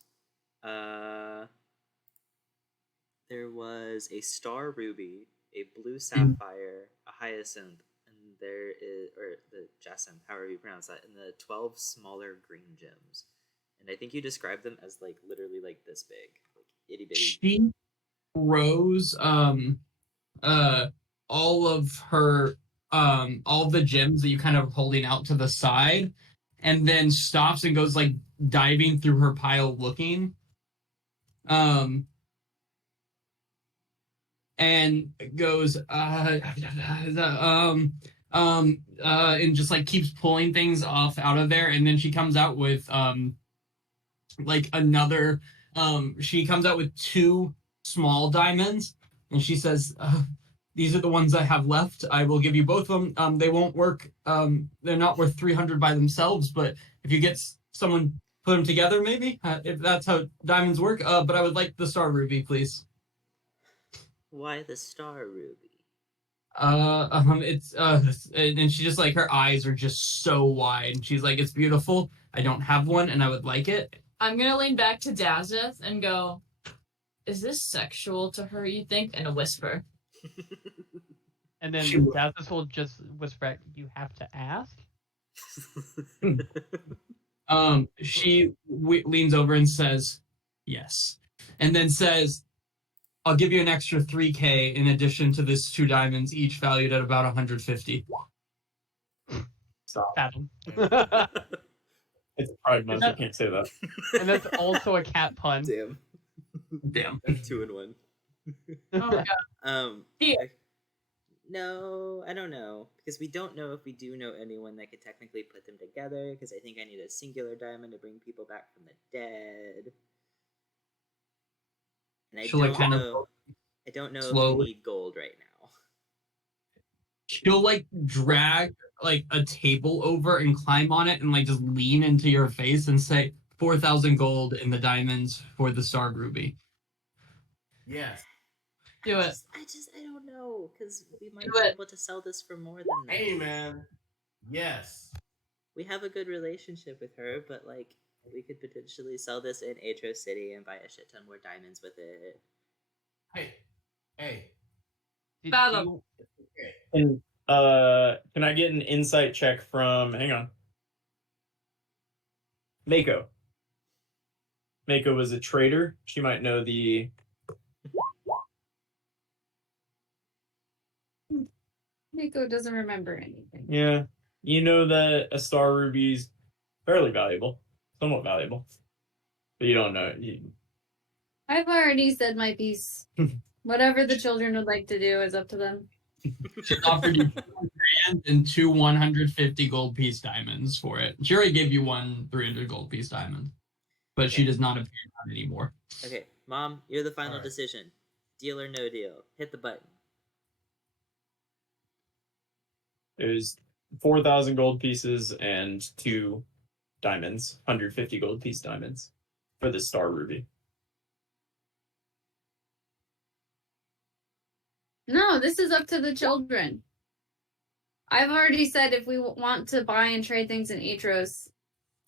There was a star ruby, a blue sapphire, a hyacinth, and there is, or the jacinth, however you pronounce that, and the 12 smaller green gems. And I think you described them as like literally like this big, like itty bitty. She throws all of her all the gems that you kind of holding out to the side, and then stops and goes like diving through her pile looking. And goes and just like keeps pulling things off out of there, and then she comes out with like another she comes out with two small diamonds, and she says, these are the ones I have left. I will give you both of them. They won't work. They're not worth 300 by themselves, but if you get someone put them together, maybe, if that's how diamonds work. But I would like the star ruby, please. Why the star ruby? It's and she just like her eyes are just so wide, and she's like, it's beautiful. I don't have one, and I would like it. I'm gonna lean back to Dazeth and go, is this sexual to her, you think? In a whisper. And then Sure. Dazis will just whisper, "You have to ask." She leans over and says, yes, and then says, I'll give you an extra 3K in addition to this 2 diamonds, each valued at about 150. Stop. Fathom. It's Pride Month. I can't say that. And that's also a cat pun. Damn. Damn. 2 in 1. Oh my god. Yeah. No, I don't know, because we don't know if we do know anyone that could technically put them together, because I think I need a singular diamond to bring people back from the dead. And I She'll like kind of I don't know if slowly. we need gold right now. She'll like drag like a table over and climb on it and like just lean into your face and say 4,000 gold in the diamonds for the star ruby. Yes. Do it. I don't know, because we might Do be it. able to sell this for more than that. Hey, man. Yes. We have a good relationship with her, but like we could potentially sell this in Aetros City and buy a shit ton more diamonds with it. Hey. Do Fathom. you- And can I get an insight check from? Hang on. Mako. Mako was a trader. She might know the. Nico doesn't remember anything. Yeah, you know that a star ruby's fairly valuable, somewhat valuable, but you don't know. I've already said my piece. Whatever the children would like to do is up to them. She's offered you 2 grand and 2 150 gold piece diamonds for it. She already gave you 1 300 gold piece diamond, but she does not appear on anymore. Okay, Mom, you're the final Alright. decision. Deal or no deal? Hit the button. There's 4,000 gold pieces and 2 diamonds, 150 gold piece diamonds for the star ruby. No, this is up to the children. I've already said if we want to buy and trade things in Aetros,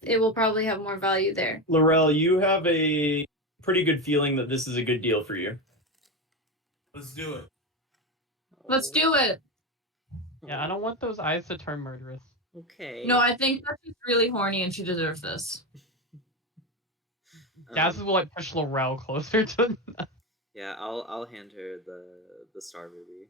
it will probably have more value there. Laurel, you have a pretty good feeling that this is a good deal for you. Let's do it. Let's do it. Yeah, I don't want those eyes to turn murderous. Okay. No, I think that she's really horny and she deserves this. Dazis will like push Laurel closer to. Yeah, I'll hand her the star ruby.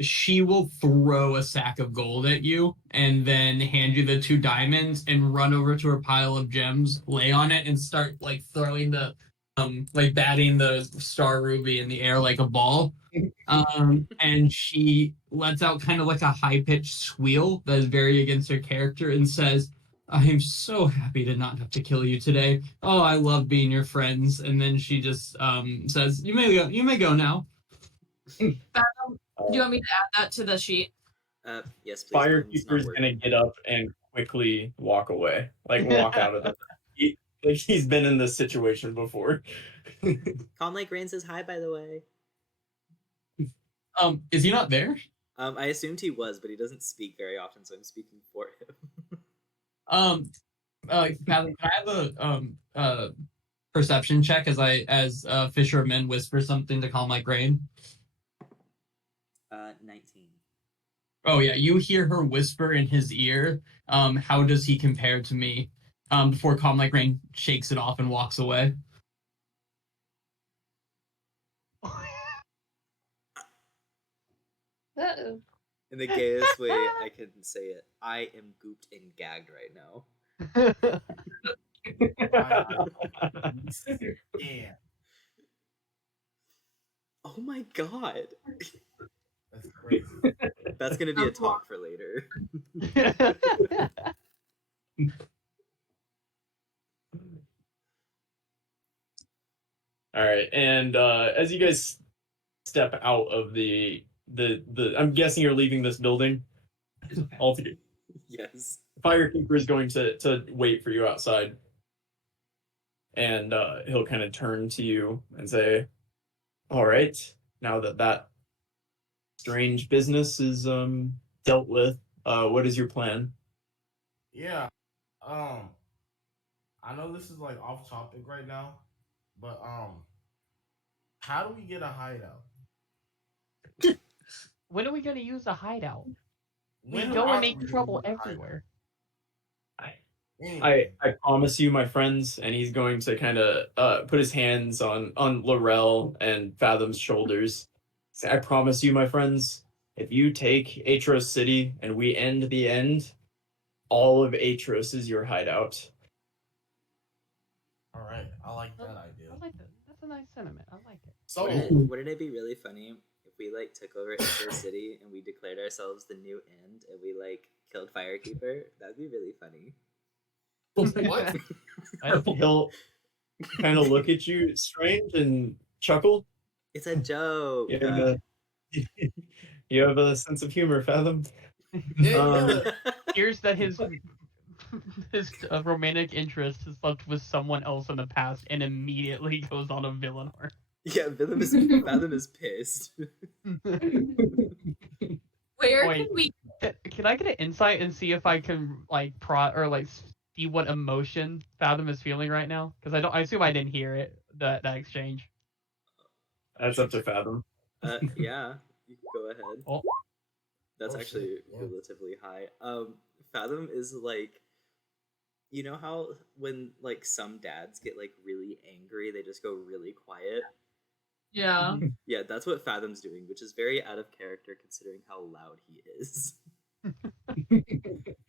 She will throw a sack of gold at you and then hand you the 2 diamonds and run over to her pile of gems, lay on it, and start like throwing the like batting the star ruby in the air like a ball. And she lets out kind of like a high-pitched squeal that is very against her character and says, I am so happy to not have to kill you today. Oh, I love being your friends. And then she just says, you may go now. Fathom, do you want me to add that to the sheet? Yes, please. It's not Firekeeper's working. gonna get up and quickly walk away, like walk out of the. like he's been in this situation before. Calm Lake Rain says hi, by the way. Is he not there? I assumed he was, but he doesn't speak very often, so I'm speaking for him. Fathom, can I have a perception check as Fisherman whispers something to Calm Like Rain? 19. Oh yeah, you hear her whisper in his ear. How does he compare to me? Before Calm Like Rain shakes it off and walks away. Uh-oh. In the gayest way I can say it, I am gooped and gagged right now. Yeah, Oh my god. that's crazy. That's gonna be a talk for later. All right, and as you guys step out of the I'm guessing you're leaving this building altogether. Yes. Firekeeper is going to wait for you outside, and he'll kind of turn to you and say, "All right, now that that strange business is dealt with, what is your plan?" Yeah. I know this is like off topic right now, but how do we get a hideout? When are we gonna use a hideout? We When go are and make we trouble gonna use a hideout? everywhere. Anyway, I promise you, my friends, and he's going to kind of put his hands on Laurel and Fathom's shoulders. Say, I promise you, my friends, if you take Aetros City and we end the end, all of Aetros is your hideout. all right, I like that idea. I like that. That's a nice sentiment. I like it. So Wouldn't it be really funny if we like took over Intro City and we declared ourselves the new end and we like killed Firekeeper? That'd be really funny. what? He'll kind of look at you strange and chuckle. It's a joke. You have a sense of humor, Fathom. Yeah, Here's that his romantic interest has slept with someone else in the past and immediately goes on a villain arc. Yeah, Fathom is pissed. Where Wait. can we? Can I get an insight and see if I can like see what emotion Fathom is feeling right now? Because I assume I didn't hear it that exchange. That's up to Fathom. Yeah, you can go ahead. Oh. That's Oh, actually shit, yeah. relatively high. Fathom is like, you know how when like some dads get like really angry, they just go really quiet. Yeah. Yeah, that's what Fathom's doing, which is very out of character considering how loud he is.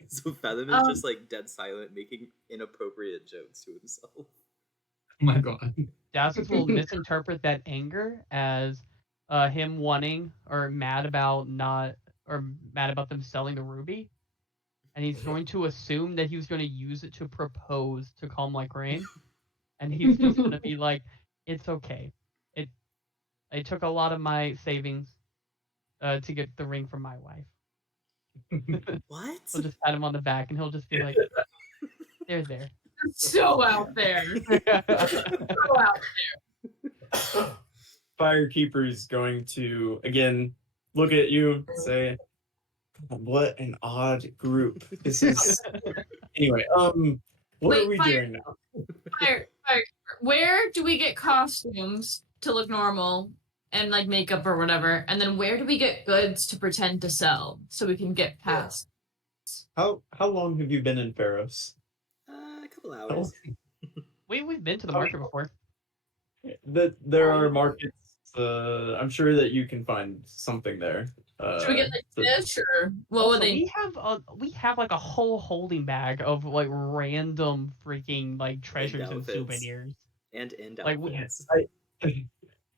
So Fathom is just like dead silent, making inappropriate jokes to himself. Oh my god. Dazzles will misinterpret that anger as him wanting or mad about them selling the ruby, and he's going to assume that he was going to use it to propose to Calm Like Rain, and he's just going to be like, "It's okay. It took a lot of my savings to get the ring from my wife." What? He'll just pat him on the back, and he'll just be like, "There." So out there. So out. Firekeeper's going to again look at you and say, "What an odd group. This is anyway. What Wait, are we Fire- doing now?" Fire. Where do we get costumes to look normal and like makeup or whatever? And then where do we get goods to pretend to sell so we can get past? How long have you been in Pharos? A couple hours. We've been to the market before. There are markets. I'm sure that you can find something there. Should we get like so- fish or what Also, would they? we have like a whole holding bag of like random freaking like treasures and outfits. souvenirs. And end Like, outfits.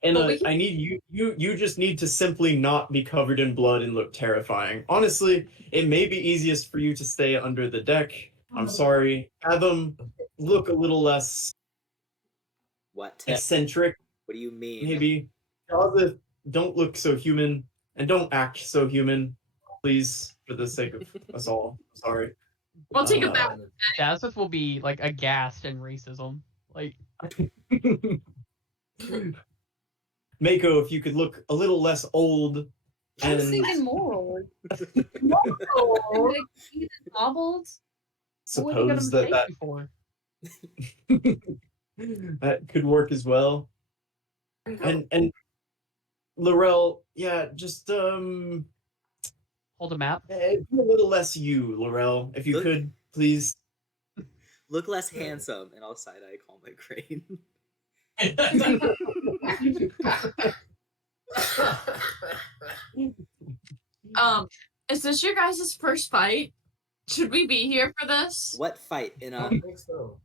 And But we can- I need you just need to simply not be covered in blood and look terrifying. Honestly, it may be easiest for you to stay under the deck. I'm sorry. Fathom, look a little less What? eccentric, What do you mean? maybe. Joseph, don't look so human and don't act so human, please, for the sake of us all. Sorry. We'll take it back. Dazeth will be like aghast in racism. Like, Mako, if you could look a little less old. I was And thinking more. Oh. Like, he's hobbled. what are you gonna suppose mistake that me for? that could work as well. And Laurel, yeah, just Hold a map. be a little less you, Laurel, if you Look- could, please. Look less handsome, and I'll side eye call my crane. Is this your guys' first fight? Should we be here for this? What fight in I a? don't think so.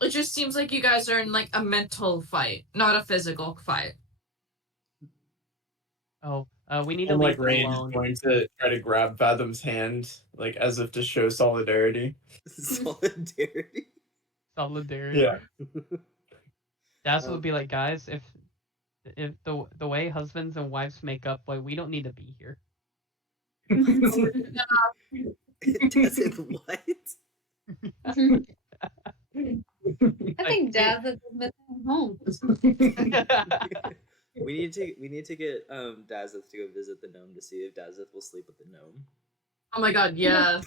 It just seems like you guys are in like a mental fight, not a physical fight. Oh, we need to And leave like them Rain is alone. going to try to grab Fathom's hand, like as if to show solidarity. Solidarity. Solidarity. Yeah. Dazeth would be like, guys, if the way husbands and wives make up, like, we don't need to be here. Doesn't what? I think Dad is missing home. We need to get Dazeth to go visit the gnome to see if Dazeth will sleep with the gnome. Oh my god, yeah.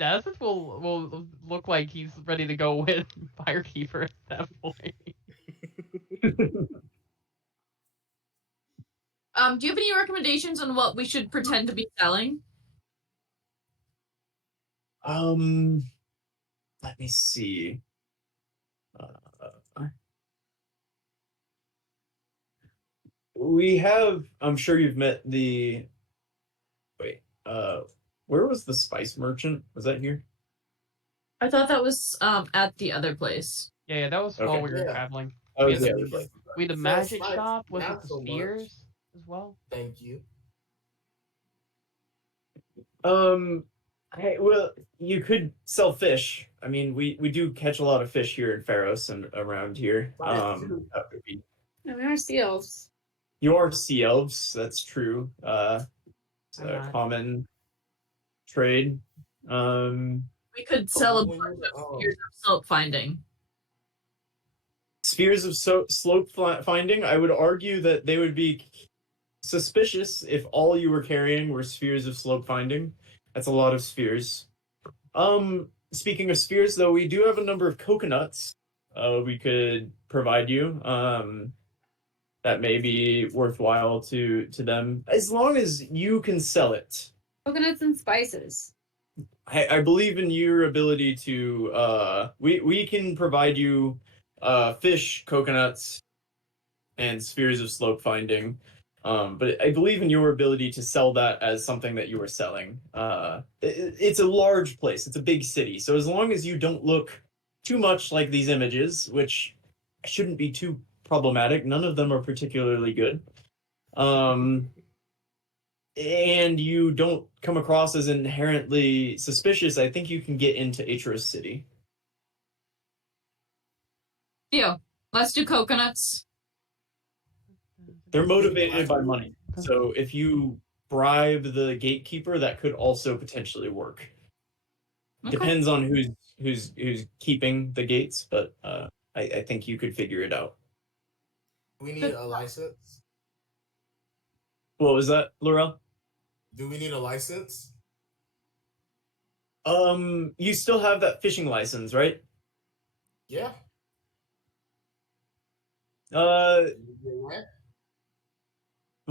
Dazeth will look like he's ready to go with Firekeeper at that point. Do you have any recommendations on what we should pretend to be selling? Let me see. We have. I'm sure you've met the. Wait. Where was the spice merchant? Was that here? I thought that was at the other place. Yeah, that was while Okay. we were Yeah. traveling. Oh, We yeah. had it was like- We had a So magic spice, shop with not the so much. spears as well. Thank you. Hey, well, you could sell fish. I mean, we do catch a lot of fish here in Pharos and around here. That would be. No, we are seals. You are sea elves. That's true. It's I'm a not. common trade. We could sell a When bunch you- of spears of slope finding. Spheres of slope finding. I would argue that they would be suspicious if all you were carrying were spheres of slope finding. That's a lot of spheres. Speaking of spheres, though, we do have a number of coconuts. We could provide you. That may be worthwhile to them, as long as you can sell it. Coconuts and spices. I believe in your ability to. We can provide you fish, coconuts, and spheres of slope finding. But I believe in your ability to sell that as something that you are selling. It's a large place. It's a big city. So as long as you don't look too much like these images, which shouldn't be too problematic, none of them are particularly good. And you don't come across as inherently suspicious, I think you can get into Aetros City. Deal. Let's do coconuts. They're motivated by money. So if you bribe the gatekeeper, that could also potentially work. Okay. Depends on who's keeping the gates, but I think you could figure it out. We need a license. What was that, Laurel? Do we need a license? You still have that fishing license, right? Yeah. What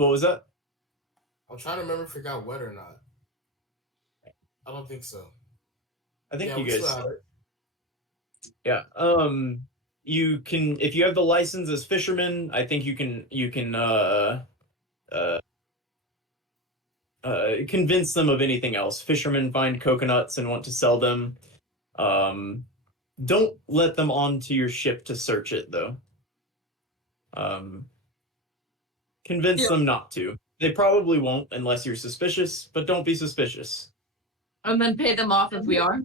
was that? I'm trying to remember if it got wet or not. I don't think so. I think Yeah, you we guys. still have it. Yeah. You can, if you have the license as fishermen, I think you can convince them of anything else. Fishermen find coconuts and want to sell them. Don't let them onto your ship to search it, though. Convince Yeah. them not to. They probably won't unless you're suspicious, but don't be suspicious. And then pay them off if we are.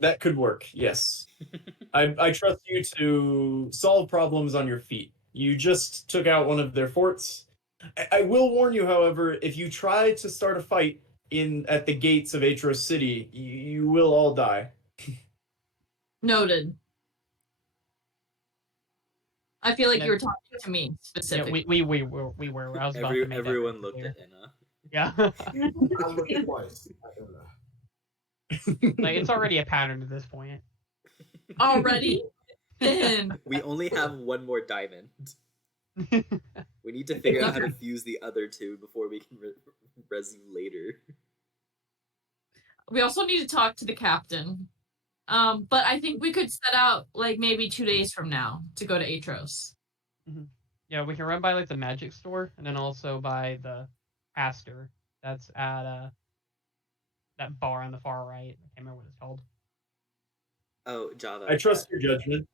That could work, yes. I trust you to solve problems on your feet. You just took out one of their forts. I will warn you, however, if you try to start a fight at the gates of Aetros City, you will all die. Noted. I feel like And you were then- talking to me Yeah, specifically. we were. I was about to make that Everyone very looked clear. at Inna. Yeah. I looked twice. Like it's already a pattern at this point. Already? Then We only have one more diamond. We need to figure out how to fuse the other two before we can res you later. we also need to talk to the captain. But I think we could set out like maybe 2 days from now to go to Aetros. Yeah, we can run by like the magic store and then also by the pastor that's at that bar on the far right. I can't remember what it's called. Oh, Java. I trust your judgment.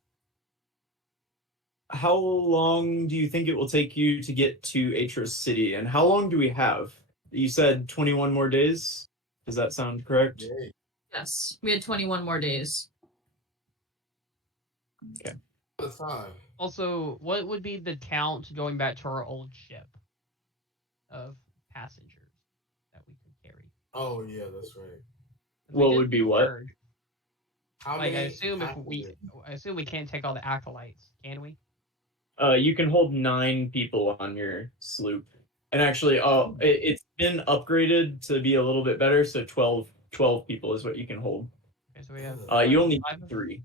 How long do you think it will take you to get to Aetros City, and how long do we have? You said 21 more days. Does that sound correct? Yeah. Yes, we had 21 more days. The time. Also, what would be the count going back to our old ship of passengers that we could carry? Oh yeah, that's right. 'Cause we What did would be what? purge. How Like, many? I assume we can't take all the acolytes, can we? You can hold 9 people on your sloop, and actually, it's been upgraded to be a little bit better. So 12 people is what you can hold. Okay, so we have. You only five need of 3.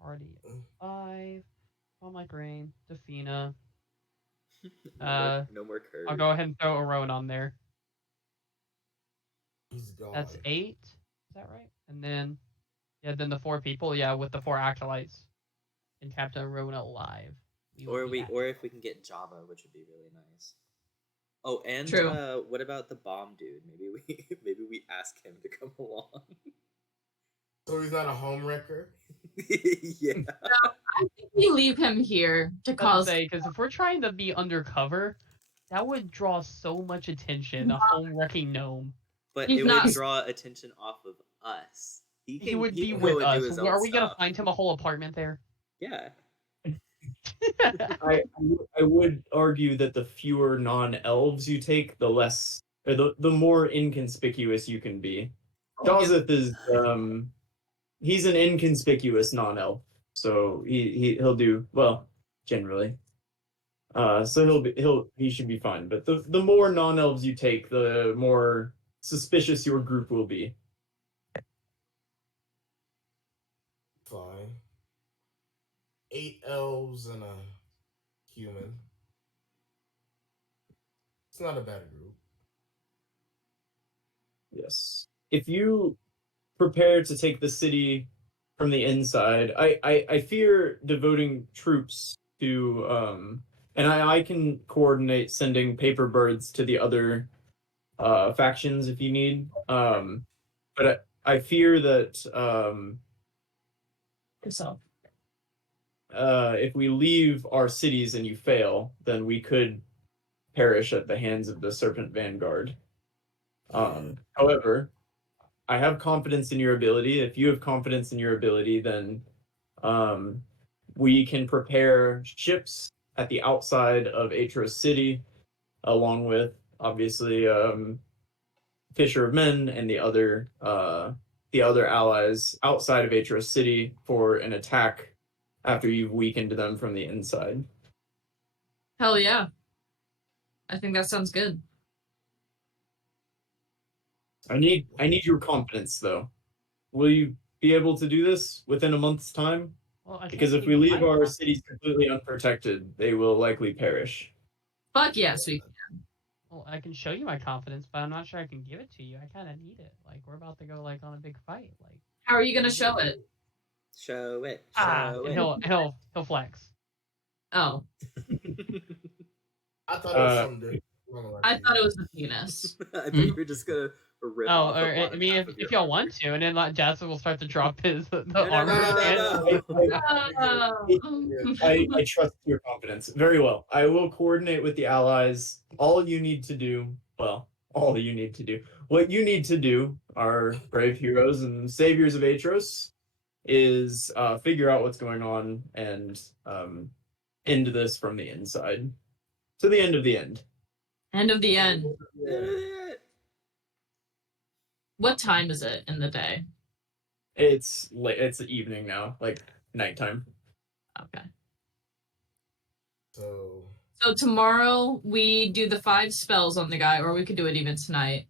Party of 5. On my grain, Defina. No more curve. I'll go ahead and throw Aron on there. He's gone. That's 8. Is that right? And then, yeah, then the 4 people, yeah, with the 4 acolytes and Captain Aron alive. Or if we can get Java, which would be really nice. Oh, and True. What about the bomb dude? Maybe we ask him to come along. So he's not a home wrecker. Yeah. I think we leave him here to cause. Because if we're trying to be undercover, that would draw so much attention. A home wrecking gnome. But He's it not- would draw attention off of us. He would he be can go with and do us. his own Are we gonna stuff. find him a whole apartment there? Yeah. I would argue that the fewer non-elves you take, the less, or the more inconspicuous you can be. Dazeth is he's an inconspicuous non-elf, so he'll do well generally. So he should be fine. But the more non-elves you take, the more suspicious your group will be. Fine. 8 elves and a human. It's not a bad group. Yes. If you prepare to take the city from the inside, I fear devoting troops to and I can coordinate sending paper birds to the other factions if you need. But I fear that if we leave our cities and you fail, then we could perish at the hands of the Serpent Vanguard. However, I have confidence in your ability. If you have confidence in your ability, then we can prepare ships at the outside of Aetros City, along with obviously Fisher of Men and the other allies outside of Aetros City for an attack after you've weakened them from the inside. Hell yeah. I think that sounds good. I need your confidence, though. Will you be able to do this within a month's time? Well, I Because can't if we keep leave my our confidence. cities completely unprotected, they will likely perish. Fuck yes, we. Well, I can show you my confidence, but I'm not sure I can give it to you. I kind of need it. Like we're about to go like on a big fight. Like How are you gonna show it? Show it. and it. he'll flex. Oh, I thought it was something different. I thought it was the penis. I thought you were just gonna rip Oh, off the or I bottom mean, half of if your y'all armor. want to, and then like Jasper will start to drop his the no, armor. no. I trust your confidence. Very well. I will coordinate with the allies. What you need to do, our brave heroes and saviors of Aetros, is figure out what's going on and end this from the inside. To the end of the end. End of the end. Yeah. What time is it in the day? It's late. It's evening now, like nighttime. Okay. So So tomorrow we do the 5 spells on the guy, or we could do it even tonight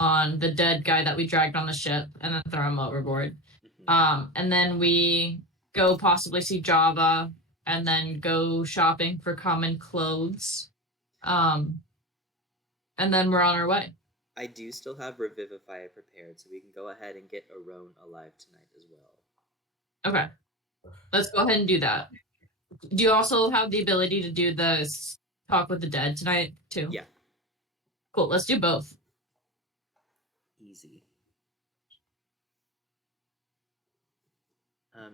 on the dead guy that we dragged on the ship and then throw him overboard. And then we go possibly see Java and then go shopping for common clothes. And then we're on our way. I do still have Revivify prepared, so we can go ahead and get Arone alive tonight as well. Okay. Let's go ahead and do that. Do you also have the ability to do the talk with the dead tonight too? Yeah. Cool. Let's do both. Easy.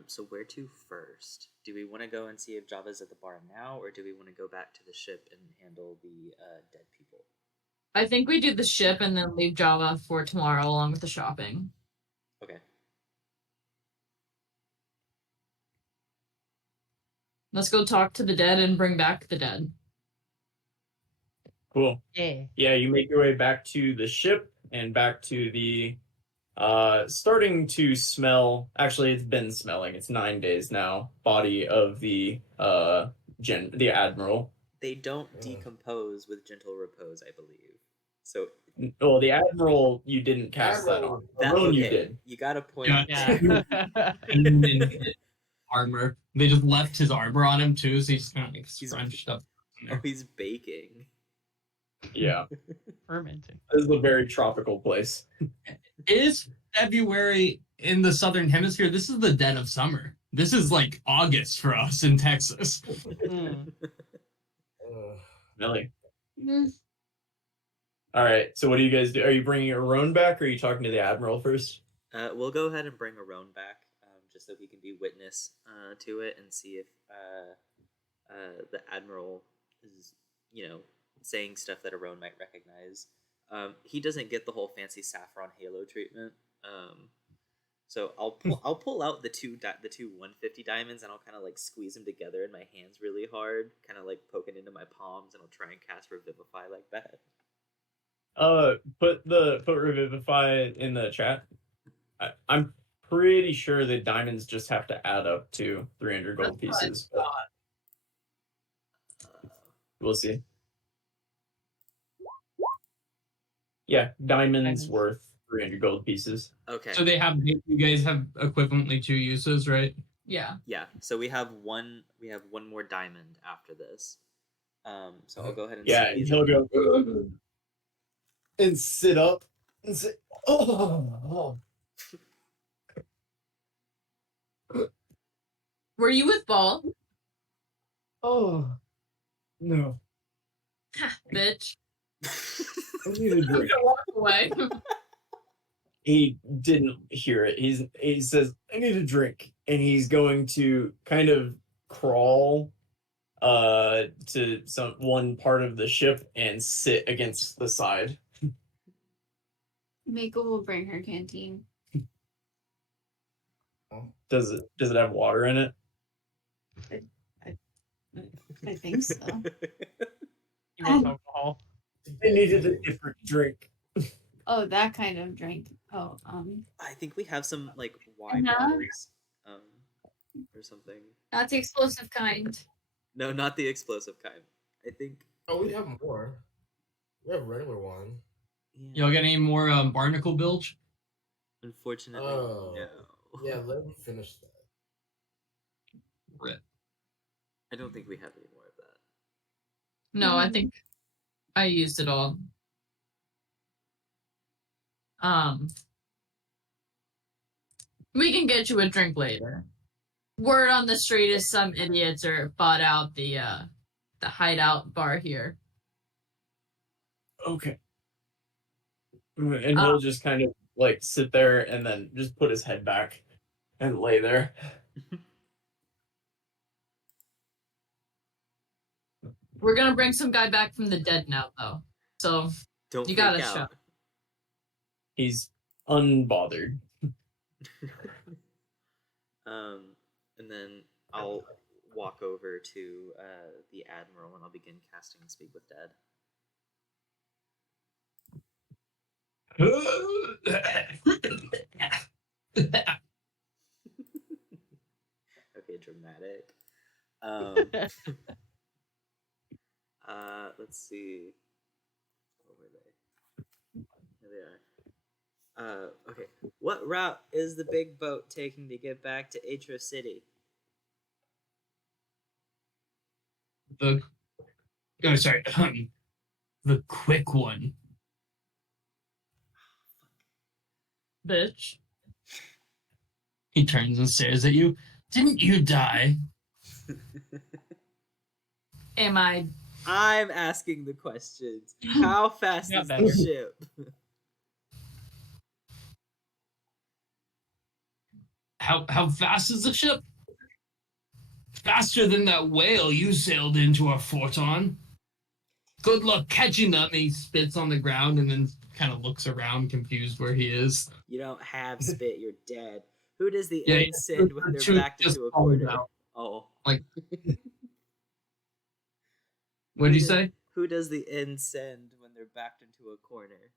So where to first? Do we want to go and see if Java's at the bar now, or do we want to go back to the ship and handle the dead people? I think we do the ship and then leave Java for tomorrow along with the shopping. Okay. Let's go talk to the dead and bring back the dead. Cool. Yeah. Yeah, you make your way back to the ship and back to the starting to smell. Actually, it's been smelling. It's 9 days now. Body of the the admiral. They don't decompose with gentle repose, I believe. So Well, the admiral you didn't cast that on. that Arone you okay, did. you got a point. Yeah. Yeah. And then his armor. They just left his armor on him too, so he's kind of like He's- scrunched up. in Oh, there. he's baking. Yeah, Fermenting. this is a very tropical place. It is February in the southern hemisphere. This is the dead of summer. This is like August for us in Texas. Mm. Really. Mm, All right. So what do you guys do? Are you bringing Arone back, or are you talking to the admiral first? We'll go ahead and bring Arone back, just so he can be witness to it and see if the admiral is, saying stuff that Arone might recognize. He doesn't get the whole fancy saffron halo treatment. So I'll pull out the two 150 diamonds and I'll kind of like squeeze them together in my hands really hard, kind of like poking into my palms, and I'll try and cast Revivify like that. Put Revivify in the chat. I'm pretty sure that diamonds just have to add up to 300 gold That's what I pieces. But we'll see. Yeah, diamonds worth 300 gold pieces. Okay. So you guys have equivalently 2 uses, right? Yeah. Yeah. So we have one more diamond after this. So I'll go ahead and Yeah, and squeeze he'll it. go and sit up and say, "Oh, Were you with Ball? oh, no, Bitch. I need a drink." Walk away. He didn't hear it. He says, "I need a drink," and he's going to kind of crawl to one part of the ship and sit against the side. Mako will bring her canteen. Does it have water in it? I think so. He wants alcohol. I needed a different drink. Oh, that kind of drink. Oh, I think we have some like wine Uh-huh. bottles, or something. not the explosive kind. No, not the explosive kind. I think. Oh, we have more. We have regular wine. Yeah. Y'all got any more barnacle bilge? Unfortunately, Oh. no. Yeah, let me finish that. Rip. I don't think we have any more of that. No, I think I used it all. We can get you a drink later. Word on the street is some idiots are bought out the hideout bar here. Okay. And he'll just kind of like sit there and then just put his head back and lay there. We're gonna bring some guy back from the dead now, though. So Don't You freak gotta out. show. He's unbothered. And then I'll walk over to the admiral and I'll begin casting Speak with Dead. Okay, dramatic. Let's see. Where were they? There they are. Okay. What route is the big boat taking to get back to Aetros City? Sorry, the quick one. Bitch. He turns and stares at you. Didn't you die? Am I? I'm asking the questions. How fast Got is better. the ship? How fast is the ship? Faster than that whale you sailed into our fort on. Good luck catching them. And he spits on the ground and then kind of looks around, confused where he is. You don't have spit. You're dead. Who does the Yeah, inn send when they're two backed just into a falls corner? out. Oh. Like, what'd you say? Who does the inn send when they're backed into a corner?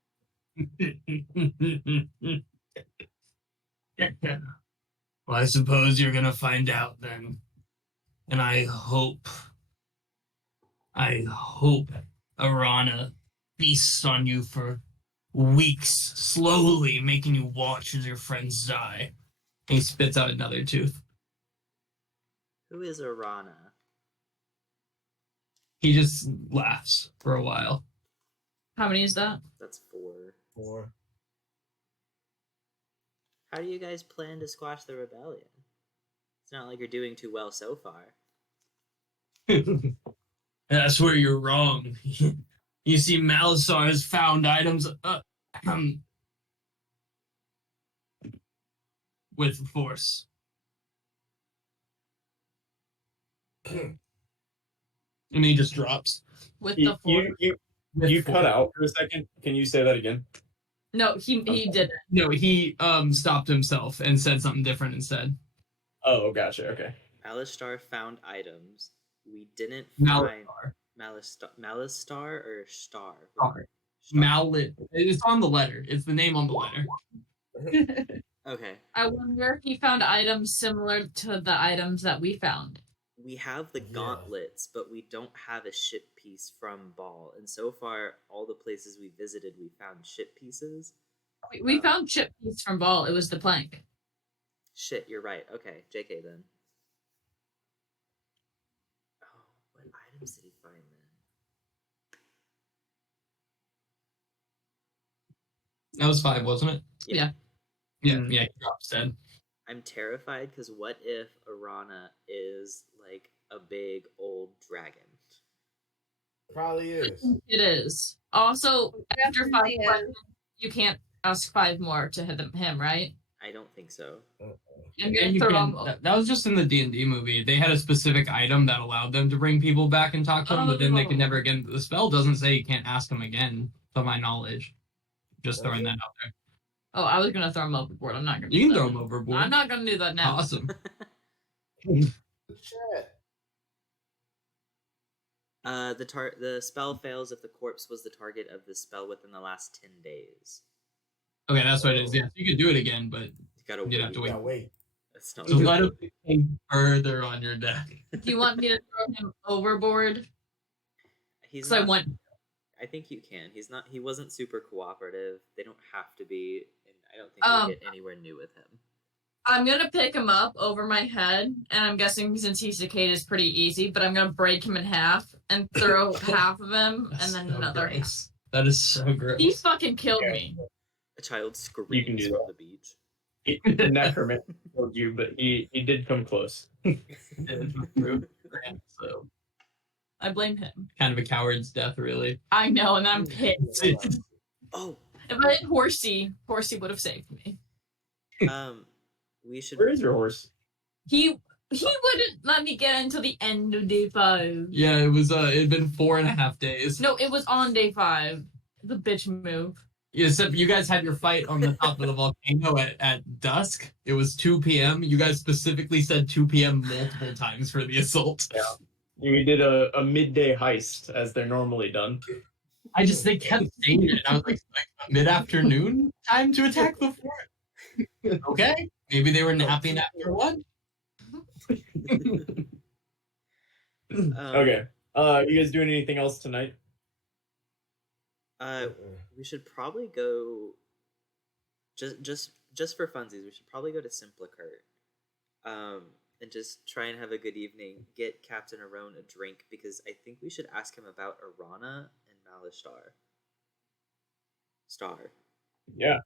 Well, I suppose you're gonna find out then. And I hope Arana feasts on you for weeks, slowly making you watch as your friends die. He spits out another tooth. Who is Arana? He just laughs for a while. How many is that? That's 4. 4. How do you guys plan to squash the rebellion? It's not like you're doing too well so far. That's where you're wrong. You see, Malasar has found items with force. And he just drops. With You the four? you cut out for a second. Can you say that again? No, he didn't. No, he stopped himself and said something different instead. Oh, gotcha. Okay. Alistar found items. We didn't find Malasar. Malistar or Star? Star. Mallet. It's on the letter. It's the name on the letter. Okay. I wonder if he found items similar to the items that we found. We have the gauntlets, but we don't have a ship piece from Ball. And so far, all the places we visited, we found ship pieces. We found chip piece from Ball. It was the plank. Shit, you're right. Okay, JK then. Oh, what items did he find then? That was 5, wasn't it? Yeah. Yeah, he drops dead. I'm terrified because what if Arana is like a big old dragon? Probably is. It is. Also, after 5 Yeah. questions, you can't ask 5 more to hit him, right? I don't think so. I'm And gonna you throw can, him. that was just in the D&D movie. They had a specific item that allowed them to bring people back and talk to them, but then they could never again. The spell doesn't say you can't ask them again, to my knowledge. Just throwing that out there. Oh, I was gonna throw him overboard. I'm not gonna. You do can that. throw them overboard. I'm not gonna do that now. Awesome. Chat. The spell fails if the corpse was the target of the spell within the last 10 days. Okay, that's what it is. Yeah, you could do it again, but You gotta you'd wait. have to Yeah, wait. wait. That's not So let him be further on your deck. Do you want me to throw him overboard? He's Because I not, want. I think you can. He's not. He wasn't super cooperative. They don't have to be, and I don't think we'll get anywhere new with him. I'm gonna pick him up over my head, and I'm guessing since he's cicada is pretty easy, but I'm gonna break him in half and throw half of him and then so another half. gross. That is so gross. He fucking killed me. A child do screams that. from the beach. The necromancer killed you, but he did come close. So I blame him. kind of a coward's death, really. I know, and I'm pissed. Oh, If I had Horsey would have saved me. we should. Where is your horse? He wouldn't let me get until the end of day 5. Yeah, it was. It'd been 4.5 days. No, it was on day 5. The bitch move. Yeah, except you guys had your fight on the top of the volcano at dusk. It was 2 p.m. You guys specifically said 2 p.m. multiple times for the assault. Yeah. We did a midday heist as they're normally done. They kept saying it. I was like mid-afternoon time to attack the fort. Okay, maybe they were napping after one. Okay. You guys doing anything else tonight? We should probably go. Just for funsies, we should probably go to Simplicurt. And just try and have a good evening. Get Captain Aron a drink because I think we should ask him about Arana and Malishtar. Star. Yeah.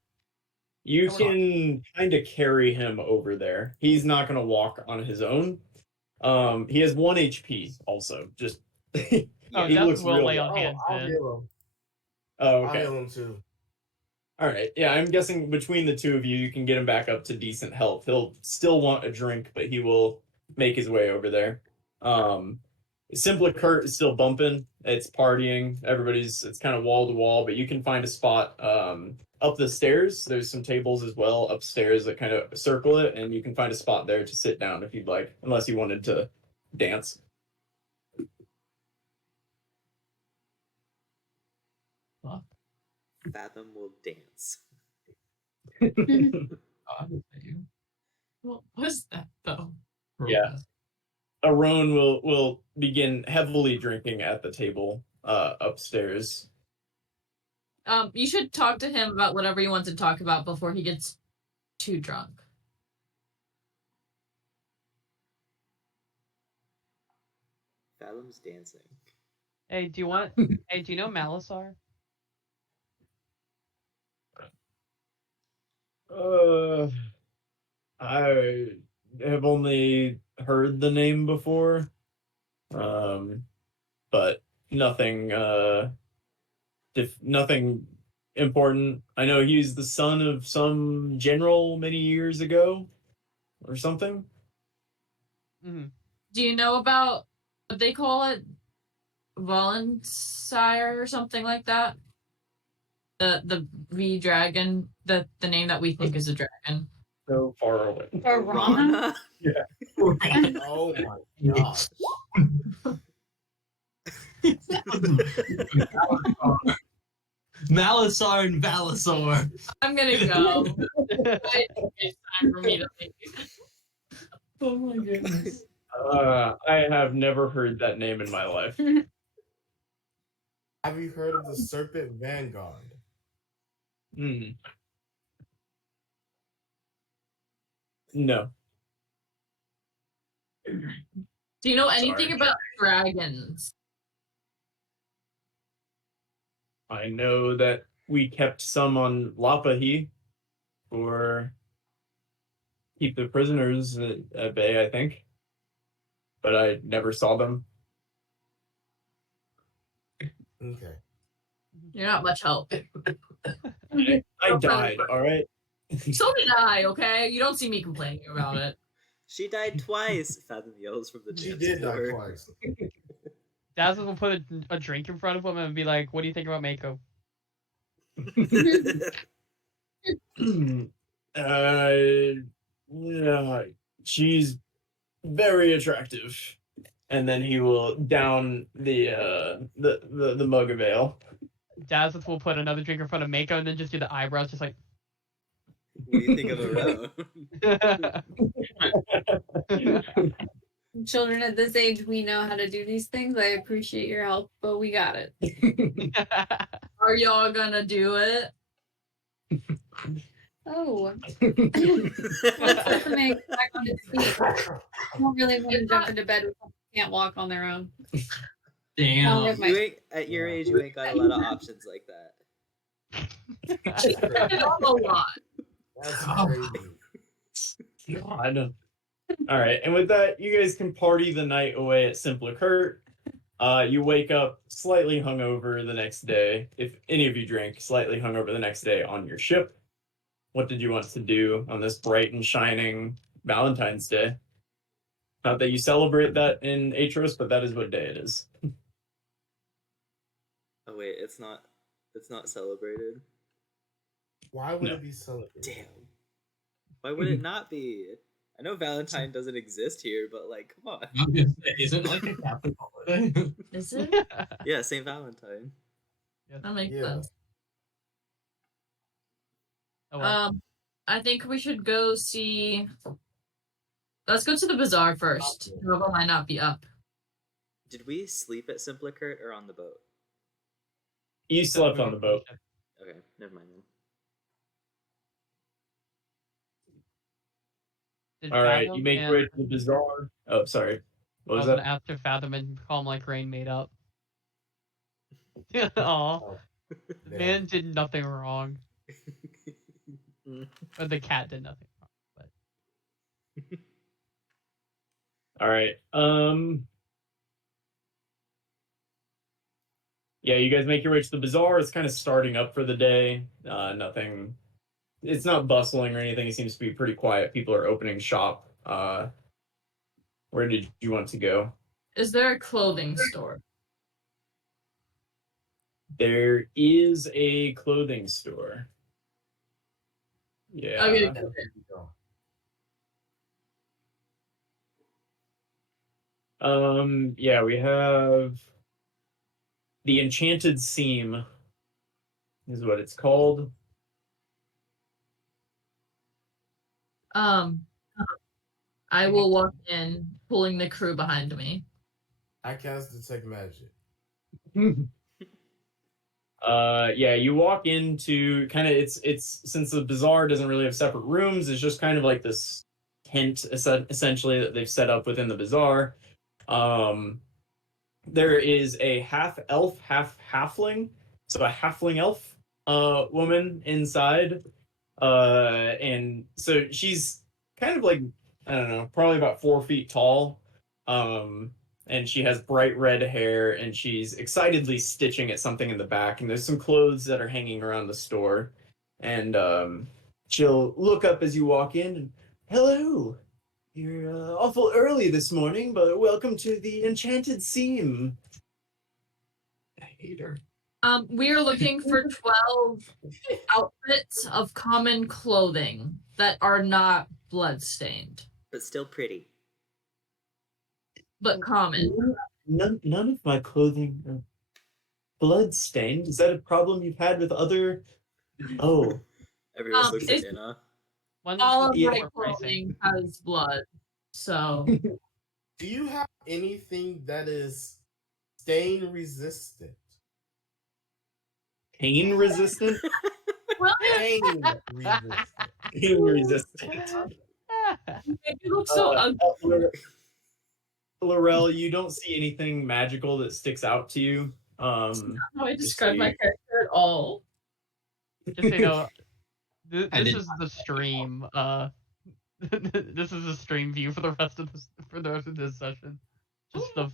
You Come on. can kind of carry him over there. He's not going to walk on his own. He has 1 HP also. Just Oh, he that's looks will real lay rough. on hands I'll then. heal him. Oh, I'll okay. heal him too. All right. Yeah, I'm guessing between the two of you, you can get him back up to decent health. He'll still want a drink, but he will make his way over there. Simply Kurt is still bumping. It's partying. It's kind of wall to wall, but you can find a spot up the stairs. There's some tables as well upstairs that kind of circle it, and you can find a spot there to sit down if you'd like, unless you wanted to dance. Fathom will dance. What was that though? Yeah. Aron will begin heavily drinking at the table upstairs. You should talk to him about whatever you want to talk about before he gets too drunk. Fathom's dancing. Hey, do you know Malisar? I have only heard the name before, but nothing, nothing important. I know he's the son of some general many years ago, or something. Mm-hmm. Do you know about what they call it? Volensire or something like that? The V dragon, the name that we think is a dragon. So far away. Arana? Oh my gosh. Malisar and Valisor. I'm gonna go. It's time for me to think. Oh my goodness. I have never heard that name in my life. Have you heard of the Serpent Vanguard? Hmm. No. Do you know anything Sorry. about dragons? I know that we kept some on Lapahi for keep the prisoners at bay, I think. But I never saw them. Okay. You're not much help. I died, all right? So did I, okay? You don't see me complaining about it. She died twice. Fathom yells from the She dance did die floor. twice. Dazzle will put a drink in front of him and be like, "What do you think about Mako?" Yeah, she's very attractive. And then he will down the mug of ale. Dazzle will put another drink in front of Mako and then just do the eyebrows, just like. What do you think of Aron? Children at this age, we know how to do these things. I appreciate your help, but we got it. Are y'all gonna do it? Oh. Let's let the man get back on his feet. I don't really want to jump into bed with someone who can't walk on their own. Damn. With You ain't, at your age, you ain't got a lot of options like that. It's a lot. That's crazy. God. All right, and with that, you guys can party the night away at Simpler Kurt. You wake up slightly hungover the next day. If any of you drink, slightly hungover the next day on your ship. What did you want to do on this bright and shining Valentine's Day? Not that you celebrate that in Aetros, but that is what day it is. Oh wait, it's not celebrated. Why would No. it be celebrated? Damn. Why would it not be? I know Valentine doesn't exist here, but like, come on. Isn't like a Catholic holiday? Is it? Yeah, Saint Valentine. Yes. That makes Yeah. sense. Oh, well. I think we should go see. Let's go to the bazaar first. Nova might not be up. Did we sleep at Simplicurt or on the boat? You slept on the boat. Okay, never mind then. Did All right, Fathom you make your way to the bazaar. Oh, sorry. What I was was that? gonna ask if Fathom and Calm Like Rain made up. Aw, Oh, the damn. man did nothing wrong. Or the cat did nothing wrong. But All right. Yeah, you guys make your way to the bazaar. It's kind of starting up for the day. Nothing. It's not bustling or anything. It seems to be pretty quiet. People are opening shop. Where did you want to go? Is there a clothing store? There is a clothing store. Yeah. Okay. Yeah, we have the Enchanted Seam is what it's called. I will walk in, pulling the crew behind me. I cast detect magic. Yeah, you walk into kind of it's since the bazaar doesn't really have separate rooms, it's just kind of like this tent essentially that they've set up within the bazaar. There is a half elf, half halfling, so a halfling elf woman inside. And so she's kind of like, I don't know, probably about 4 feet tall. And she has bright red hair and she's excitedly stitching at something in the back. And there's some clothes that are hanging around the store. And she'll look up as you walk in and, hello, you're awful early this morning, but welcome to the Enchanted Seam. I hate her. We are looking for 12 outfits of common clothing that are not bloodstained, But still pretty. but common. None of my clothing are blood-stained. Is that a problem you've had with other... Oh. Everyone looks at it's- Inna. one's All of Yeah. my clothing has blood, so Do you have anything that is stain resistant? Pain resistant? Stain resistant. Pain resistant. you look so ugly. Laurel, you don't see anything magical that sticks out to you. How I describe see. my character at all. Just so you know, this I did is the stream. This is a stream view for the rest of this session. Just the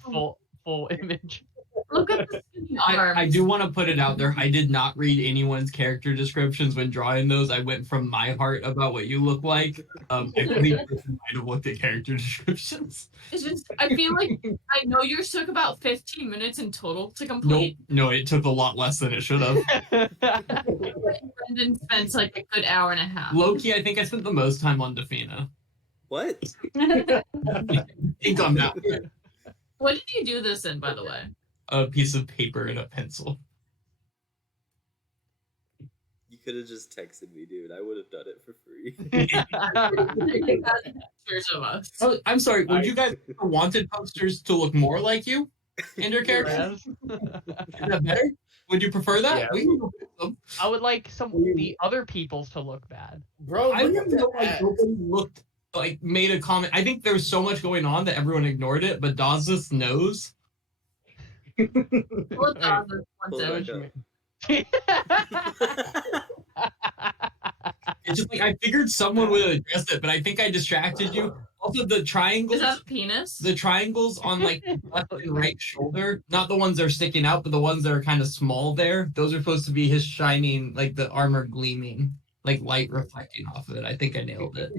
full image. Look at the skinny arms. I do want to put it out there. I did not read anyone's character descriptions when drawing those. I went from my heart about what you look like. I believe I might have looked at character descriptions. It's just, I feel like I know yours took about 15 minutes in total to complete. No, it took a lot less than it should have. Brendan spent like a good hour and a half. Loki, I think I spent the most time on Defina. What? Think on that one. What did you do this in, by the way? A piece of paper and a pencil. You could have just texted me, dude. I would have done it for free. Pictures of us. Oh, I'm sorry. Would you guys wanted posters to look more like you and your characters? Is that better? Would you prefer that? Yeah. We can go with them. I would like the other people's to look bad. Bro, I look didn't at know the like ass. nobody looked like made a comment. I think there was so much going on that everyone ignored it, but Dazis knows. Well, Dawes is one Pull too. it back up. It's just like I figured someone would have addressed it, but I think I distracted you. Also, the triangles, Is that penis? the triangles on like left and right shoulder, not the ones that are sticking out, but the ones that are kind of small there. Those are supposed to be his shining, like the armor gleaming, like light reflecting off of it. I think I nailed it.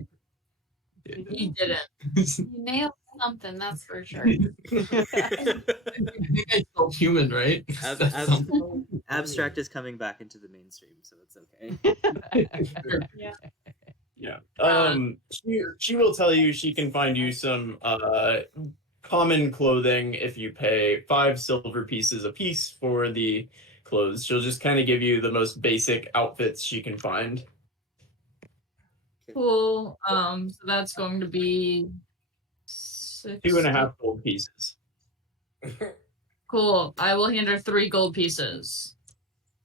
You didn't. You nailed something, that's for sure. I think I spelled human, right? Ab- That's ab- something. Abstract is coming back into the mainstream, so it's okay. Yeah. She will tell you she can find you some common clothing if you pay 5 silver pieces a piece for the clothes. She'll just kind of give you the most basic outfits she can find. Cool. So that's going to be 2.5 gold pieces. Cool. I will hand her 3 gold pieces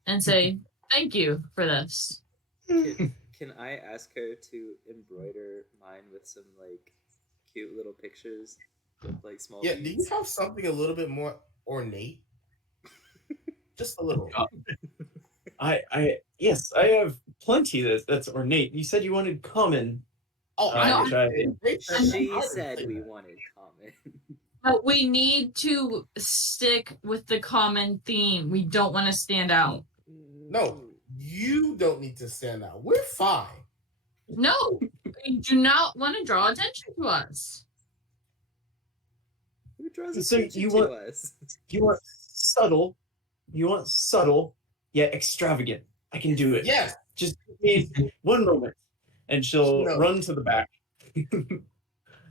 and say thank you for this. Can I ask her to embroider mine with some like cute little pictures with like small Yeah, do you beads? have something a little bit more ornate? Just a little. Yes, I have plenty that's ornate. You said you wanted common. Oh, which I She said we wanted common. But we need to stick with the common theme. We don't want to stand out. No, you don't need to stand out. We're fine. No, we do not want to draw attention to us. Who draws So attention you to want- us? You want subtle. You want subtle yet extravagant. I can do it. Yes. Just give me 1 moment, and she'll No. run to the back.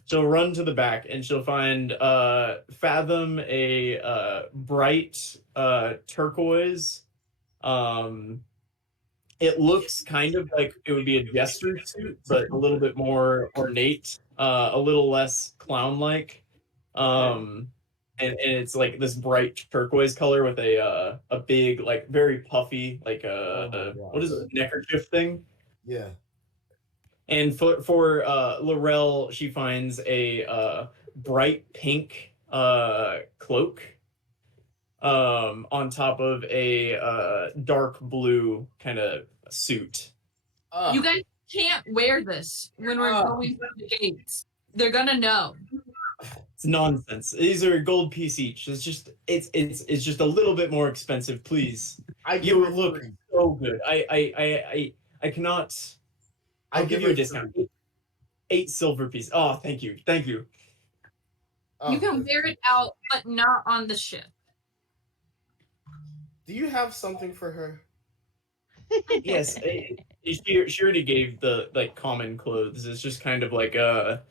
She'll run to the back, and she'll find Fathom a bright turquoise. It looks kind of like it would be a jester suit, but a little bit more ornate, a little less clown-like. And it's like this bright turquoise color with a big, like very puffy, like what is it, neckerchief thing? Yeah. And for Laurel, she finds a bright pink cloak on top of a dark blue kind of suit. You guys can't wear this when we're going through the gates. They're gonna know. It's nonsense. These are a gold piece each. It's just just a little bit more expensive, please. You look so good. I cannot. I'll give you a discount. 8 silver pieces. Oh, thank you. You can wear it out, but not on the ship. Do you have something for her? Yes, she already gave the like common clothes. It's just kind of like a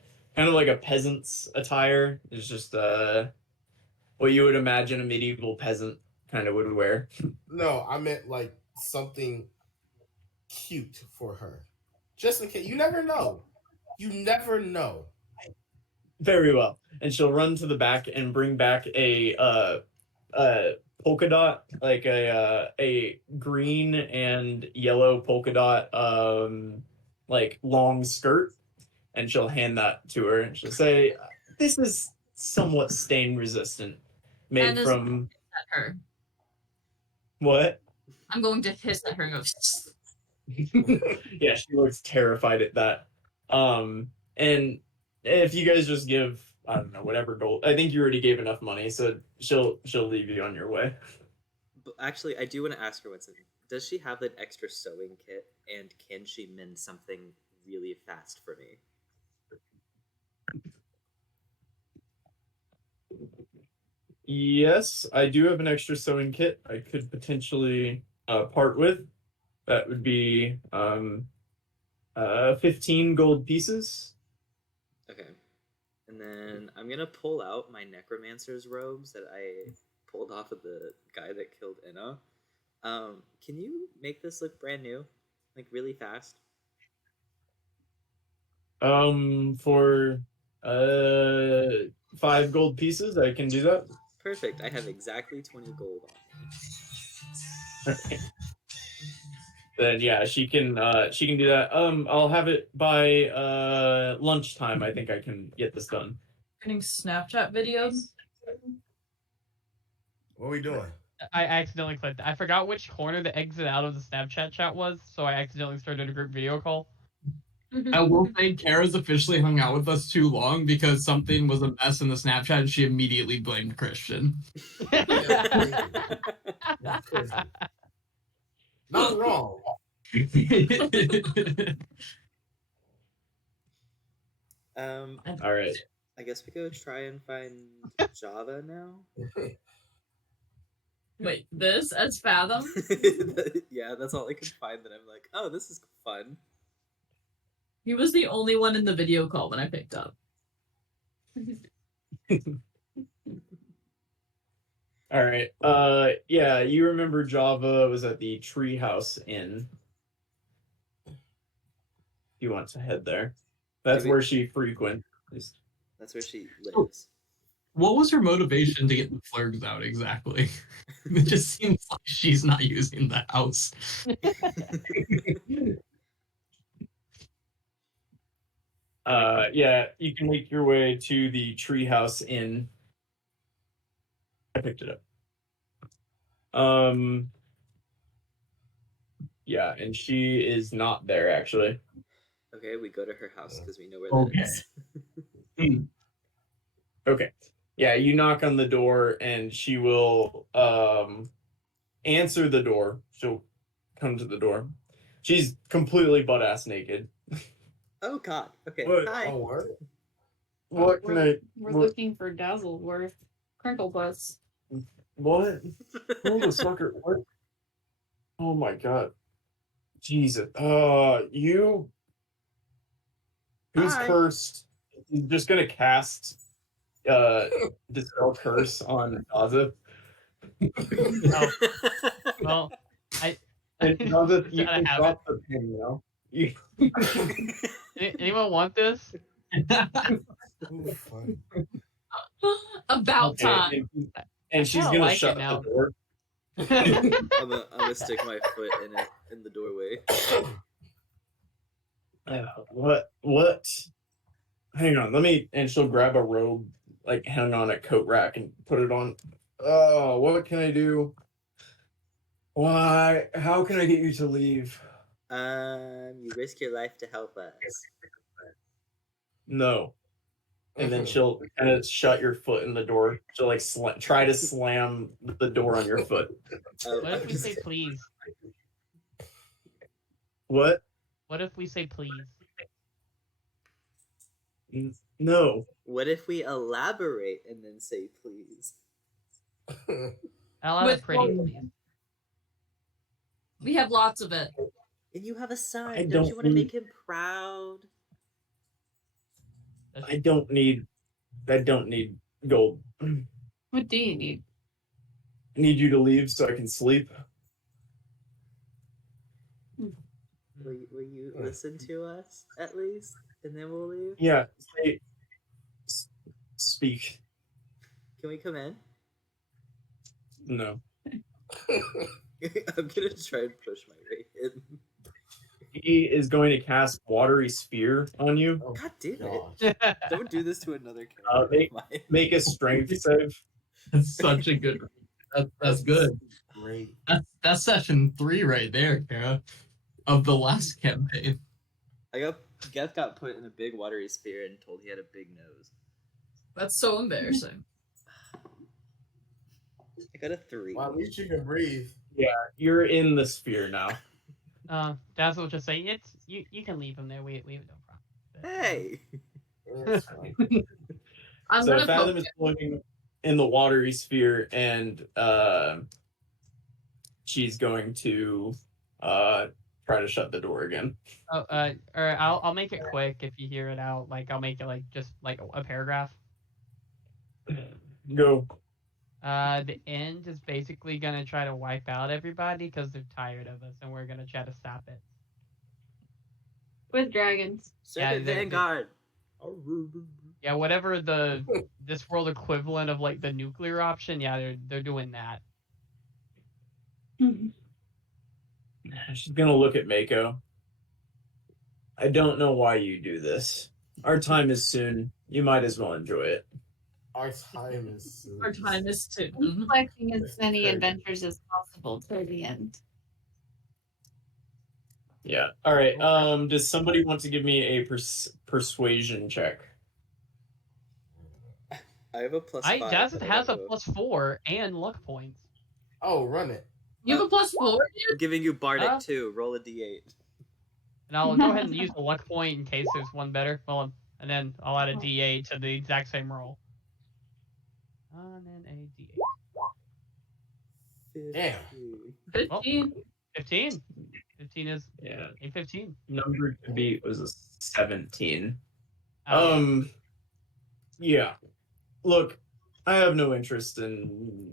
peasant's attire. It's just what you would imagine a medieval peasant kind of would wear. No, I meant like something cute for her. Just in case. You never know. You never know. Very well. And she'll run to the back and bring back a polka dot, like a green and yellow polka dot like long skirt, and she'll hand that to her and she'll say, "This is somewhat stain resistant, made And from at her. what?" I'm going to hiss at her and go. Yeah, she looks terrified at that. And if you guys just give, I don't know, whatever gold, I think you already gave enough money, so she'll leave you on your way. But actually, I do want to ask her one thing. Does she have an extra sewing kit, and can she mend something really fast for me? Yes, I do have an extra sewing kit I could potentially part with. That would be 15 gold pieces. Okay. And then I'm gonna pull out my necromancer's robes that I pulled off of the guy that killed Inna. Can you make this look brand new? Like really fast? For 5 gold pieces, I can do that. Perfect. I have exactly 20 gold on me. Then yeah, she can do that. I'll have it by lunchtime. I think I can get this done. Getting Snapchat videos. What are we doing? I accidentally clicked. I forgot which corner the exit out of the Snapchat chat was, so I accidentally started a group video call. I will say Kara's officially hung out with us too long because something was a mess in the Snapchat and she immediately blamed Christian. Not wrong. All right. I guess we go try and find Java now. Wait, this as Fathom? Yeah, that's all I could find that I'm like, oh, this is fun. He was the only one in the video call when I picked up. All right. Yeah, you remember Java was at the Treehouse Inn. You want to head there. That's where she frequents. That's where she lives. What was her motivation to get the flirts out exactly? It just seems like she's not using the house. Yeah, you can make your way to the Treehouse Inn. I picked it up. Yeah, and she is not there actually. Okay, we go to her house because we know where Okay. that is. Okay. Yeah, you knock on the door and she will answer the door. She'll come to the door. She's completely butt ass naked. Oh God. Okay. What? Hi. Oh, what? What can I We're what, looking for Dazzleworth. Crinkle Bus. what? Who the sucker? What? Oh my god. Jesus. You who's Hi. cursed? He's just gonna cast dispel curse on Gaza. Oh, well, And Gaza, you Gotta can have drop the pin now. You, anyone want this? Ooh, fun. About okay, time. and she's kinda gonna like it shut now. the door. I'm gonna stick my foot in the doorway. What? Hang on, let me. And she'll grab a robe, like hang on a coat rack, and put it on. Oh, what can I do? Why? How can I get you to leave? You risk your life to help us. No. And then she'll kind of shut your foot in the door. She'll like try to slam the door on your foot. What if we say please? What? What if we say please? No. What if we elaborate and then say please? I'll have a With pretty what? please. We have lots of it. And you have a son. I Don't you don't want to make need- him proud? I don't need gold. What do you need? I need you to leave so I can sleep. Will you listen to us at least, and then we'll leave? Yeah. Speak. Can we come in? No. I'm gonna try and push my way in. He is going to cast Watery Sphere on you. Oh, God damn gosh. it! Don't do this to another character of mine. Make a strength save. That's such a good. That's good. Great. That's session 3 right there, Kara, of the last campaign. Geth got put in a big watery sphere and told he had a big nose. That's so embarrassing. I got a 3. Well, at least you can breathe. Yeah, you're in the sphere now. Dazzle will just say it's you can leave him there. We have no problem. Hey! It's fine. I'm So gonna Fathom poke is floating in the watery sphere, and she's going to try to shut the door again. Oh, all right. I'll make it quick if you hear it out. Like I'll make it like just like a paragraph. Go. The end is basically gonna try to wipe out everybody because they're tired of us, and we're gonna try to stop it. With dragons. Serpent they- Vanguard! Yeah, whatever the this world equivalent of like the nuclear option. Yeah, they're doing that. She's gonna look at Mako. I don't know why you do this. Our time is soon. You might as well enjoy it. Our time is. Our time is too. I'm collecting as many adventures as possible to the end. Yeah. All right. Does somebody want to give me a persuasion check? I have a plus 5. Dazzle has a +4 and luck points. Oh, run it. You have a +4, I'm dude? giving you Bardic Huh? too. Roll a d8. And I'll go ahead and use the luck point in case there's one better. Well, and then I'll add a D8 to the exact same roll. And then a D8. Damn. 15. 15. 15 is Yeah. a 15. Number to beat was a 17. Oh, Yeah. Look, I have no interest in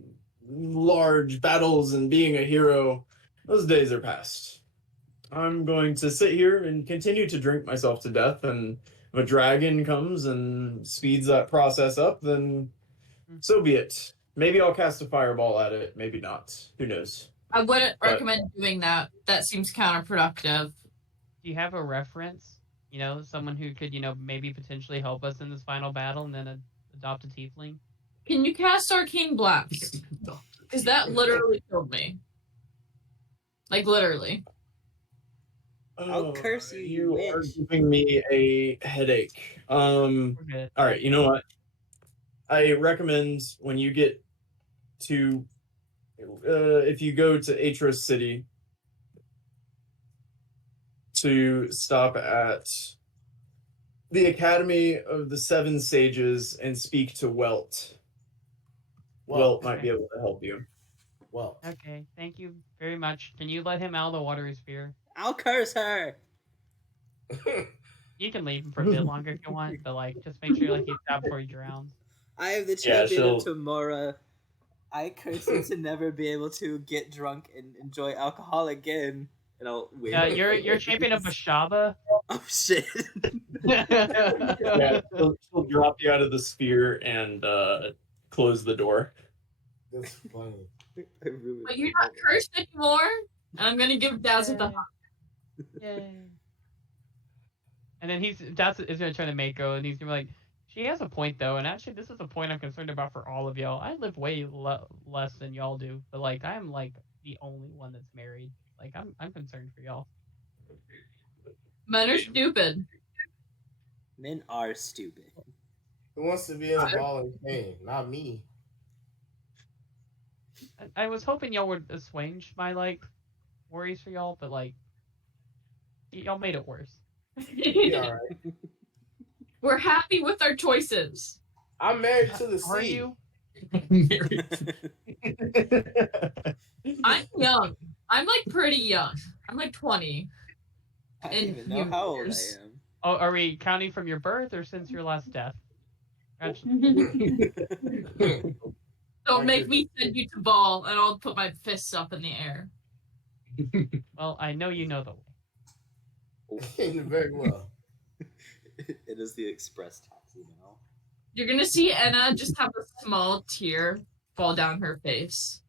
large battles and being a hero, those days are past. I'm going to sit here and continue to drink myself to death, and if a dragon comes and speeds that process up, then so be it. Maybe I'll cast a fireball at it, maybe not. Who knows? I wouldn't But- recommend doing that. That seems counterproductive. Do you have a reference? You know, someone who could, maybe potentially help us in this final battle and then adopt a tiefling? Can you cast Arcane Blast? Because that literally killed me. Like, literally. I'll curse you, you You are witch. giving me a headache. We're good. All right, you know what? I recommend when you get to, if you go to Aetros City, to stop at the Academy of the Seven Sages and speak to Welt. Welt might be able to help you. Well, Okay, thank you very much. Can you let him out of the watery sphere? I'll curse her. You can leave him for a bit longer if you want, but just make sure he's out before he drowns. I am the Yeah, champion of she'll- Tamora. I curse you to never be able to get drunk and enjoy alcohol again. And I'll wait. You're champion of Bashaba. Oh shit! Yeah, she'll drop you out of the sphere and close the door. that's funny. I really But you're not cursed anymore. And I'm gonna give Daz the Yay. And then Daz is gonna turn to Mako, and he's gonna be like, she has a point though, and actually this is a point I'm concerned about for all of y'all. I live way less than y'all do, but I'm the only one that's married. I'm concerned for y'all. Men are stupid. Men are stupid. Who wants to be in a ball and chain? Not me. I was hoping y'all would assuage my worries for y'all, but y'all made it worse. Be all right. We're happy with our choices. I'm married to the sea. Are you? I'm young. I'm pretty young. I'm 20. I don't In even know how old I years. am. Oh, are we counting from your birth or since your last death? Don't make me send you to ball, and I'll put my fists up in the air. Well, I know you know the way. Very well. It is the express taxi now. You're gonna see Enna just have a small tear fall down her face.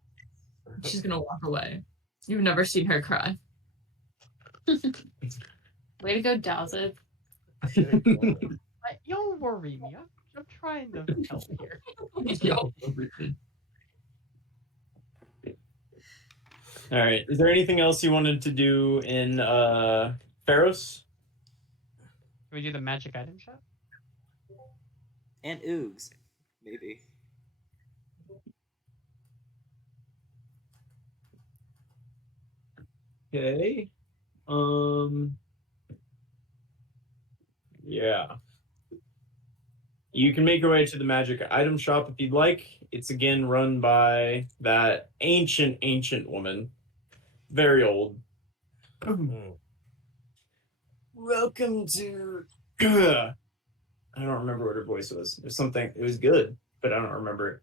She's gonna walk away. You've never seen her cry. Way to go, Dazit. Y'all worry me. I'm trying to help here. All right. Is there anything else you wanted to do in Pharos? Can we do the magic item shop? And oogs, maybe. Okay. Yeah. You can make your way to the magic item shop if you'd like. It's again run by that ancient woman. Very old. Welcome to I don't remember what her voice was. It was something, it was good, but I don't remember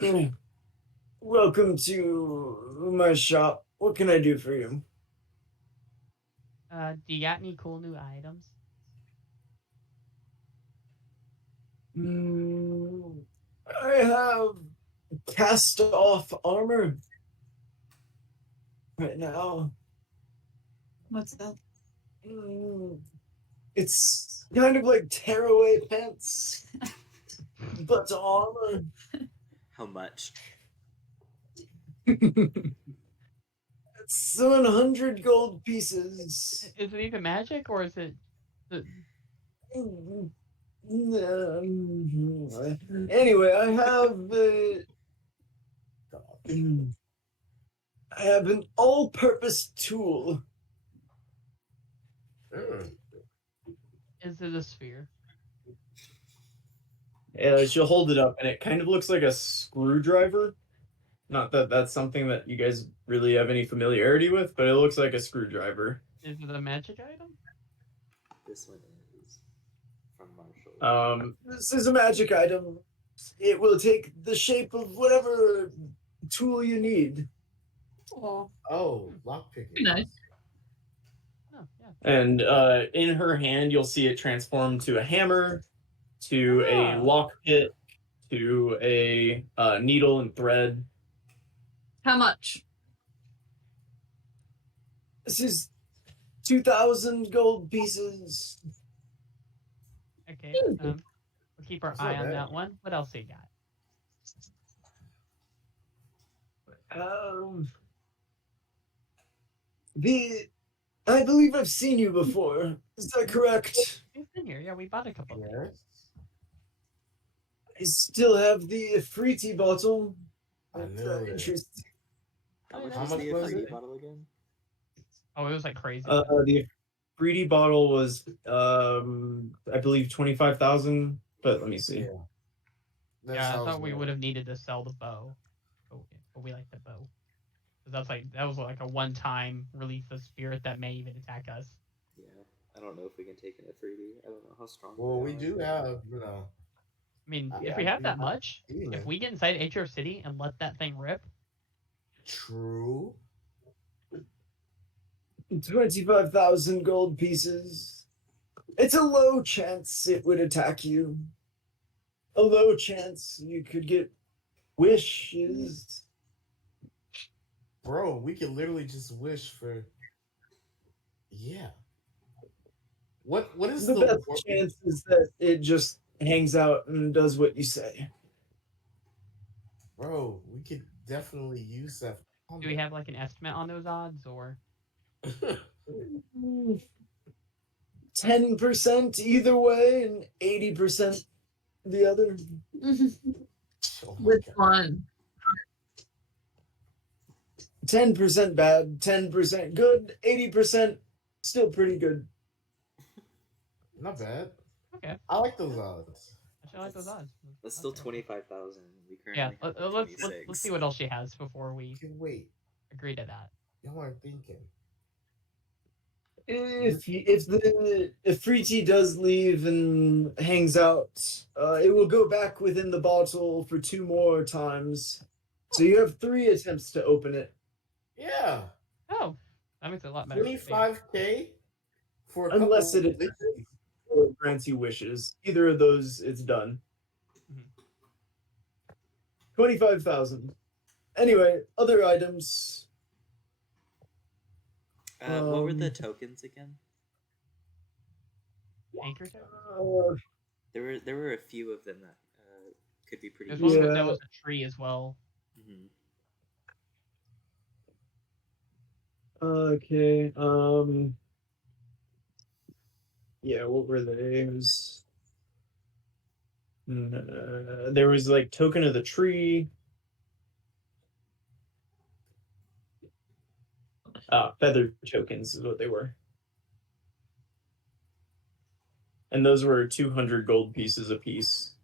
it. Welcome to my shop. What can I do for you? Do you got any cool new items? I have cast off armor right now. What's that? It's kind of like tearaway pants, but armor. How much? It's 700 gold pieces. Is it even magic or is it? Anyway, I have an all-purpose tool. Is it a sphere? She'll hold it up, and it kind of looks like a screwdriver. Not that that's something that you guys really have any familiarity with, but it looks like a screwdriver. Is it a magic item? This one is from Marshall. This is a magic item. it will take the shape of whatever tool you need. Oh. Oh, lockpicking. Nice. Oh, yeah. And in her hand, you'll see it transform to a hammer, to a lock pit, to a needle and thread. How much? This is 2,000 gold pieces. Okay. We'll keep our That's not eye on bad. that one. What else you got? I believe I've seen you before. Is that correct? We've been here. Yeah, we bought a couple things. Yes. I still have the fruity bottle. I That's knew it. interesting. How Oh, much yeah, was much the was fruity it? bottle again? Oh, it was like crazy. The fruity bottle was, I believe, 25,000. But let me see. Yeah. That Yeah, I sounds thought we right. would have needed to sell the bow. But we like the bow. 'Cause that was like a one-time release of spirit that may even attack us. Yeah, I don't know if we can take an Afridi. I don't know how strong. Well, they we are. do have, you know. I mean, Yeah, if we have we that have- much, yeah. if we get inside Aetros City and let that thing rip, True. 25,000 gold pieces. It's a low chance it would attack you. A low chance you could get wishes. Bro, we can literally just wish for. Yeah. What is The the best wor- chance is that it just hangs out and does what you say. Bro, we could definitely use that. do we have like an estimate on those odds or? 10% either way and 80% the other. Oh my Which God. one? 10% bad, 10% good, 80% still pretty good. Not bad. Okay, I like those odds. I like those odds. That's still Okay. 25,000. We currently Yeah, have let's 26. see what else she has before we Okay, wait. agree to that. Y'all are thinking. If the Ifriti does leave and hangs out, it will go back within the bottle for 2 more times. So you have 3 attempts to open it. Yeah. Oh, that makes it a lot better. 25K for a Unless couple it attacks or grants you wishes. Either of those, it's done. Mhm. 25,000. Anyway, other items. What were the tokens again? Anchor token? There were a few of them that could be pretty. There's one Yeah. that was a tree as well. Mhm. Okay. Yeah, what were they? There was like token of the tree. Feather tokens is what they were. And those were 200 gold pieces apiece.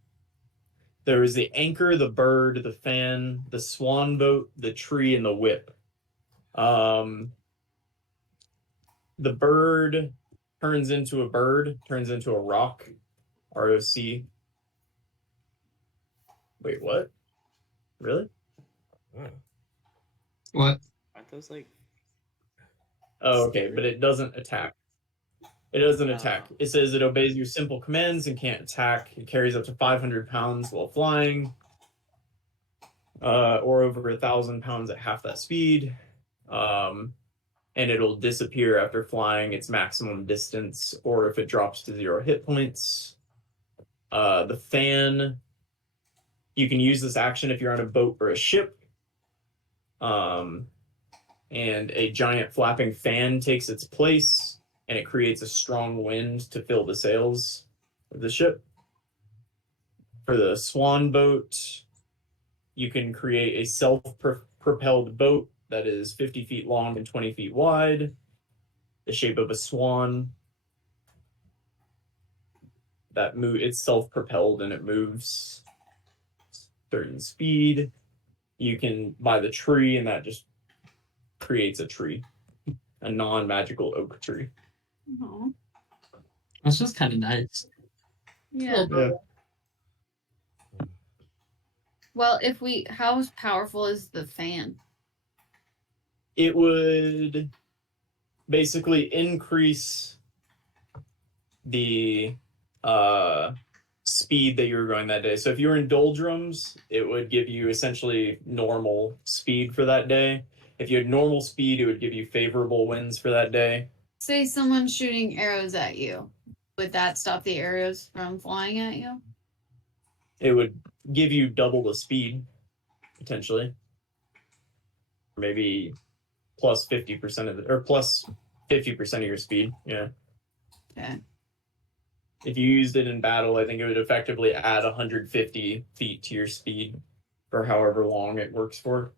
There was the anchor, the bird, the fan, the swan boat, the tree, and the whip. The bird turns into a rock. ROC. Wait, what? Really? What? Aren't those like? Oh, okay, but it doesn't attack. It doesn't attack. Oh. It says it obeys your simple commands and can't attack. It carries up to 500 pounds while flying, or over 1,000 pounds at half that speed. And it'll disappear after flying its maximum distance, or if it drops to 0 hit points. The fan, you can use this action if you're on a boat or a ship. And a giant flapping fan takes its place, and it creates a strong wind to fill the sails of the ship. For the swan boat, you can create a self-propelled boat that is 50 feet long and 20 feet wide, the shape of a swan. It's self-propelled and it moves certain speed. You can buy the tree, and that just creates a tree, a non-magical oak tree. Aw. That's just kind of nice. Yeah. Yeah. Well, how powerful is the fan? It would basically increase the speed that you were going that day. So if you were in doldrums, it would give you essentially normal speed for that day. If you had normal speed, it would give you favorable winds for that day. Say someone's shooting arrows at you. Would that stop the arrows from flying at you? It would give you double the speed, potentially. Maybe plus 50% of it, or plus 50% of your speed. Yeah. Okay. If you used it in battle, I think it would effectively add 150 feet to your speed for however long it works for.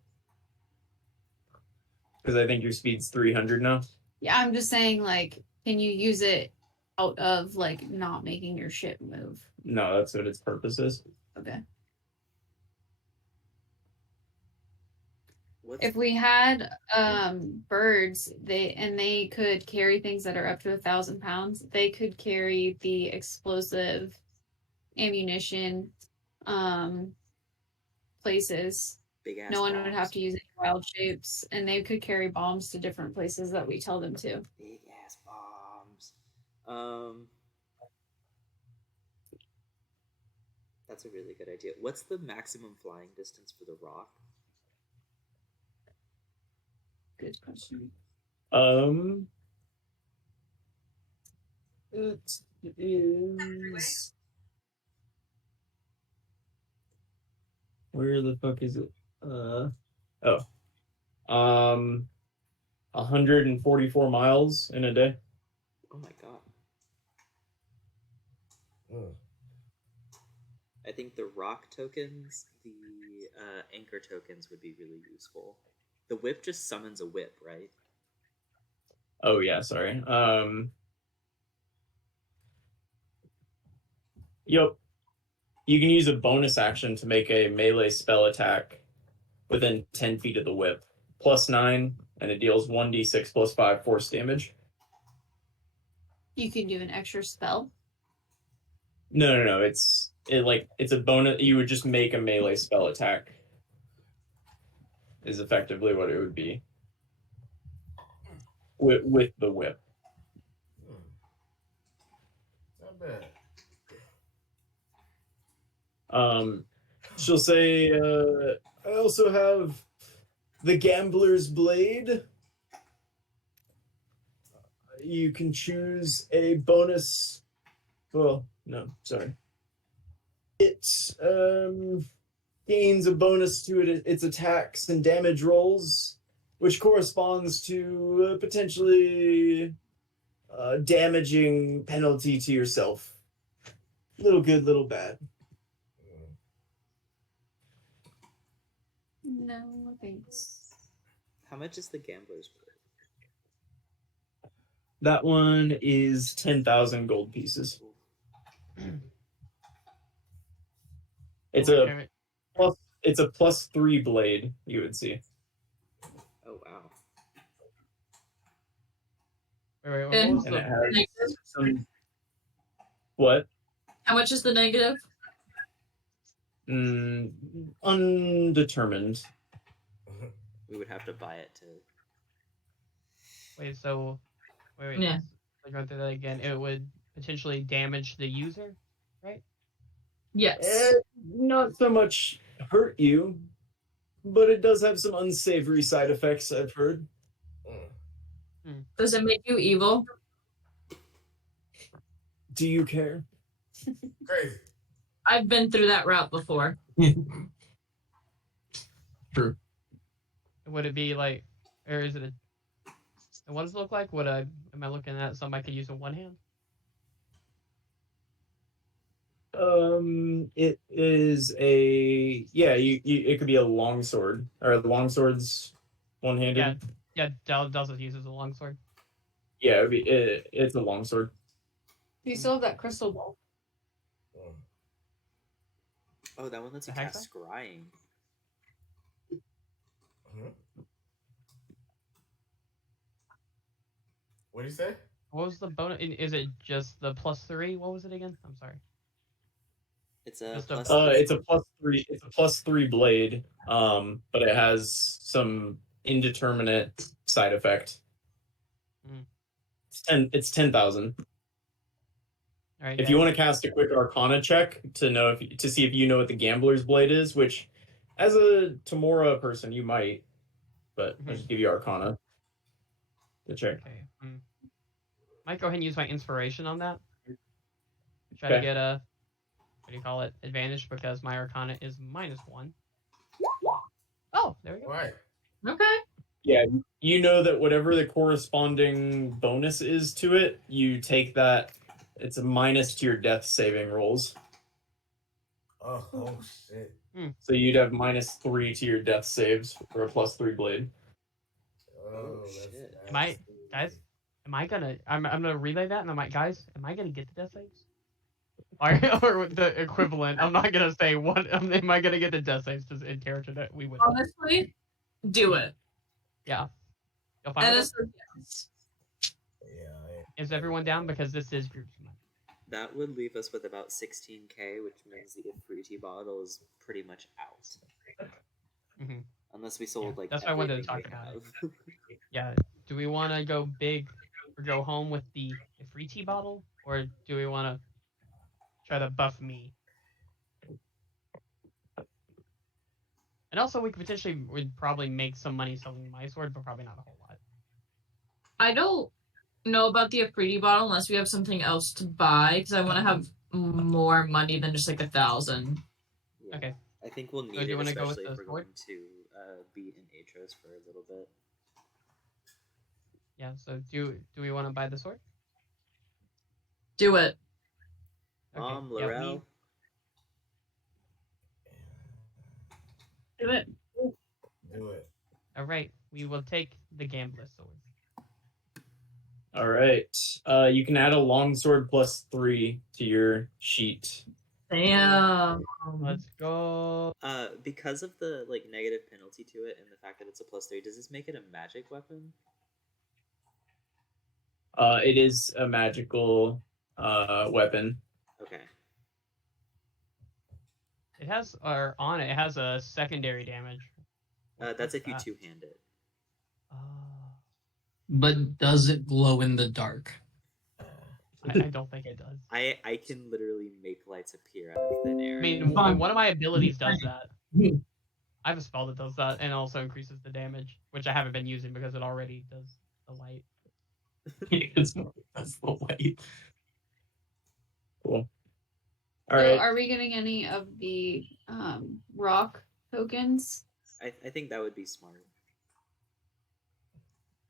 Because I think your speed's 300 now. Yeah, I'm just saying, like, can you use it out of, like, not making your ship move? No, that's what its purpose is. Okay. What's If we had birds, they could carry things that are up to 1,000 pounds. They could carry the explosive ammunition places. big ass No one bombs? would have to use any wild shapes, and they could carry bombs to different places that we tell them to. Big ass bombs. That's a really good idea. What's the maximum flying distance for the rock? Good question. It is. Where the fuck is it? 144 miles in a day. Oh my god. Mm. I think the rock tokens, the anchor tokens would be really useful. The whip just summons a whip, right? Oh yeah, sorry. Yep. You can use a bonus action to make a melee spell attack within 10 feet of the whip. +9, and it deals 1d6 plus 5 force damage. You can do an extra spell. No. It's a bonus. You would just make a melee spell attack. Is effectively what it would be. With the whip. Not bad. She'll say, I also have the Gambler's Blade. You can choose a bonus. Well, no, sorry. It gains a bonus to its attacks and damage rolls, which corresponds to potentially damaging penalty to yourself. Little good, little bad. No, thanks. How much is the gambler's blade? That one is 10,000 gold pieces. It's a +3 blade, you would see. Oh wow. Wait, what And- was And the it has some. What? How much is the negative? Undetermined. We would have to buy it to. wait? So wait. Yeah. Let's go through that again. It would potentially damage the user, right? Yes. Not so much hurt you, but it does have some unsavory side effects, I've heard. Does it make you evil? Do you care? Crazy. I've been through that route before. True. Would it be like, or is it a? What does it look like? Am I looking at something I could use in one hand? It is a it could be a longsword, or the longsword's one-handed. Yeah, Delta uses a longsword. Yeah, it's a longsword. Do you still have that crystal ball? Oh, that one lets you The hex cast scrying. What do you say? What was the bonus? Is it just the +3? What was it again? I'm sorry. It's a Just a- plus. It's a +3. It's a +3 blade. But it has some indeterminate side effect. Hmm. It's 10,000. All right, If you guys. want to cast a quick Arcana check to see if you know what the Gambler's Blade is, which, as a Tamora person, you might, but I'll just give you Arcana to check. Okay. Might go ahead and use my inspiration on that. Try to Okay. get a what do you call it? Advantage because my Arcana is -1. Oh, there we go. All right. Okay. Yeah, you know that whatever the corresponding bonus is to it, you take that. It's a minus to your death saving rolls. Oh shit. So you'd have -3 to your death saves for a +3 blade. Oh, shit. Am I, guys? Am I gonna? I'm gonna relay that, and I'm like, guys, am I gonna get the death saves? Or the equivalent? I'm not gonna say what. Am I gonna get the death saves in character that we would? Honestly, do it. Yeah. You'll find And it. it's yes. Yeah. Is everyone down because this is group tonight? That would leave us with about 16k, which means the Ifriti bottle is pretty much out. Mhm. Unless we sold like That's what I wanted to everything talk we about. have. Yeah. Do we want to go big or go home with the free tea bottle, or do we want to try to buff me? And also, we could potentially would probably make some money selling my sword, but probably not a whole lot. I don't know about the Afridi bottle unless we have something else to buy because I want to have more money than just like 1,000. Yeah. Okay. I think we'll So need do you it, wanna go with especially if the we're sword? going to be in Aetros for a little bit. Yeah. So do we want to buy the sword? Do it. Mom, Yeah, Laurel, Do it. Do it. all right. We will take the gambler's sword. All right. You can add a longsword +3 to your sheet. Damn. Let's go. because of the like negative penalty to it and the fact that it's a +3, does this make it a magic weapon? It is a magical weapon. Okay. It has it has a secondary damage. That's What's if you that? two-hand it. But does it glow in the dark? I don't think it does. I can literally make lights appear out of thin air. I mean, one of my abilities does that. I have a spell that does that and also increases the damage, which I haven't been using because it already does the light. That's the way. Cool. So All right. are we getting any of the rock tokens? I think that would be smart.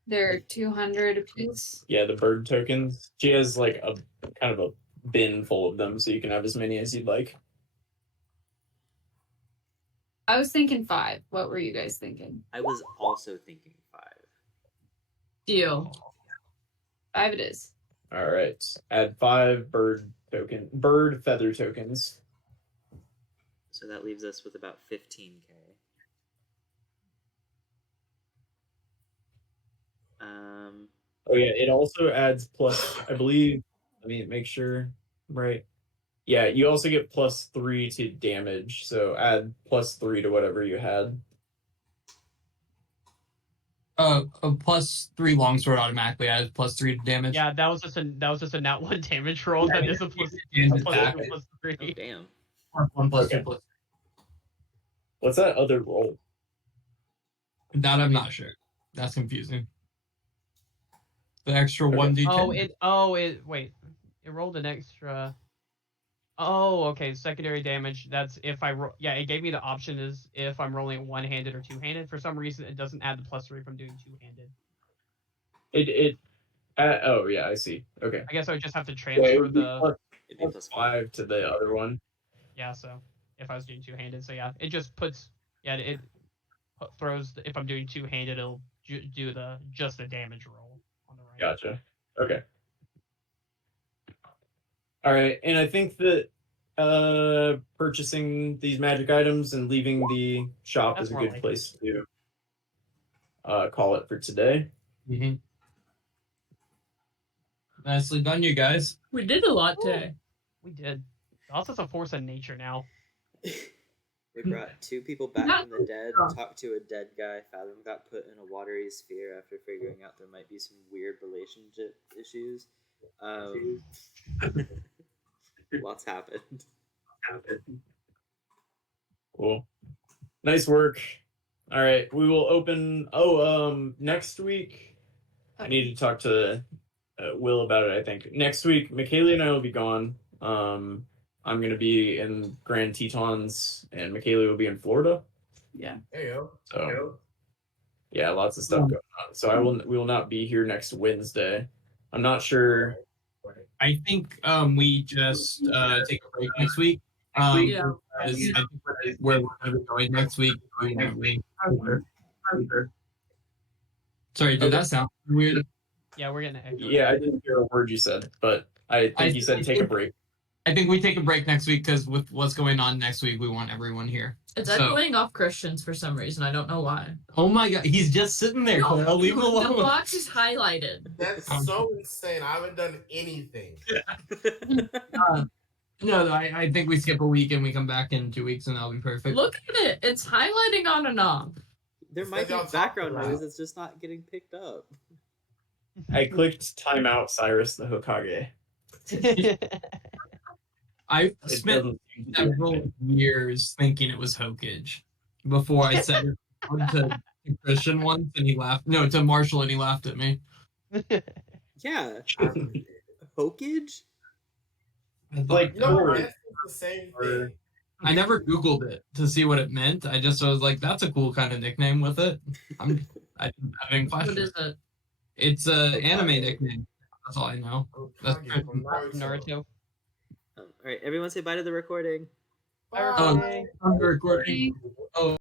They're 200 apiece. Yeah, the bird tokens. She has like a kind of a bin full of them, so you can have as many as you'd like. I was thinking 5. What were you guys thinking? I was also thinking 5. Deal. 5 it is. All right. Add 5 bird feather tokens. So that leaves us with about 15k. Oh yeah, it also adds plus, I believe, let me make sure, right? Yeah, you also get +3 to damage, so add +3 to whatever you had. A +3 longsword automatically adds +3 to damage. Yeah, that was just a nat 1 damage roll. That is a plus And +2 attack. +3. Oh damn. 1 + 2 Okay. +3. What's that other roll? That I'm not sure. That's confusing. The extra Okay. 1d10. Wait. It rolled an extra. Oh, okay. Secondary damage. That's if I roll. Yeah, it gave me the option is if I'm rolling one-handed or two-handed. For some reason, it doesn't add the +3 from doing two-handed. Oh yeah, I see. Okay. I guess I would just have to Yeah, it transfer would be the. It'd be +5 to the other one. Yeah, so if I was doing two-handed, so yeah, it just puts. Yeah, it throws. If I'm doing two-handed, it'll do just the damage roll on the right. Gotcha. Okay. All right, and I think that purchasing these magic items and leaving the shop That's is a more good like place to call it for today. Mm-hmm. Nicely done, you guys. We did a lot today. We did. Also, a force of nature now. We brought 2 people back from the dead, talked to a dead guy. Fathom got put in a watery sphere after figuring out there might be some weird relationship issues. Lots happened. Cool. Nice work. All right, we will open. Next week, I need to talk to Will about it. I think next week, Michaela and I will be gone. I'm gonna be in Grand Tetons, and Michaela will be in Florida. Yeah. There you go. So, yeah, lots of stuff going on. So we will not be here next Wednesday. I'm not sure. I think we just take a break next week. Yeah. Because I think where we're going to be going next week. Sorry, did that sound weird? Yeah, we're getting an echo. Yeah, I didn't hear a word you said, but I think you said take a break. I think we take a break next week because with what's going on next week, we want everyone here. It's echoing off Christians for some reason. I don't know why. Oh my god, he's just sitting there. No, I'll leave him alone. The box is highlighted. That's so insane. I haven't done anything. No, I think we skip a week and we come back in 2 weeks and that'll be perfect. Look at it. It's highlighting on and off. There might be background noise. It's just not getting picked up. I clicked timeout Cyrus the Hokage. I spent several years thinking it was Hokage before I said it to Christian once and he laughed. No, to Marshall and he laughed at me. Yeah. Hokage? Like, It's the same thing. I never Googled it to see what it meant. I was like, that's a cool kind of nickname with it. I didn't question What is it? It's an anime nickname. That's all I know. That's Naruto. All right, everyone say bye to the recording. Bye, Bye. everybody. I'm recording. Oh.